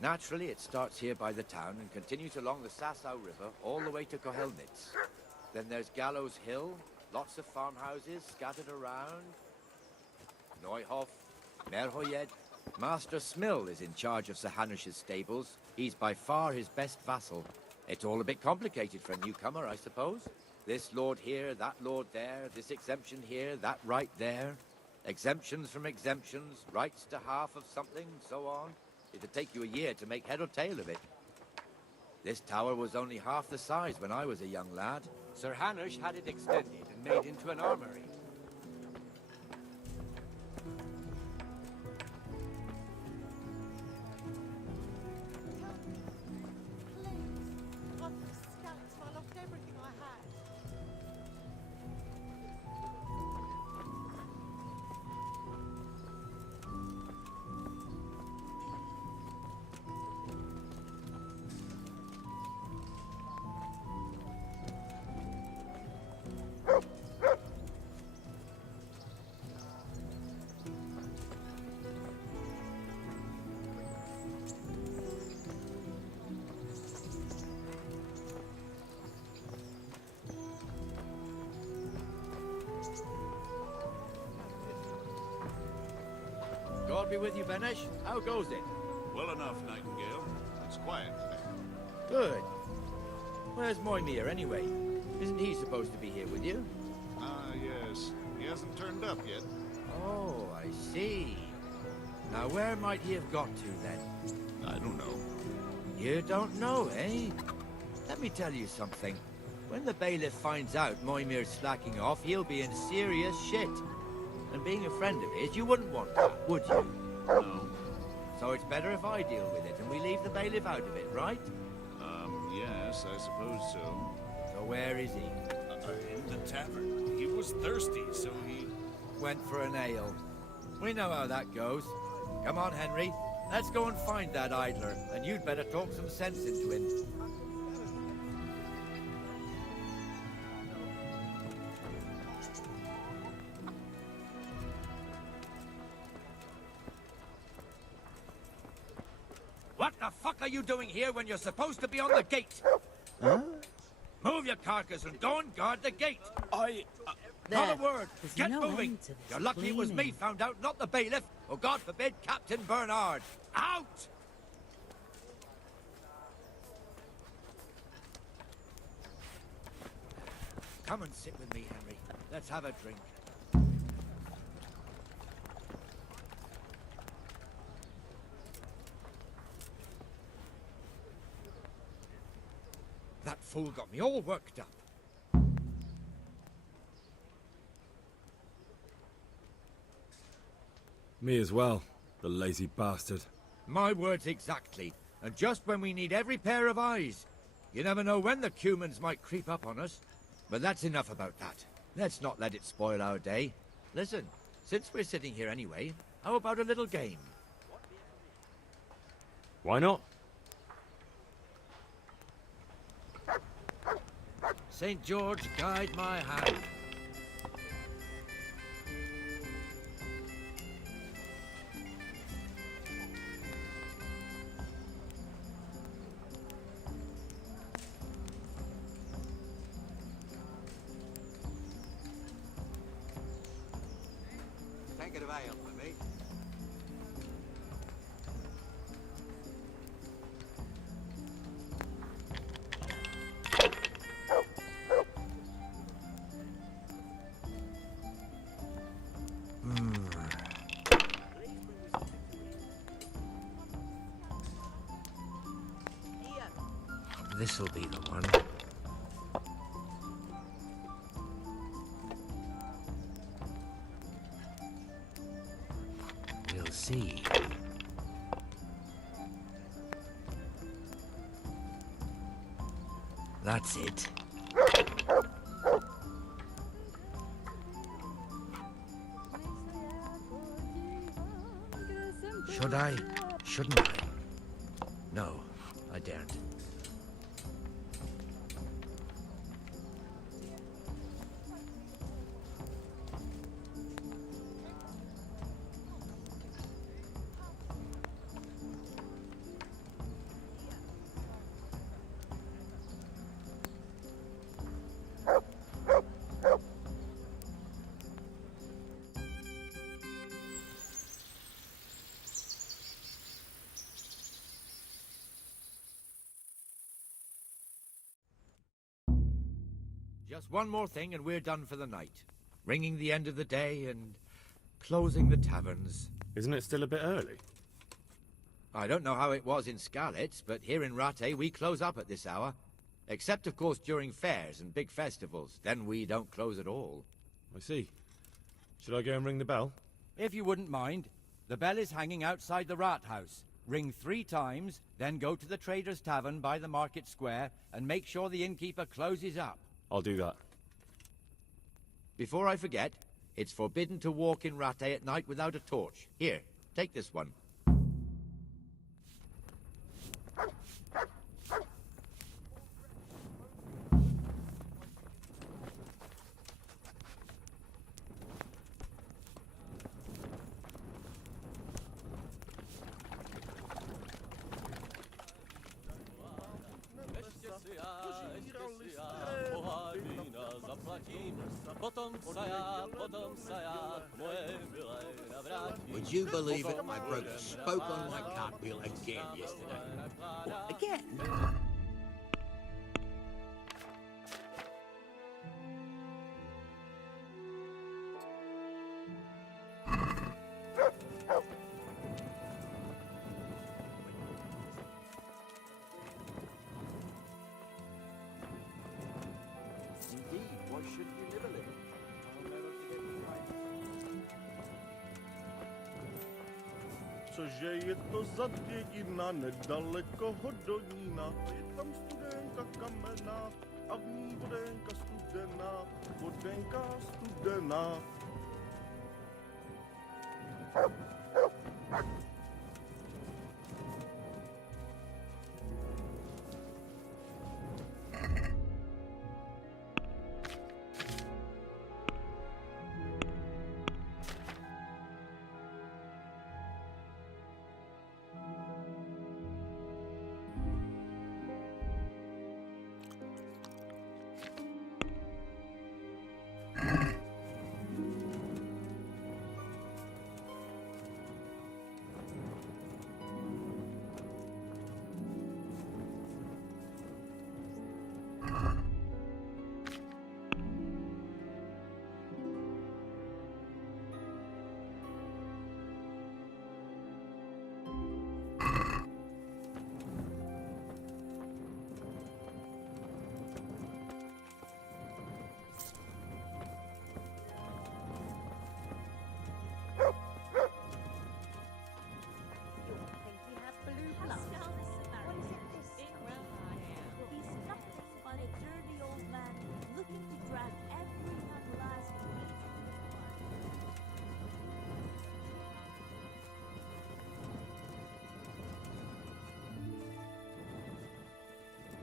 Naturally, it starts here by the town and continues along the Sasau River all the way to Kohelnitz. Then there's Gallows Hill, lots of farmhouses scattered around. Neuhof, Merhoyed, Master Smill is in charge of Sir Hanish's stables. He's by far his best vassal. It's all a bit complicated for a newcomer, I suppose. This lord here, that lord there, this exemption here, that right there. Exemptions from exemptions, rights to half of something, so on. It'd take you a year to make head or tail of it. This tower was only half the size when I was a young lad. Sir Hanish had it extended and made into an armory. God be with you, Benesh. How goes it? Well enough, Nightingale. It's quiet today. Good. Where's Moimir, anyway? Isn't he supposed to be here with you? Yes. He hasn't turned up yet. Oh, I see. Now, where might he have got to, then? I don't know. You don't know, eh? Let me tell you something. When the bailiff finds out Moimir's slacking off, he'll be in serious shit. And being a friend of his, you wouldn't want that, would you? No. So it's better if I deal with it and we leave the bailiff out of it, right? Yes, I suppose so. So where is he? In the tavern. He was thirsty, so he... Went for an ale. We know how that goes. Come on, Henry. Let's go and find that idler, and you'd better talk some sense into him. What the fuck are you doing here when you're supposed to be on the gate? Huh? Move your carcass and go and guard the gate. There. Not a word. There's Get no moving. end to this You're lucky it was me cleaning. found out, not the bailiff. Or God forbid, Captain Bernard. Out! Come and sit with me, Henry. Let's have a drink. That fool got me all worked up. Me as well, the lazy bastard. My words exactly. And just when we need every pair of eyes. You never know when the Cumans might creep up on us. But that's enough about that. Let's not let it spoil our day. Listen, since we're sitting here anyway, how about a little game? Why not? St. George, guide my hand. Take it away, for me. This'll be the one. We'll see. That's it. Should I? Shouldn't I? No, I daren't. Just one more thing and we're done for the night. Ringing the end of the day and closing the taverns. Isn't it still a bit early? I don't know how it was in Skalitz, but here in Rattay we close up at this hour. Except, of course, during fairs and big festivals. Then we don't close at all. I see. Should I go and ring the bell? If you wouldn't mind. The bell is hanging outside the Rathaus. Ring 3 times, then go to the Trader's Tavern by the Market Square and make sure the innkeeper closes up. I'll do that. Before I forget, it's forbidden to walk in Rattay at night without a torch. Here, take this one. Would you believe it? I broke a spoke on my cartwheel again yesterday. What, again? Indeed, why should you live a little? Cože je to za dějina nedaleko Hodonína, je tam studenka kamenná a v ní vodenka studená, vodenka studená.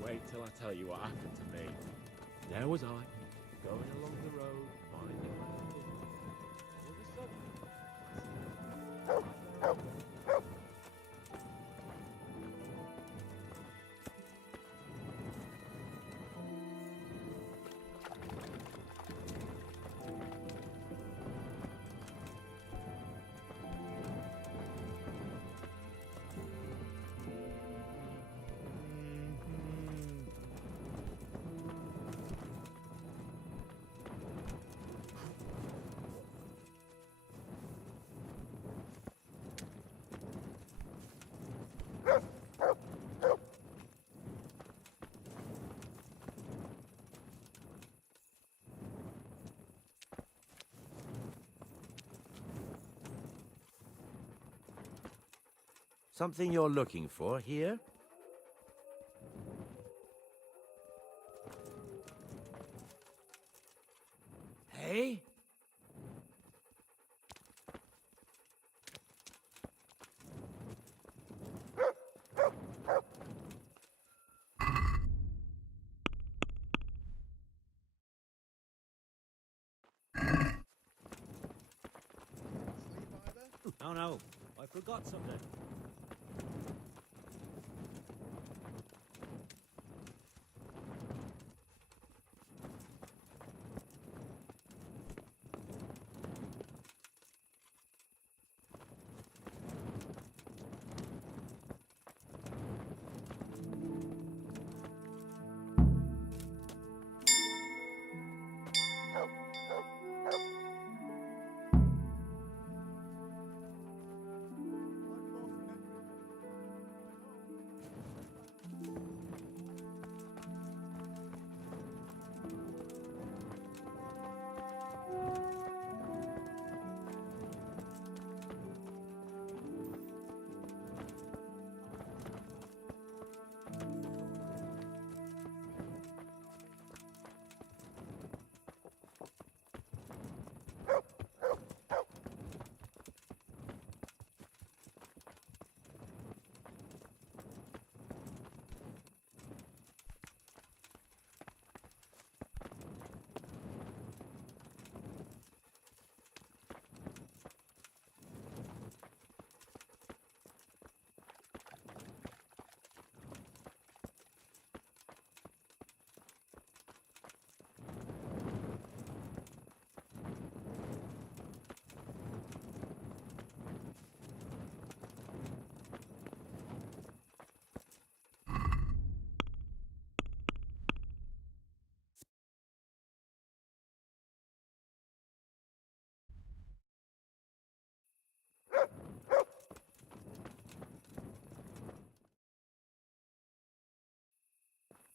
Wait till I tell you what happened to me. There was I, going along the road, minding my own business. All of a sudden, Something you're looking for here? Hey? Oh no, I forgot something.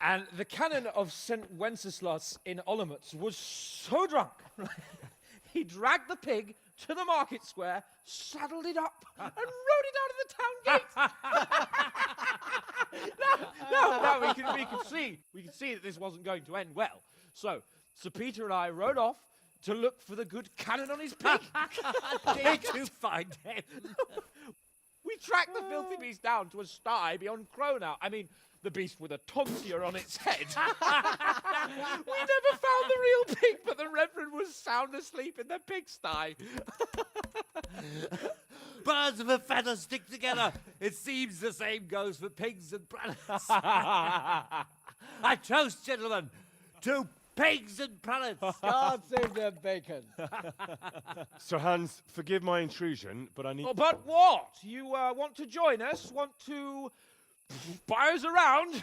And the canon of St. Wenceslas in Olomouc was so drunk, he dragged the pig to the market square, saddled it up, and rode it out of the town gate. No, we could see that this wasn't going to end well. So, Sir Peter and I rode off to look for the good canon on his pig. Did you find him? We tracked the filthy beast down to a sty beyond Cronau. I mean, the beast with a tonsure on its head. We never found the real pig, but the Reverend was sound asleep in the pigsty. Birds of a feather stick together. It seems the same goes for pigs and prelates. I toast, gentlemen, to pigs and prelates. God save their bacon. Sir Hans, forgive my intrusion, but I need... Oh, but what? You want to join us? Want to buy us around?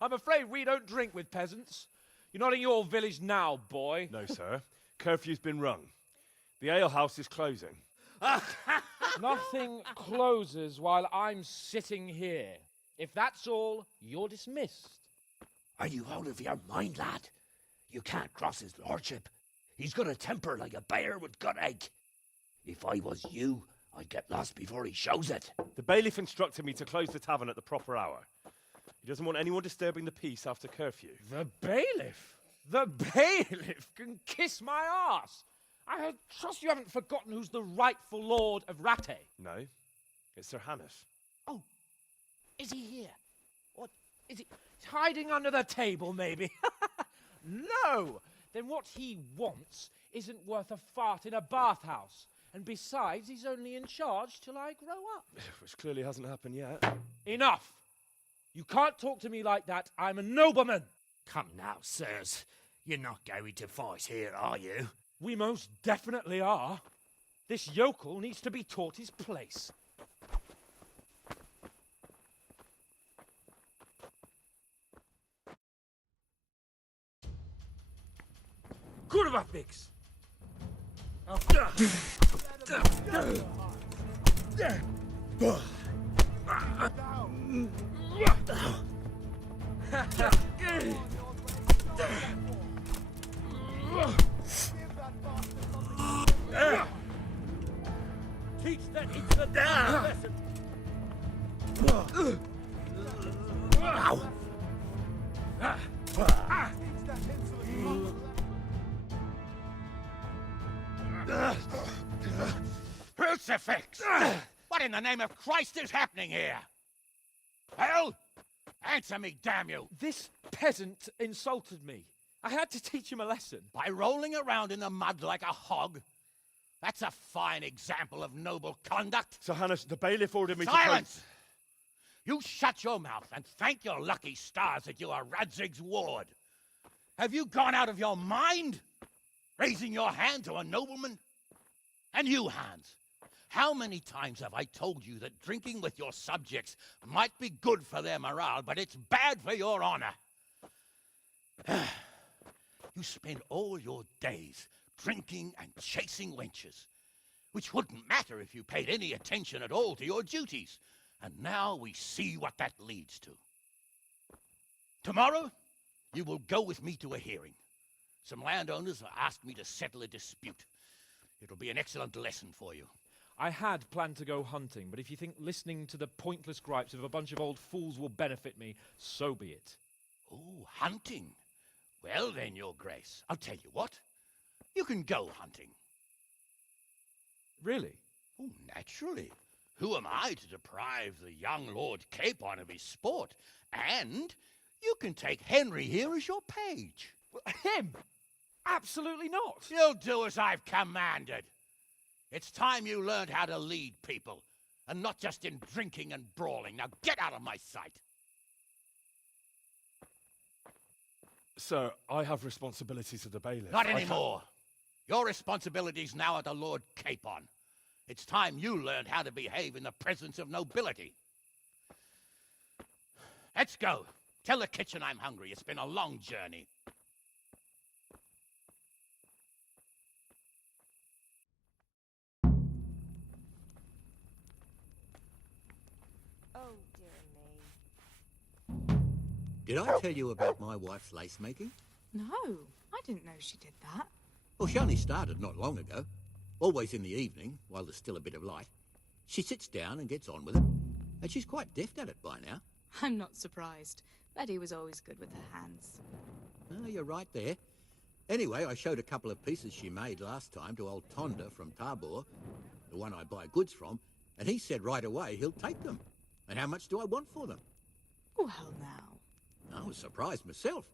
I'm afraid we don't drink with peasants. You're not in your village now, boy. No, sir. Curfew's been rung. The alehouse is closing. Nothing closes while I'm sitting here. If that's all, you're dismissed. Are you out of your mind, lad? You can't cross his lordship. He's got a temper like a bear with gut ache. If I was you, I'd get lost before he shows it. The bailiff instructed me to close the tavern at the proper hour. He doesn't want anyone disturbing the peace after curfew. The bailiff? The bailiff can kiss my arse. I trust you haven't forgotten who's the rightful lord of Rattay. No, it's Sir Hannes. Oh, is he here? What, is he hiding under the table, maybe? No! Then what he wants isn't worth a fart in a bathhouse. And besides, he's only in charge till I grow up. Which clearly hasn't happened yet. Enough! You can't talk to me like that. I'm a nobleman. Come now, sirs. You're not going to fight here, are you? We most definitely are. This yokel needs to be taught his place. Kurwa fix! Teach that it's a damn lesson. Crucifix! What in the name of Christ is happening here? Well, answer me, damn you! This peasant insulted me. I had to teach him a lesson. By rolling around in the mud like a hog? That's a fine example of noble conduct. Sir Hannes, the bailiff ordered me Silence! You shut your mouth and thank your lucky stars that you are Radzig's ward. Have you gone out of your mind? Raising your hand to a nobleman? And you, Hans, how many times have I told you that drinking with your subjects might be good for their morale, but it's bad for your honor? You spend all your days drinking and chasing wenches, which wouldn't matter if you paid any attention at all to your duties. And now we see what that leads to. Tomorrow, you will go with me to a hearing. Some landowners have asked me to settle a dispute. It'll be an excellent lesson for you. I had planned to go hunting, but if you think listening to the pointless gripes of a bunch of old fools will benefit me, so be it. Oh, hunting. Well then, Your Grace, I'll tell you what. You can go hunting. Really? Oh, naturally. Who am I to deprive the young Lord Capon of his sport? And you can take Henry here as your page. Him? Absolutely not. You'll do as I've commanded. It's time you learned how to lead people, and not just in drinking and brawling. Now get out of my sight. Sir, I have responsibilities of the bailiff. Not anymore. Your responsibilities now are the Lord Capon. It's time you learned how to behave in the presence of nobility. Let's go. Tell the kitchen I'm hungry. It's been a long journey. Oh, dear me. Did I tell you about my wife's lace making? No, I didn't know she did that. Well, she only started not long ago. Always in the evening, while there's still a bit of light. She sits down and gets on with it. And she's quite deft at it by now. I'm not surprised. Betty was always good with her hands. Oh, you're right there. Anyway, I showed a couple of pieces she made last time to old Tonda from Tabor, the one I buy goods from, and he said right away he'll take them. And how much do I want for them? Well, now. I was surprised myself.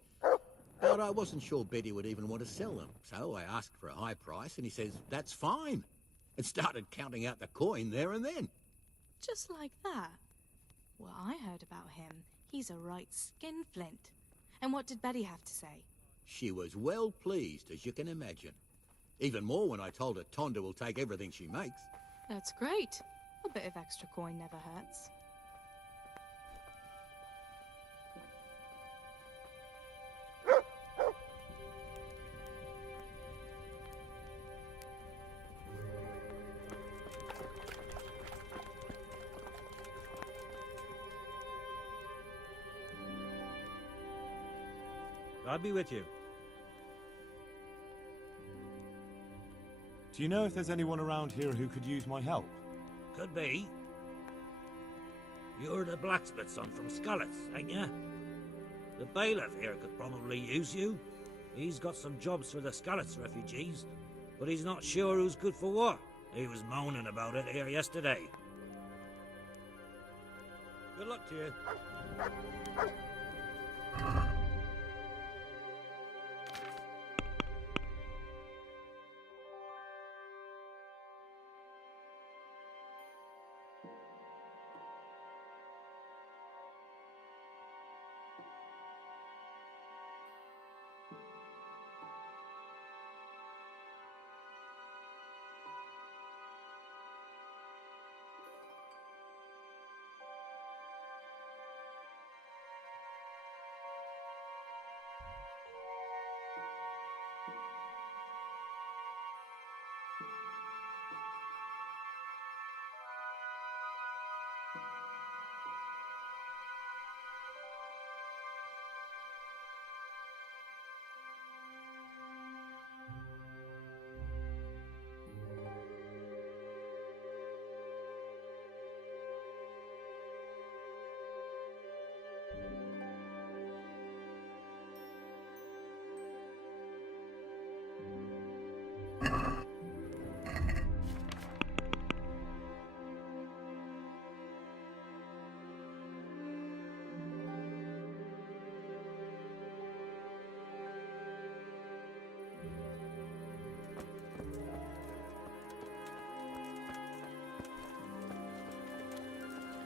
But I wasn't sure Betty would even want to sell them, so I asked for a high price, and he says, that's fine, and started counting out the coin there and then. Just like that? Well, I heard about him. He's a right skinflint. And what did Betty have to say? She was well pleased, as you can imagine. Even more when I told her Tonda will take everything she makes. That's great. A bit of extra coin never hurts. I'll be with you. Do you know if there's anyone around here who could use my help? Could be. You're the blacksmith's son from Scarlets, ain't ya? The bailiff here could probably use you. He's got some jobs for the Scarlets refugees, but he's not sure who's good for what. He was moaning about it here yesterday. Good luck to you.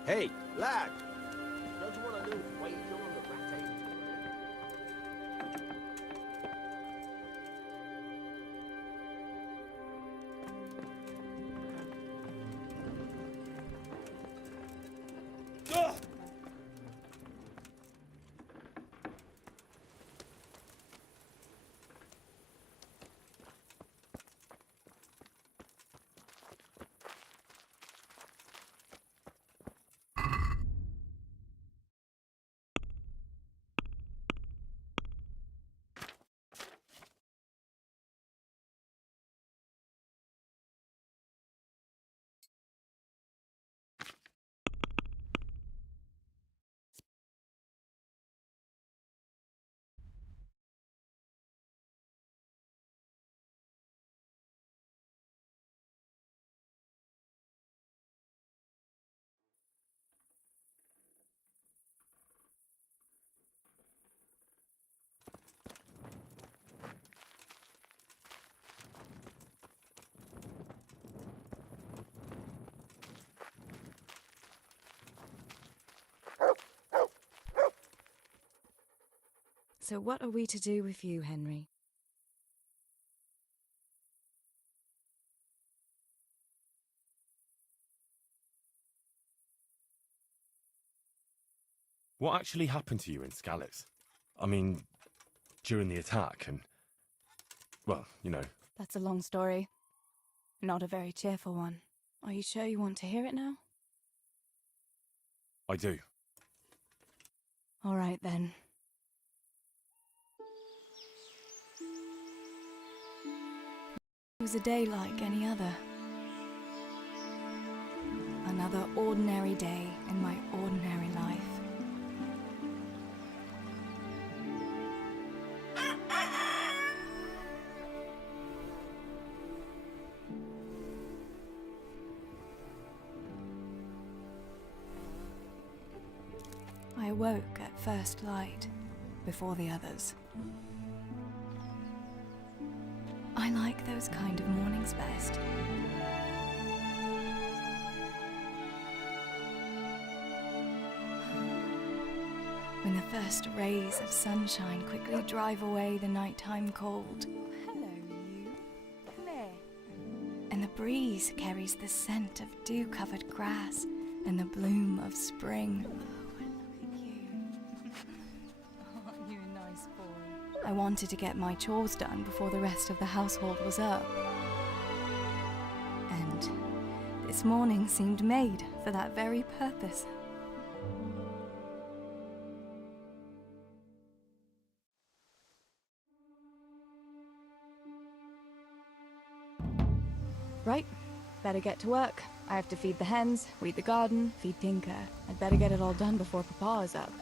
Hey, lad! Don't you want a little wager on the rat? So what are we to do with you, Henry? What actually happened to you in Skalitz? I mean, during the attack and... well, you know. That's a long story. Not a very cheerful one. Are you sure you want to hear it now? I do. All right, then. It was a day like any other. Another ordinary day in my ordinary life. I awoke at first light, before the others. I like those kind of mornings best. When the first rays of sunshine quickly drive away the nighttime cold. Hello, you. Come here. And the breeze carries the scent of dew-covered grass and the bloom of spring. Aren't you a nice boy? I wanted to get my chores done before the rest of the household was up. And this morning seemed made for that very purpose. Right, better get to work. I have to feed the hens, weed the garden, feed Tinker. I'd better get it all done before Papa is up.